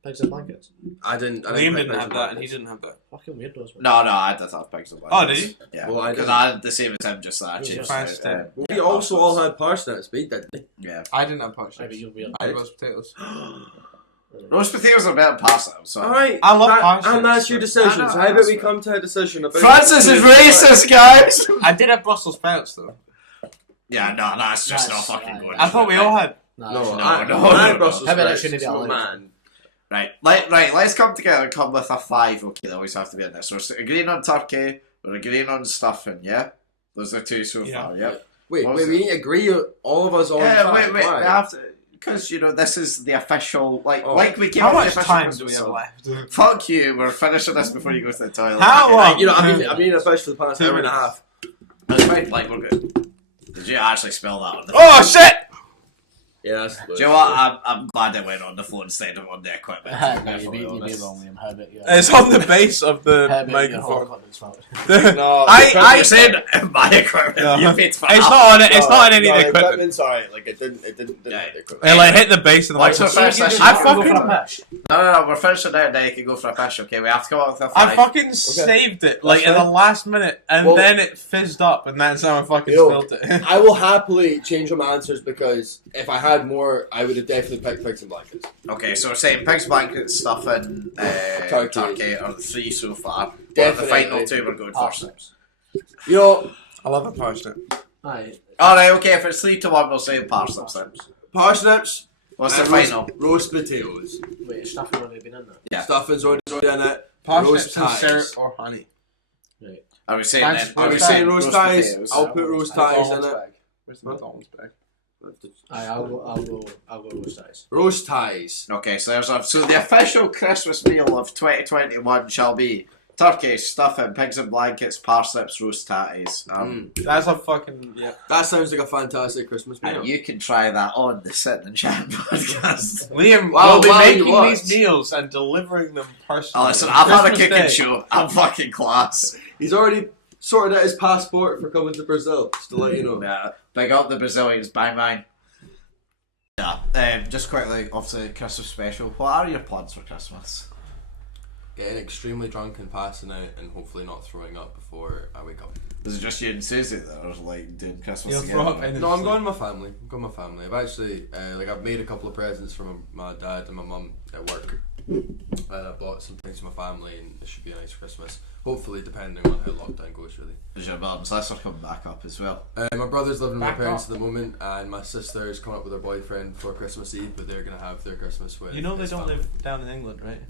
Pigs and blankets. I didn't Liam pick didn't pigs have and that, and he blankets. didn't have that. Fucking weirdos. Man. No, I did have pigs and Oh, blankets. did you? Yeah, Well, I because didn't. I had the same as him, just that I changed Fancy it. time. Well, Yeah, we also all parsnips. had parsnips, but he didn't. Yeah. I didn't have Maybe parsnips. you're weird. I had roast potatoes. Roast potatoes are better than parsnips. So. Alright, I love parsnips. and that's your decision. I know, So how about that's we fine. come to a decision about Francis is racist, guys! I did have Brussels sprouts though. Yeah, no, that's just That's- not fucking good. I thought we all had. Nah, No, that's- I no, had no. Brussels How about that sprouts, shouldn't be it's not allowed? man. Right, let's come together and come with a 5, okay? They always have to be in this. So we're agreeing on turkey, we're agreeing on stuffing, yeah? Those are 2 so Yeah. far, yep. Wait, What was we need to agree, all of us on Yeah, five. wait, we Why? have to, because, you know, this is the official, like Oh. we came How up with much the official time Christmas do we have song. left? Fuck you, we're finishing this before you go to the toilet. How long? You know, I mean, especially the past 2 hour and a minutes. half. That's fine, like, we're good. Did you actually spell that on the Oh shit! Yeah, that's Do you know what? I'm glad it went on the phone instead of on the equipment. to be No, perfectly you be honest. wrong, Liam. How about you? It's on the base of the How about your microphone. equipment's fault? No, You're saying my equipment. No. You paid for It's half. not on it. It's not on any of the equipment. equipment's alright. Like it didn't Yeah. hit the equipment. It like hit the base of the What's microphone. your first session? I Go fucking- for a pitch. No, we're finishing now. Now you can go for a fish. Okay, we have to come up with a I 5. fucking saved it like in the fine. last minute, and Well- then it fizzed up, and that's how I fucking Yo. spilled it. I will happily change my answers because if I had more, I would have definitely picked pigs and blankets. Okay, so we're saying pigs, blankets, stuffing, turkey are the 3 so far. But the Definitely. final 2 we're going for. Parsnips. You know, I love a parsnip. Aye. Alright, okay, if it's 3-1, we'll say parsnips then. parsnips. What's the and final? Roast potatoes. Wait, stuffing already been in there. Yeah. Stuffing's already in it. Parsnips Roast and ties. syrup or honey. Right. Are we saying Thanks, then? Are we roast saying ties. roast ties? potatoes? I'll put roast ties in it. bag. Where's the McDonald's bag? Aye, I'll go roast ties. Roast ties. Okay, so so the official Christmas meal of 2021 shall be turkey, stuffing, pigs and blankets, parsnips, roast tatties. That's a fucking yeah. That sounds like a fantastic Christmas meal. And you can try that on the Sit and Chat podcast. Liam Wow, will be wow, making you what? these meals and delivering them personally. Oh, listen, I've had a Christmas cooking Day. show. I'm fucking class. He's already sorted out his passport for coming to Brazil, just to let you know. Yeah, big up the Brazilians, bang bang. Yeah, just quickly off the Christmas special. What are your plans for Christmas? getting extremely drunk and passing out, and hopefully not throwing up before I wake up. Is it just you and Susie that are like doing Christmas You'll together? throw up in No, I'm going with my family. I've actually I've made a couple of presents for my dad and my mum at work, and I bought some things for my family, and it should be a nice Christmas. Hopefully, depending on how lockdown goes, really. Is your brother and sister coming back up as well? My brother's living with my Back parents up. at the moment, and my sister's coming up with her boyfriend for Christmas Eve, but they're gonna have their Christmas with. You know they his don't family. live down in England, right?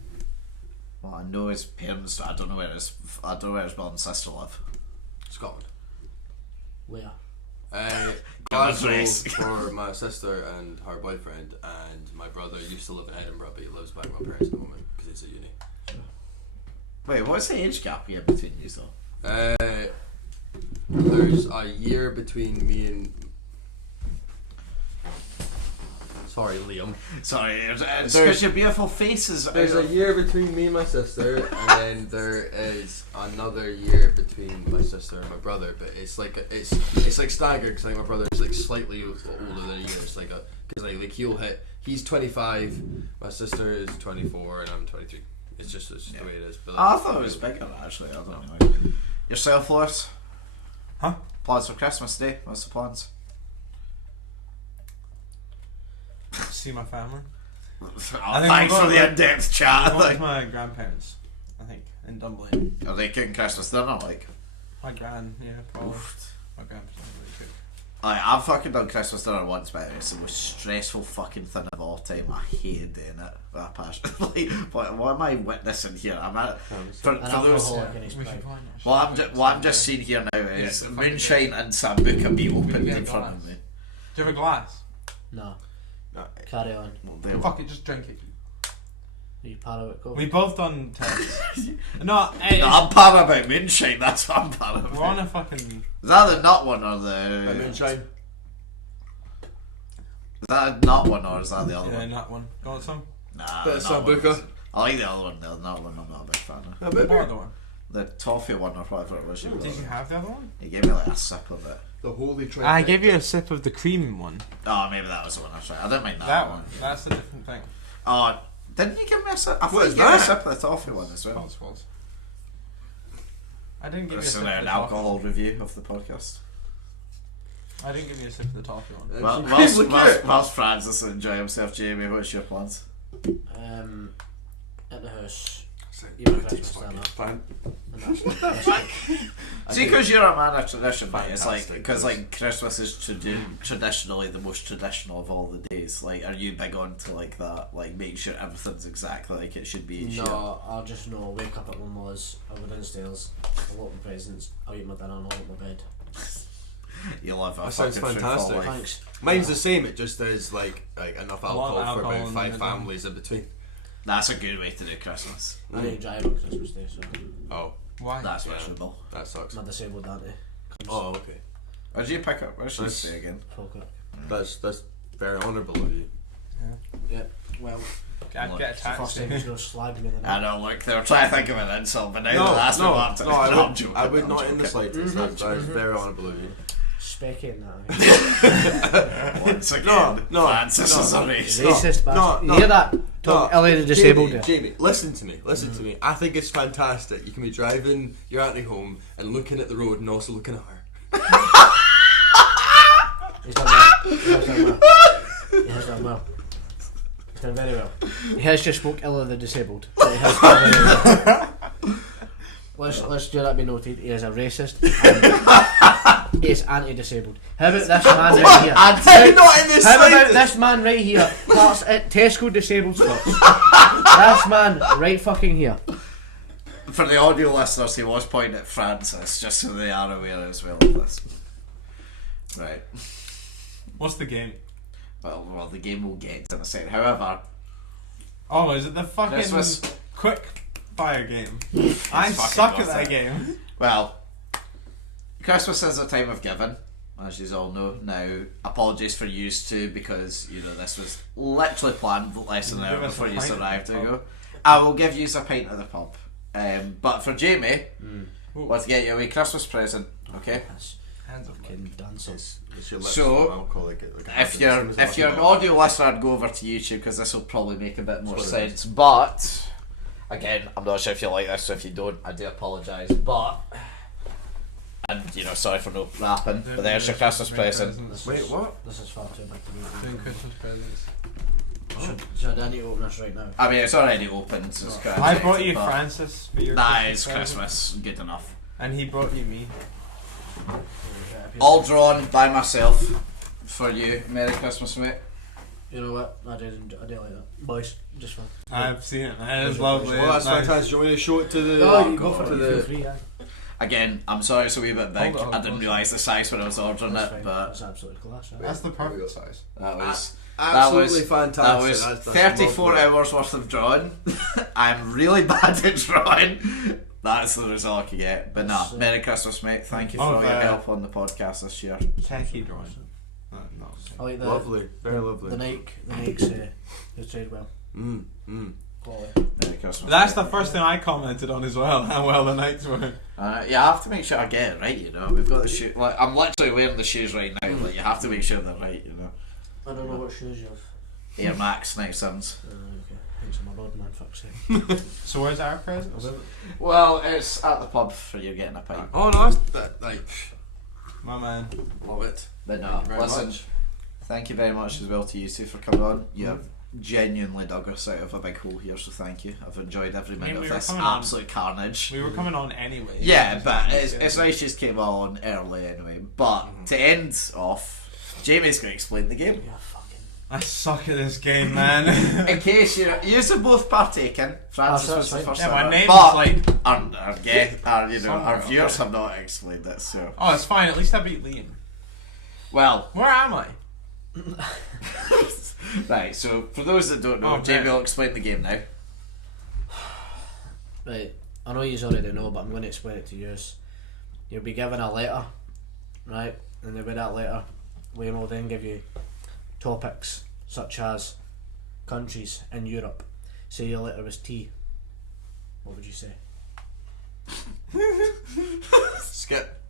Well, I know his parents. I don't know where his brother and sister live. Scotland. Where? Glasgow address. for my sister and her boyfriend, and my brother used to live in Edinburgh, but he lives back with my parents at the moment because he's at uni. Wait, what's the age gap here between you though? There's a year between me and. Sorry, Liam. Sorry, it's because your beautiful faces. There's a year between me and my sister, and then there is another year between my sister and my brother. But it's like it's like staggered because like my brother's like slightly older than a year. It's like because like he's 25, my sister is 24, and I'm 23. It's just the way it is. But I thought it was bigger actually. I don't know. Yourself, Lewis? Huh? Plans for Christmas Day? What's the plans? See my family. Thanks for the in-depth chat. I'm going with my grandparents, I think, in Dublin. Are they cooking Christmas dinner like? My gran, yeah, probably. My grandpa's not really cook. I've fucking done Christmas dinner once, but it's the most stressful fucking thing of all time. I hated doing it with a passion. Like, what am I witnessing here? I'm at for An those. alcoholic in his We prime. should go on. What I'm just seeing here now is Yeah, moonshine and sambuca be opened get in a front of glass. me. Do you have a glass? No. No, Carry on. Well, they- Fuck it, just drink it. Are you para with COVID? We both done tests. No, I'm para about moonshine. That's what I'm para about. we're on a fucking. Is that the nut one or the? moonshine. Is that a nut one or is that the other Yeah, one? that one. You want some? Nah, Bit of the nut one sambuca. is- I like the other one. The nut one, I'm not a big fan of. A bit Or the one. The toffee one or whatever it was. Did you have the other one? He gave me like a sip of it. The holy trifecta. I gave you a sip of the cream one. Oh, maybe that was the one I tried. I don't mind that, That one. one. That's a different thing. Oh, didn't you give me a sip? I thought What you is gave me a that? sip of the toffee one as well. False. I didn't give you a This sip is of an the toffee. alcohol review of the podcast. I didn't give you a sip of the toffee one. Well, Some whilst, cream whilst, liqueur. whilst Francis enjoy himself, Jamie, what's your plans? At the house. Yeah, Even Christmas dinner. And that's See, because you're a man of tradition, mate, it's like, Fantastic. because like Christmas is traditionally the most traditional of all the days. Like, are you big on to like that? Like, make sure everything's exactly like it should be each year? No, I'll just know. Wake up at Mum-La's, I'll go downstairs, I'll open presents, I'll eat my dinner and I'll eat my bed. You live a That sounds fucking fantastic. fruitful life. Thanks. Mine's the same. It just is like enough A lot of alcohol for alcohol about and 5 then- families in between. That's a good way to do Christmas. I need to drive on Christmas Day, so Oh, Why? That's Yeah. miserable. that sucks. my disabled auntie Oh, okay. Where did you pick up? Where did she That's- stay again? Falkirk. That's very honourable of you. Yeah, well, I'd Look, get it's the attacked. first time he's going to slag me the I night. know, look, they were trying to think of an insult, but now that's no, the one. no, I I'm would, joking, I would I'm not in the joking. slightest. That is very honourable of you. Specky in that. Once again, No, Francis no. is a racist. Racist no, bastard. no. You hear that? Talk No, Ellie the disabled Jamie, there. Jamie, listen to me. Listen to me. I think it's fantastic. You can be driving your auntie home and looking at the road and also looking at her. He's done well. He has done well. He has done well. He's done very well. He has just spoke ill of the disabled, but he has done very well. Let's do that be noted. He is a racist. And he is anti-disabled. How about this man right here? I'm not in the How about slightest. this man right here? Parts at Tesco disabled spots. This man right fucking here. For the audio listeners, he was pointing at Francis, just so they are aware as well of this. Right. What's the game? Well, the game we'll get in a second. However, Oh, is it the fucking Christmas. quick fire game? I fucking suck at worth that it. game. Well, Christmas is a time of giving, as you all know. Now, apologies for you two, because you know this was literally planned less than an Give hour us a before you pint at arrived the to pub. go. I will give you a pint at the pub. But for Jamie, let's get you a wee Christmas present, okay? Hands up. Fucking dancers. It's your lips So, from alcohol, like a If habit. you're As soon as if you're an alcohol- audio listener, I'd go over to YouTube because this will probably make a bit more That's what it sense. But Again, I'm not sure if you like this, so if you don't, I do apologise. But, and sorry for no rapping, but there's your Christmas present. Wait, what? This is far too big to be. Doing Christmas presents. Should I need to open this right now? I mean, it's already open, so it's quite I brought you but Francis for your that is Christmas present. Christmas, good enough. And he brought you me. All drawn by myself for you. Merry Christmas, mate. You know what? I did like that. Boys, just fun. I've seen it. It is lovely. Well, that's It's nice. fantastic. Do you want me to show it to the? Oh, you go for to it. the. Feel free, yeah. Again, I'm sorry it's a wee bit big. Hold it, I didn't realise the size when I was ordering That's it, fine. but That's absolutely class. Yeah. That's the perfect size. that was Absolutely that fantastic. was That's 34 lovely. hours worth of drawing. I'm really bad at drawing. That's the result I could get. But nah, Merry Christmas, mate. Thank you for all your help on the podcast this year. Techie drawing. No. I like the Lovely, very lovely. The Nikes, they trade well. Quality. Merry Christmas. That's mate. the first thing I commented on as well. How well the Knights were. Yeah, I have to make sure I get it right. We've got the shoe. Like, I'm literally wearing the shoes right now. Like, you have to make sure they're right. I don't know what shoes you have. Air Max Night Suns. Okay. Thanks, I'm a rod man, fuck's sake. So where's our present? Well, it's at the pub for you getting a pint. Oh no, that's like My man. love it. But no, Thank you very listen. much. Thank you very much as well to you two for coming on. You have genuinely dug us out of a big hole here, so thank you. I've enjoyed every minute we of were this coming on- absolute carnage. We were coming on anyway. Yeah, but it's nice you just came on early anyway. But to end off, Jamie's going to explain the game. Yeah, fucking. I suck at this game, man. In case you're both partaken, Francis was the first Yeah, my ever, name's but like. our Somewhere viewers have not explained it, so Oh, it's fine. At least I beat Liam. well. Where am I? Right, so for those that don't know, Oh, Jamie man. will explain the game now. Right, I know you already know, but I'm going to explain it to you. You'll be given a letter, right? And then with that letter, we will then give you topics such as countries in Europe. Say your letter was T. What would you say? Skip.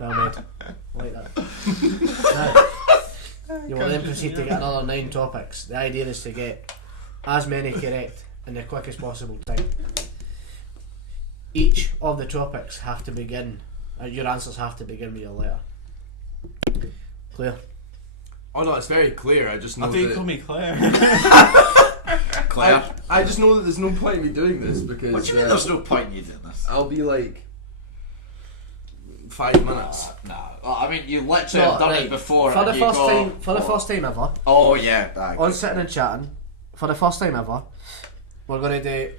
Well made. Like that. Now, you will then proceed to get another 9 topics. The idea is to get as many correct in the quickest possible time. Each of the topics have to begin, your answers have to begin with your letter. Clear? Oh no, it's very clear. I just know I thought you that. called me Claire. Claire, I just know that there's no point in me doing this because. what do you mean there's no point in you doing this? I'll be like 5 minutes. Nah, well, I mean you literally have done right. it before. For and the you first go, time, for the oh. first time ever, Oh yeah, aye. on sitting and chatting, for the first time ever, we're going to do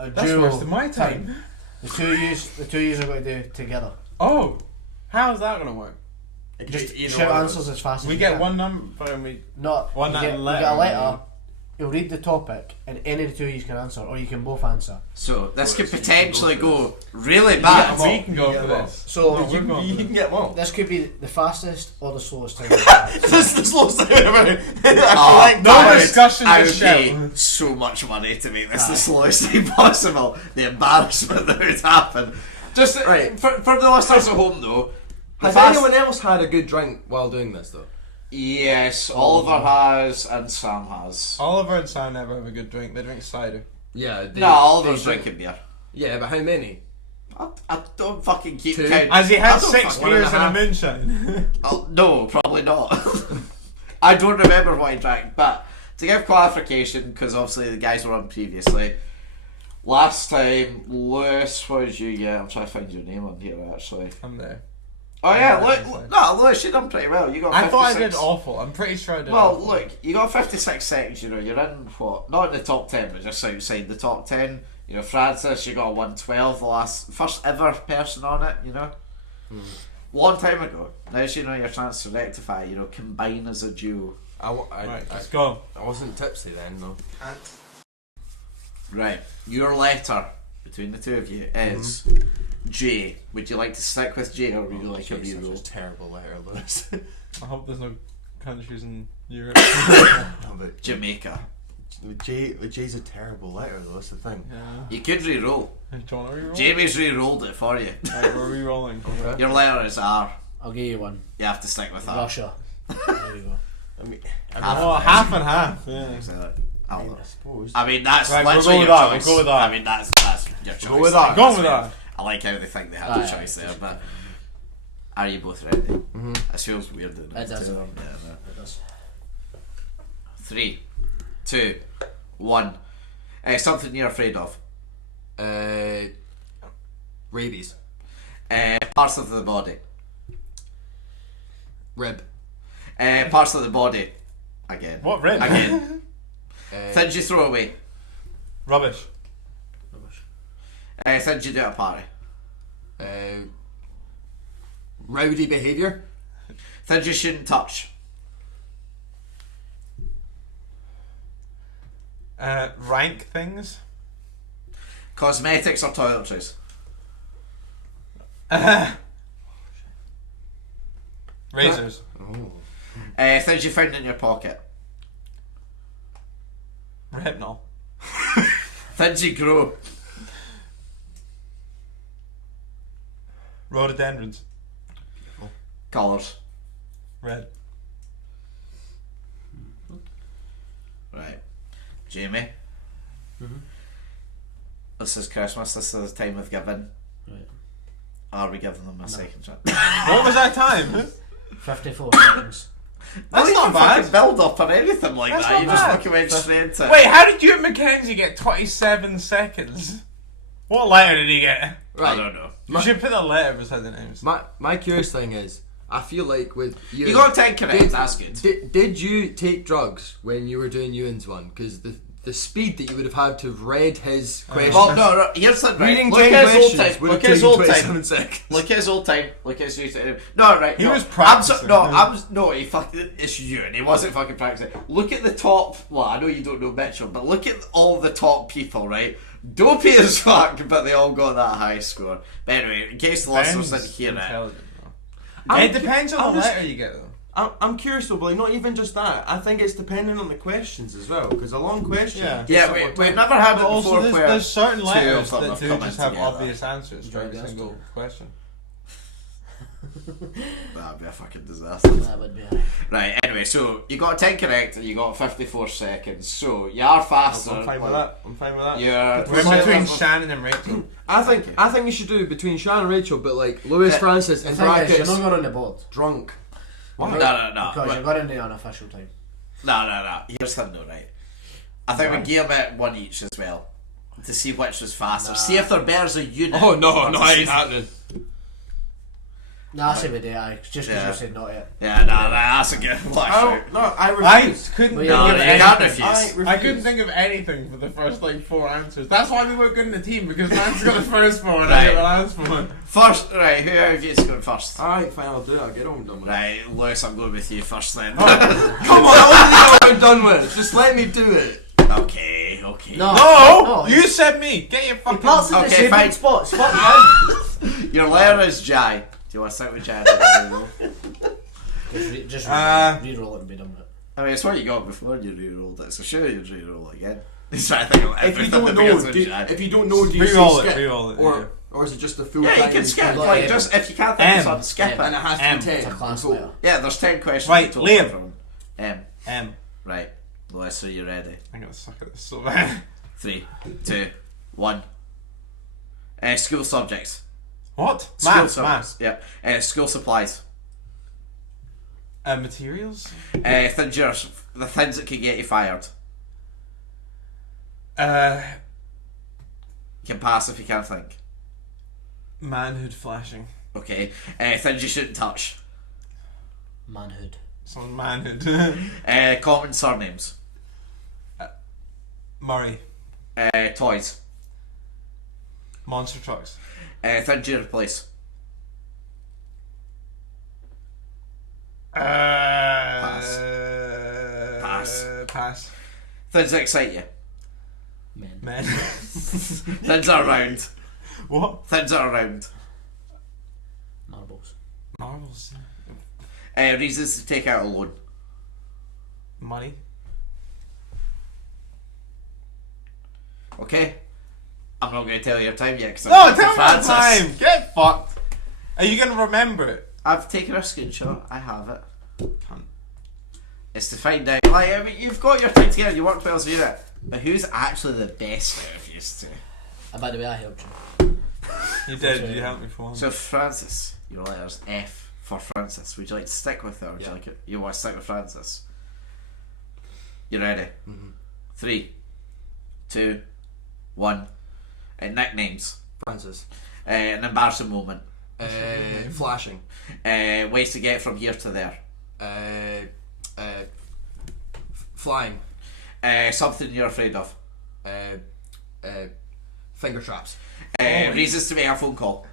a That's duo worse than my time. The two yous are going to do together. Oh, how is that going to work? Just Either shout one of answers us. as fast as We you get can. one number and we. Not One you get a letter. letter. You'll read the topic, and any of the two of you can answer, or you can both answer. So this could so you can potentially go for go really bad. We can go Yeah, for well. this. So No, we're going You for can get one. this could be the fastest or the slowest time. This is the slowest time ever. Oh, No I would- discussion, I would just pay shout. so much money to make this Aye. the slowest thing possible. The embarrassment that would happen. Just Right. for the listeners at home though. the Has fast- anyone else had a good drink while doing this though? Yes, Oliver has and Sam has. Oliver and Sam never have a good drink. They drink cider. Yeah. They, No, Oliver's they drink- drinking beer. Yeah, but how many? I don't fucking keep 2? count. Has he I had don't 6 fucking- beers and a 1.5. moonshine? Oh, no, probably not. I don't remember what he drank, but to give qualification, because obviously the guys were on previously. Last time, Lewis, what did you get? I'm trying to find your name on here actually. I'm there. Oh yeah, Yeah, no, Lewis, you done pretty well. You got. 56. I thought I did awful. I'm pretty sure I did Well, awful. look, you got 56 seconds. You're in what? Not in the top 10, but just outside the top 10. Francis, you got a 112, the first ever person on it. Long time ago. Now's your chance to rectify. Combine as a duo. Right, let's go. I wasn't tipsy then though. Right, your letter between the two of you is J. Would you like to stick with J or would you like a reroll? Such a terrible letter, Lewis. I hope there's no countries in Europe. No, but Jamaica. J's a terrible letter though. That's the thing. Yeah. You could reroll. John, are we rolling? Jamie's re-rolled it for you. Right, we're re-rolling. Your letter is R. I'll give you one. You have to stick with that. Russia. There you go. I mean, Half Oh, and half and half. Yeah. Exactly. Allan. I suppose. I mean, that's Right, we'll literally go with your that, choice. we'll go with that. I mean, that's your choice. Go with that. Go with that. I like how they think they had Aye, a choice there, just- but are you both ready? This feels weird. Doesn't It does. Yeah, no. It does. 3, 2, 1. Something you're afraid of. Rabies. Parts of the body. Rib. Parts of the body. Again. What rib? Again. Things you throw away. Rubbish. Things you do at a party. Rowdy behaviour. Things you shouldn't touch. Rank things. Cosmetics or toiletries. Razors. Things you found in your pocket. Retinol. Things you grow. Rhododendrons. Colours. Red. Right. Jamie. This is Christmas. This is the time of giving. Right. Are we giving them a second chance? What was that time? 54 seconds. That's not bad. Build up or anything like That's that. not You just bad. fucking went straight to. Wait, how did you and Mackenzie get 27 seconds? What letter did he get? I don't know. You should put a letter beside the names. My curious thing is, I feel like with you, You got 10 correct. That's good. Did you take drugs when you were doing Ewan's one? Because the speed that you would have had to have read his question. Well, no. Here's the right. Reading Look 10 at his old questions time. would Look have at his taken old 27 time. seconds. Look at his old time. Look at his new time. No, right. He no. was practicing. No, he fucking. It's you, and he wasn't fucking practicing. Look at the top. Well, I know you don't know Mitchell, but look at all the top people, right? Dopey as fuck, but they all got that high score. But anyway, in case the listeners didn't hear it. Intelligent, though. I'm It depends on I'm the just- letter you get, though. I'm curious though, but like, not even just that. I think it's dependent on the questions as well. Because a long question. Yeah. takes Yeah, up more we've time. never had it But before also, where there's certain two letters of them that have do come just in have together. obvious answers for every single question. That'd be a fucking disaster. That would be a... Right, anyway, so you got 10 correct and you got 54 seconds. So you are faster. I'm fine with that. I'm fine with that. You're We're between Shannon and Rachel. I think you should do between Shannon and Rachel, but like Lewis Yeah. Francis The in thing is, brackets you're not going on the board. drunk. No. Because but- you're going in the unofficial time. No. Here's the thing though, right? I think we gear them at one each as well. To see which was faster. See if they're better as a unit. Oh no, or no, to it see- ain't happening. Nah, I say we do, aye. Just because Yeah. you said not yet. Yeah, that's a good watch out. No, I I refuse. couldn't Well, think yeah, No, of you anything. can't refuse. I couldn't think of anything for the first like 4 answers. That's why we weren't good in the team, because Lance got the first 4 and I got the last 4. First, right, who have you going first? Alright, fine, I'll do it. I'll get on done with it. Right, Lewis, I'm going with you first then. Come on, I want to get on done with. Just let me do it. Okay. No, No! You said me! Get your fucking... Parts of the Okay, same fine. spots. Fuck him. Your letter is Jai. Do you want to start with Jai? Just re-roll it and be done with it. I mean, it's what you got before you re-rolled it, so sure you'd re-roll it again. He's trying to think of If you everything don't that know, begins with do, Jai. if you don't know, do you Re-roll say it, skip? re-roll it, Or is it just a full Yeah, you time can skip. like Like, M. just if you can't think of M. something, skip M. it. and it has to M. be 10. It's a class So- letter. Yeah, there's 10 questions. Right, total Liam. from M. M. Right, Lewis, are you ready? I'm gonna suck at this so bad. 3, 2, 1. School subjects. What? School Maths. subjects. Yeah. School supplies. Materials? The things that can get you fired. You can pass if you can't think. Manhood flashing. Okay. Things you shouldn't touch. Manhood. Some manhood. Common surnames. Murray. Toys. Monster trucks. Things you replace. Pass. Pass. Things that excite you. Men. Men. Things that are around. What? Things that are around. Marbles. Marbles. Reasons to take out a loan. Money. Okay. I'm not going to tell you your time yet because No, tell me the time. Get fucked. Are you gonna remember it? I've taken a screenshot. I have it. Cunt. is to find out, like, I mean, you've got your thing together, you work well as a unit, but who's actually the best out of you two? And by the way, I helped you. You did. You helped me for one. So Francis, your letter's F for Francis. Would you like to stick with her? Or would you like it? You want to stick with Francis? You ready? Mm-hmm. 3, 2, 1. Nicknames. Francis. An embarrassing moment. Flashing. Ways to get from here to there. Flying. Something you're afraid of. Finger traps. Reasons to make a phone call.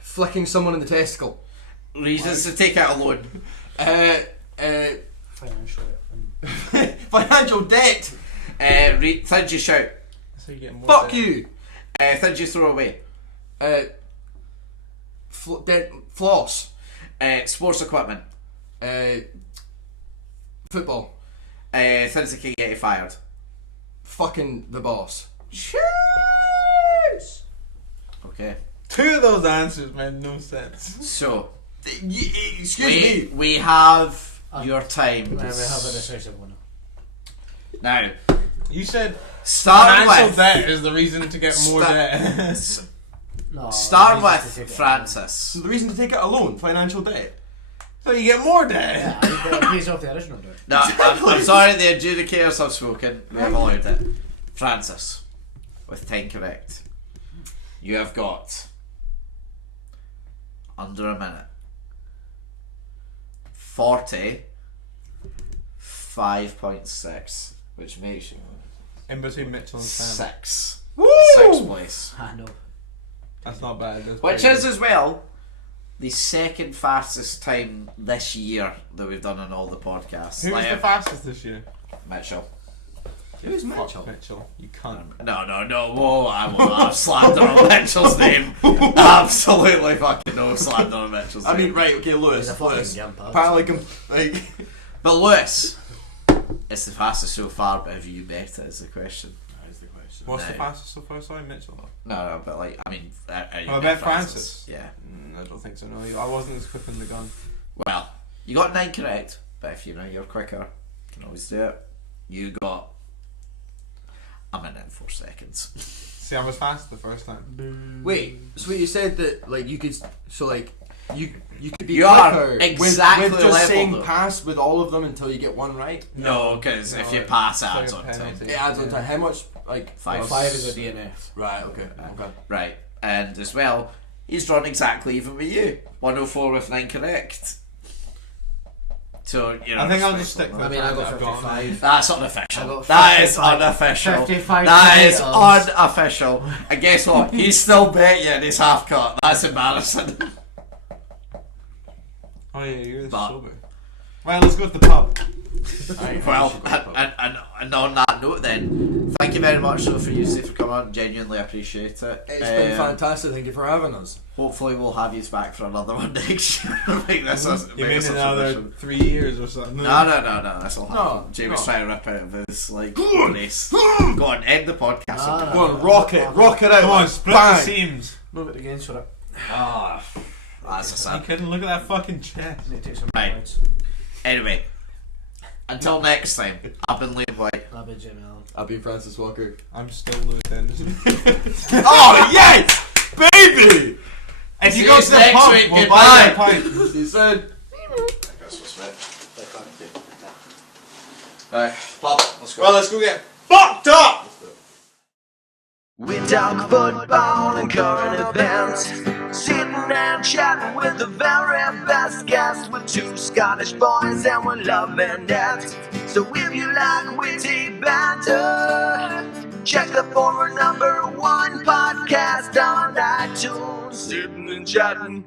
Flicking someone in the testicle. Reasons to take out a loan. Financial. Financial debt. Things you shout. So you get more Fuck debt. you. Things you throw away. Floss. Sports equipment. Football. Things that can get you fired. Fucking the boss. Cheers! Okay. 2 of those answers made no sense. So, Excuse me. we have your time. We have a decisive one. Now, You said start financial with debt is the reason to get more debt. No. start reasons to with take it. Francis. So the reason to take out a loan, financial debt. So you get more debt. Yeah, but it pays off the original debt. No, I'm sorry, the adjudicators have spoken. We have allowed it. Francis, with 10 correct. You have got under a minute. 45.6, which makes you In between Mitchell and Sam. 6. Woo! 6th place. I know. That's not bad. That's Which pretty is as well the second fastest time this year that we've done on all the podcasts. good. Who's Like, the fastest this year? Mitchell. Who's Fuck Mitchell? Mitchell. You can't. No, whoa, I will not slander on Mitchell's name. Absolutely fucking no slander on Mitchell's name. I mean, right, okay, Lewis. He's a fucking Lewis. gimp, Alex. Apparently, like, But Lewis, it's the fastest so far, but have you better is the question. that is the question. What's No. the fastest so far? Sorry, Mitchell. No, but like, I mean, are you Oh, I better bet Francis. Yeah. I don't think so. No, I wasn't as quick on the gun. Well, you got 9 correct, but if you know you're quicker, you can always do it. You got a minute and 4 seconds. See, I was fast the first time. Wait, so you said that like you could, so like you could be You are quicker exactly with just level, saying though. pass with all of them until you get one right. No, because if you it- pass, it it's adds like a on time. penalty. It adds on time. How much? Like 5. 5 is a DNF. Right. Okay. Okay. Right, and as well, he's drawn exactly even with you. 104 with 9 correct. So, you know. I think I'll just stick with I mean, the I time got that I've got on. 55. That's I unofficial. got That is 55 unofficial. 55 That is tomatoes. unofficial. And guess what? He's still bet you in his half cut. That's embarrassing. Oh yeah, you're But- sober. Well, let's go to the pub. Well, and on that note then, thank you very much for you for coming on. Genuinely appreciate it. It's been fantastic. Thank you for having us. Hopefully we'll have you back for another one next year. Make this a, You make mean this a another tradition. 3 years or something? No, this will happen. No, Jamie's no. trying to rip out of his like race. Go on, end the podcast. Ah. Go on, rock it out. Come on, split Bang. the seams. Move it against for it. Ah, that's a You sad. couldn't look at that fucking chest. Need to take some Right. points. Anyway, until next time, I've been Liam White. I'll be Jimmy Allen. I've been Francis Walker. I'm still Lewis Henderson. Oh yes, baby. If See you go you to the next pub, week, we'll buy goodbye. that pint. He said. Right, Bob, let's go. Well, let's go get fucked up. We talk football and current events, sitting and chatting with the very best guests. With 2 Scottish boys and we're loving it. So if you like witty banter, check the former #1 podcast on iTunes. Sitting and chatting.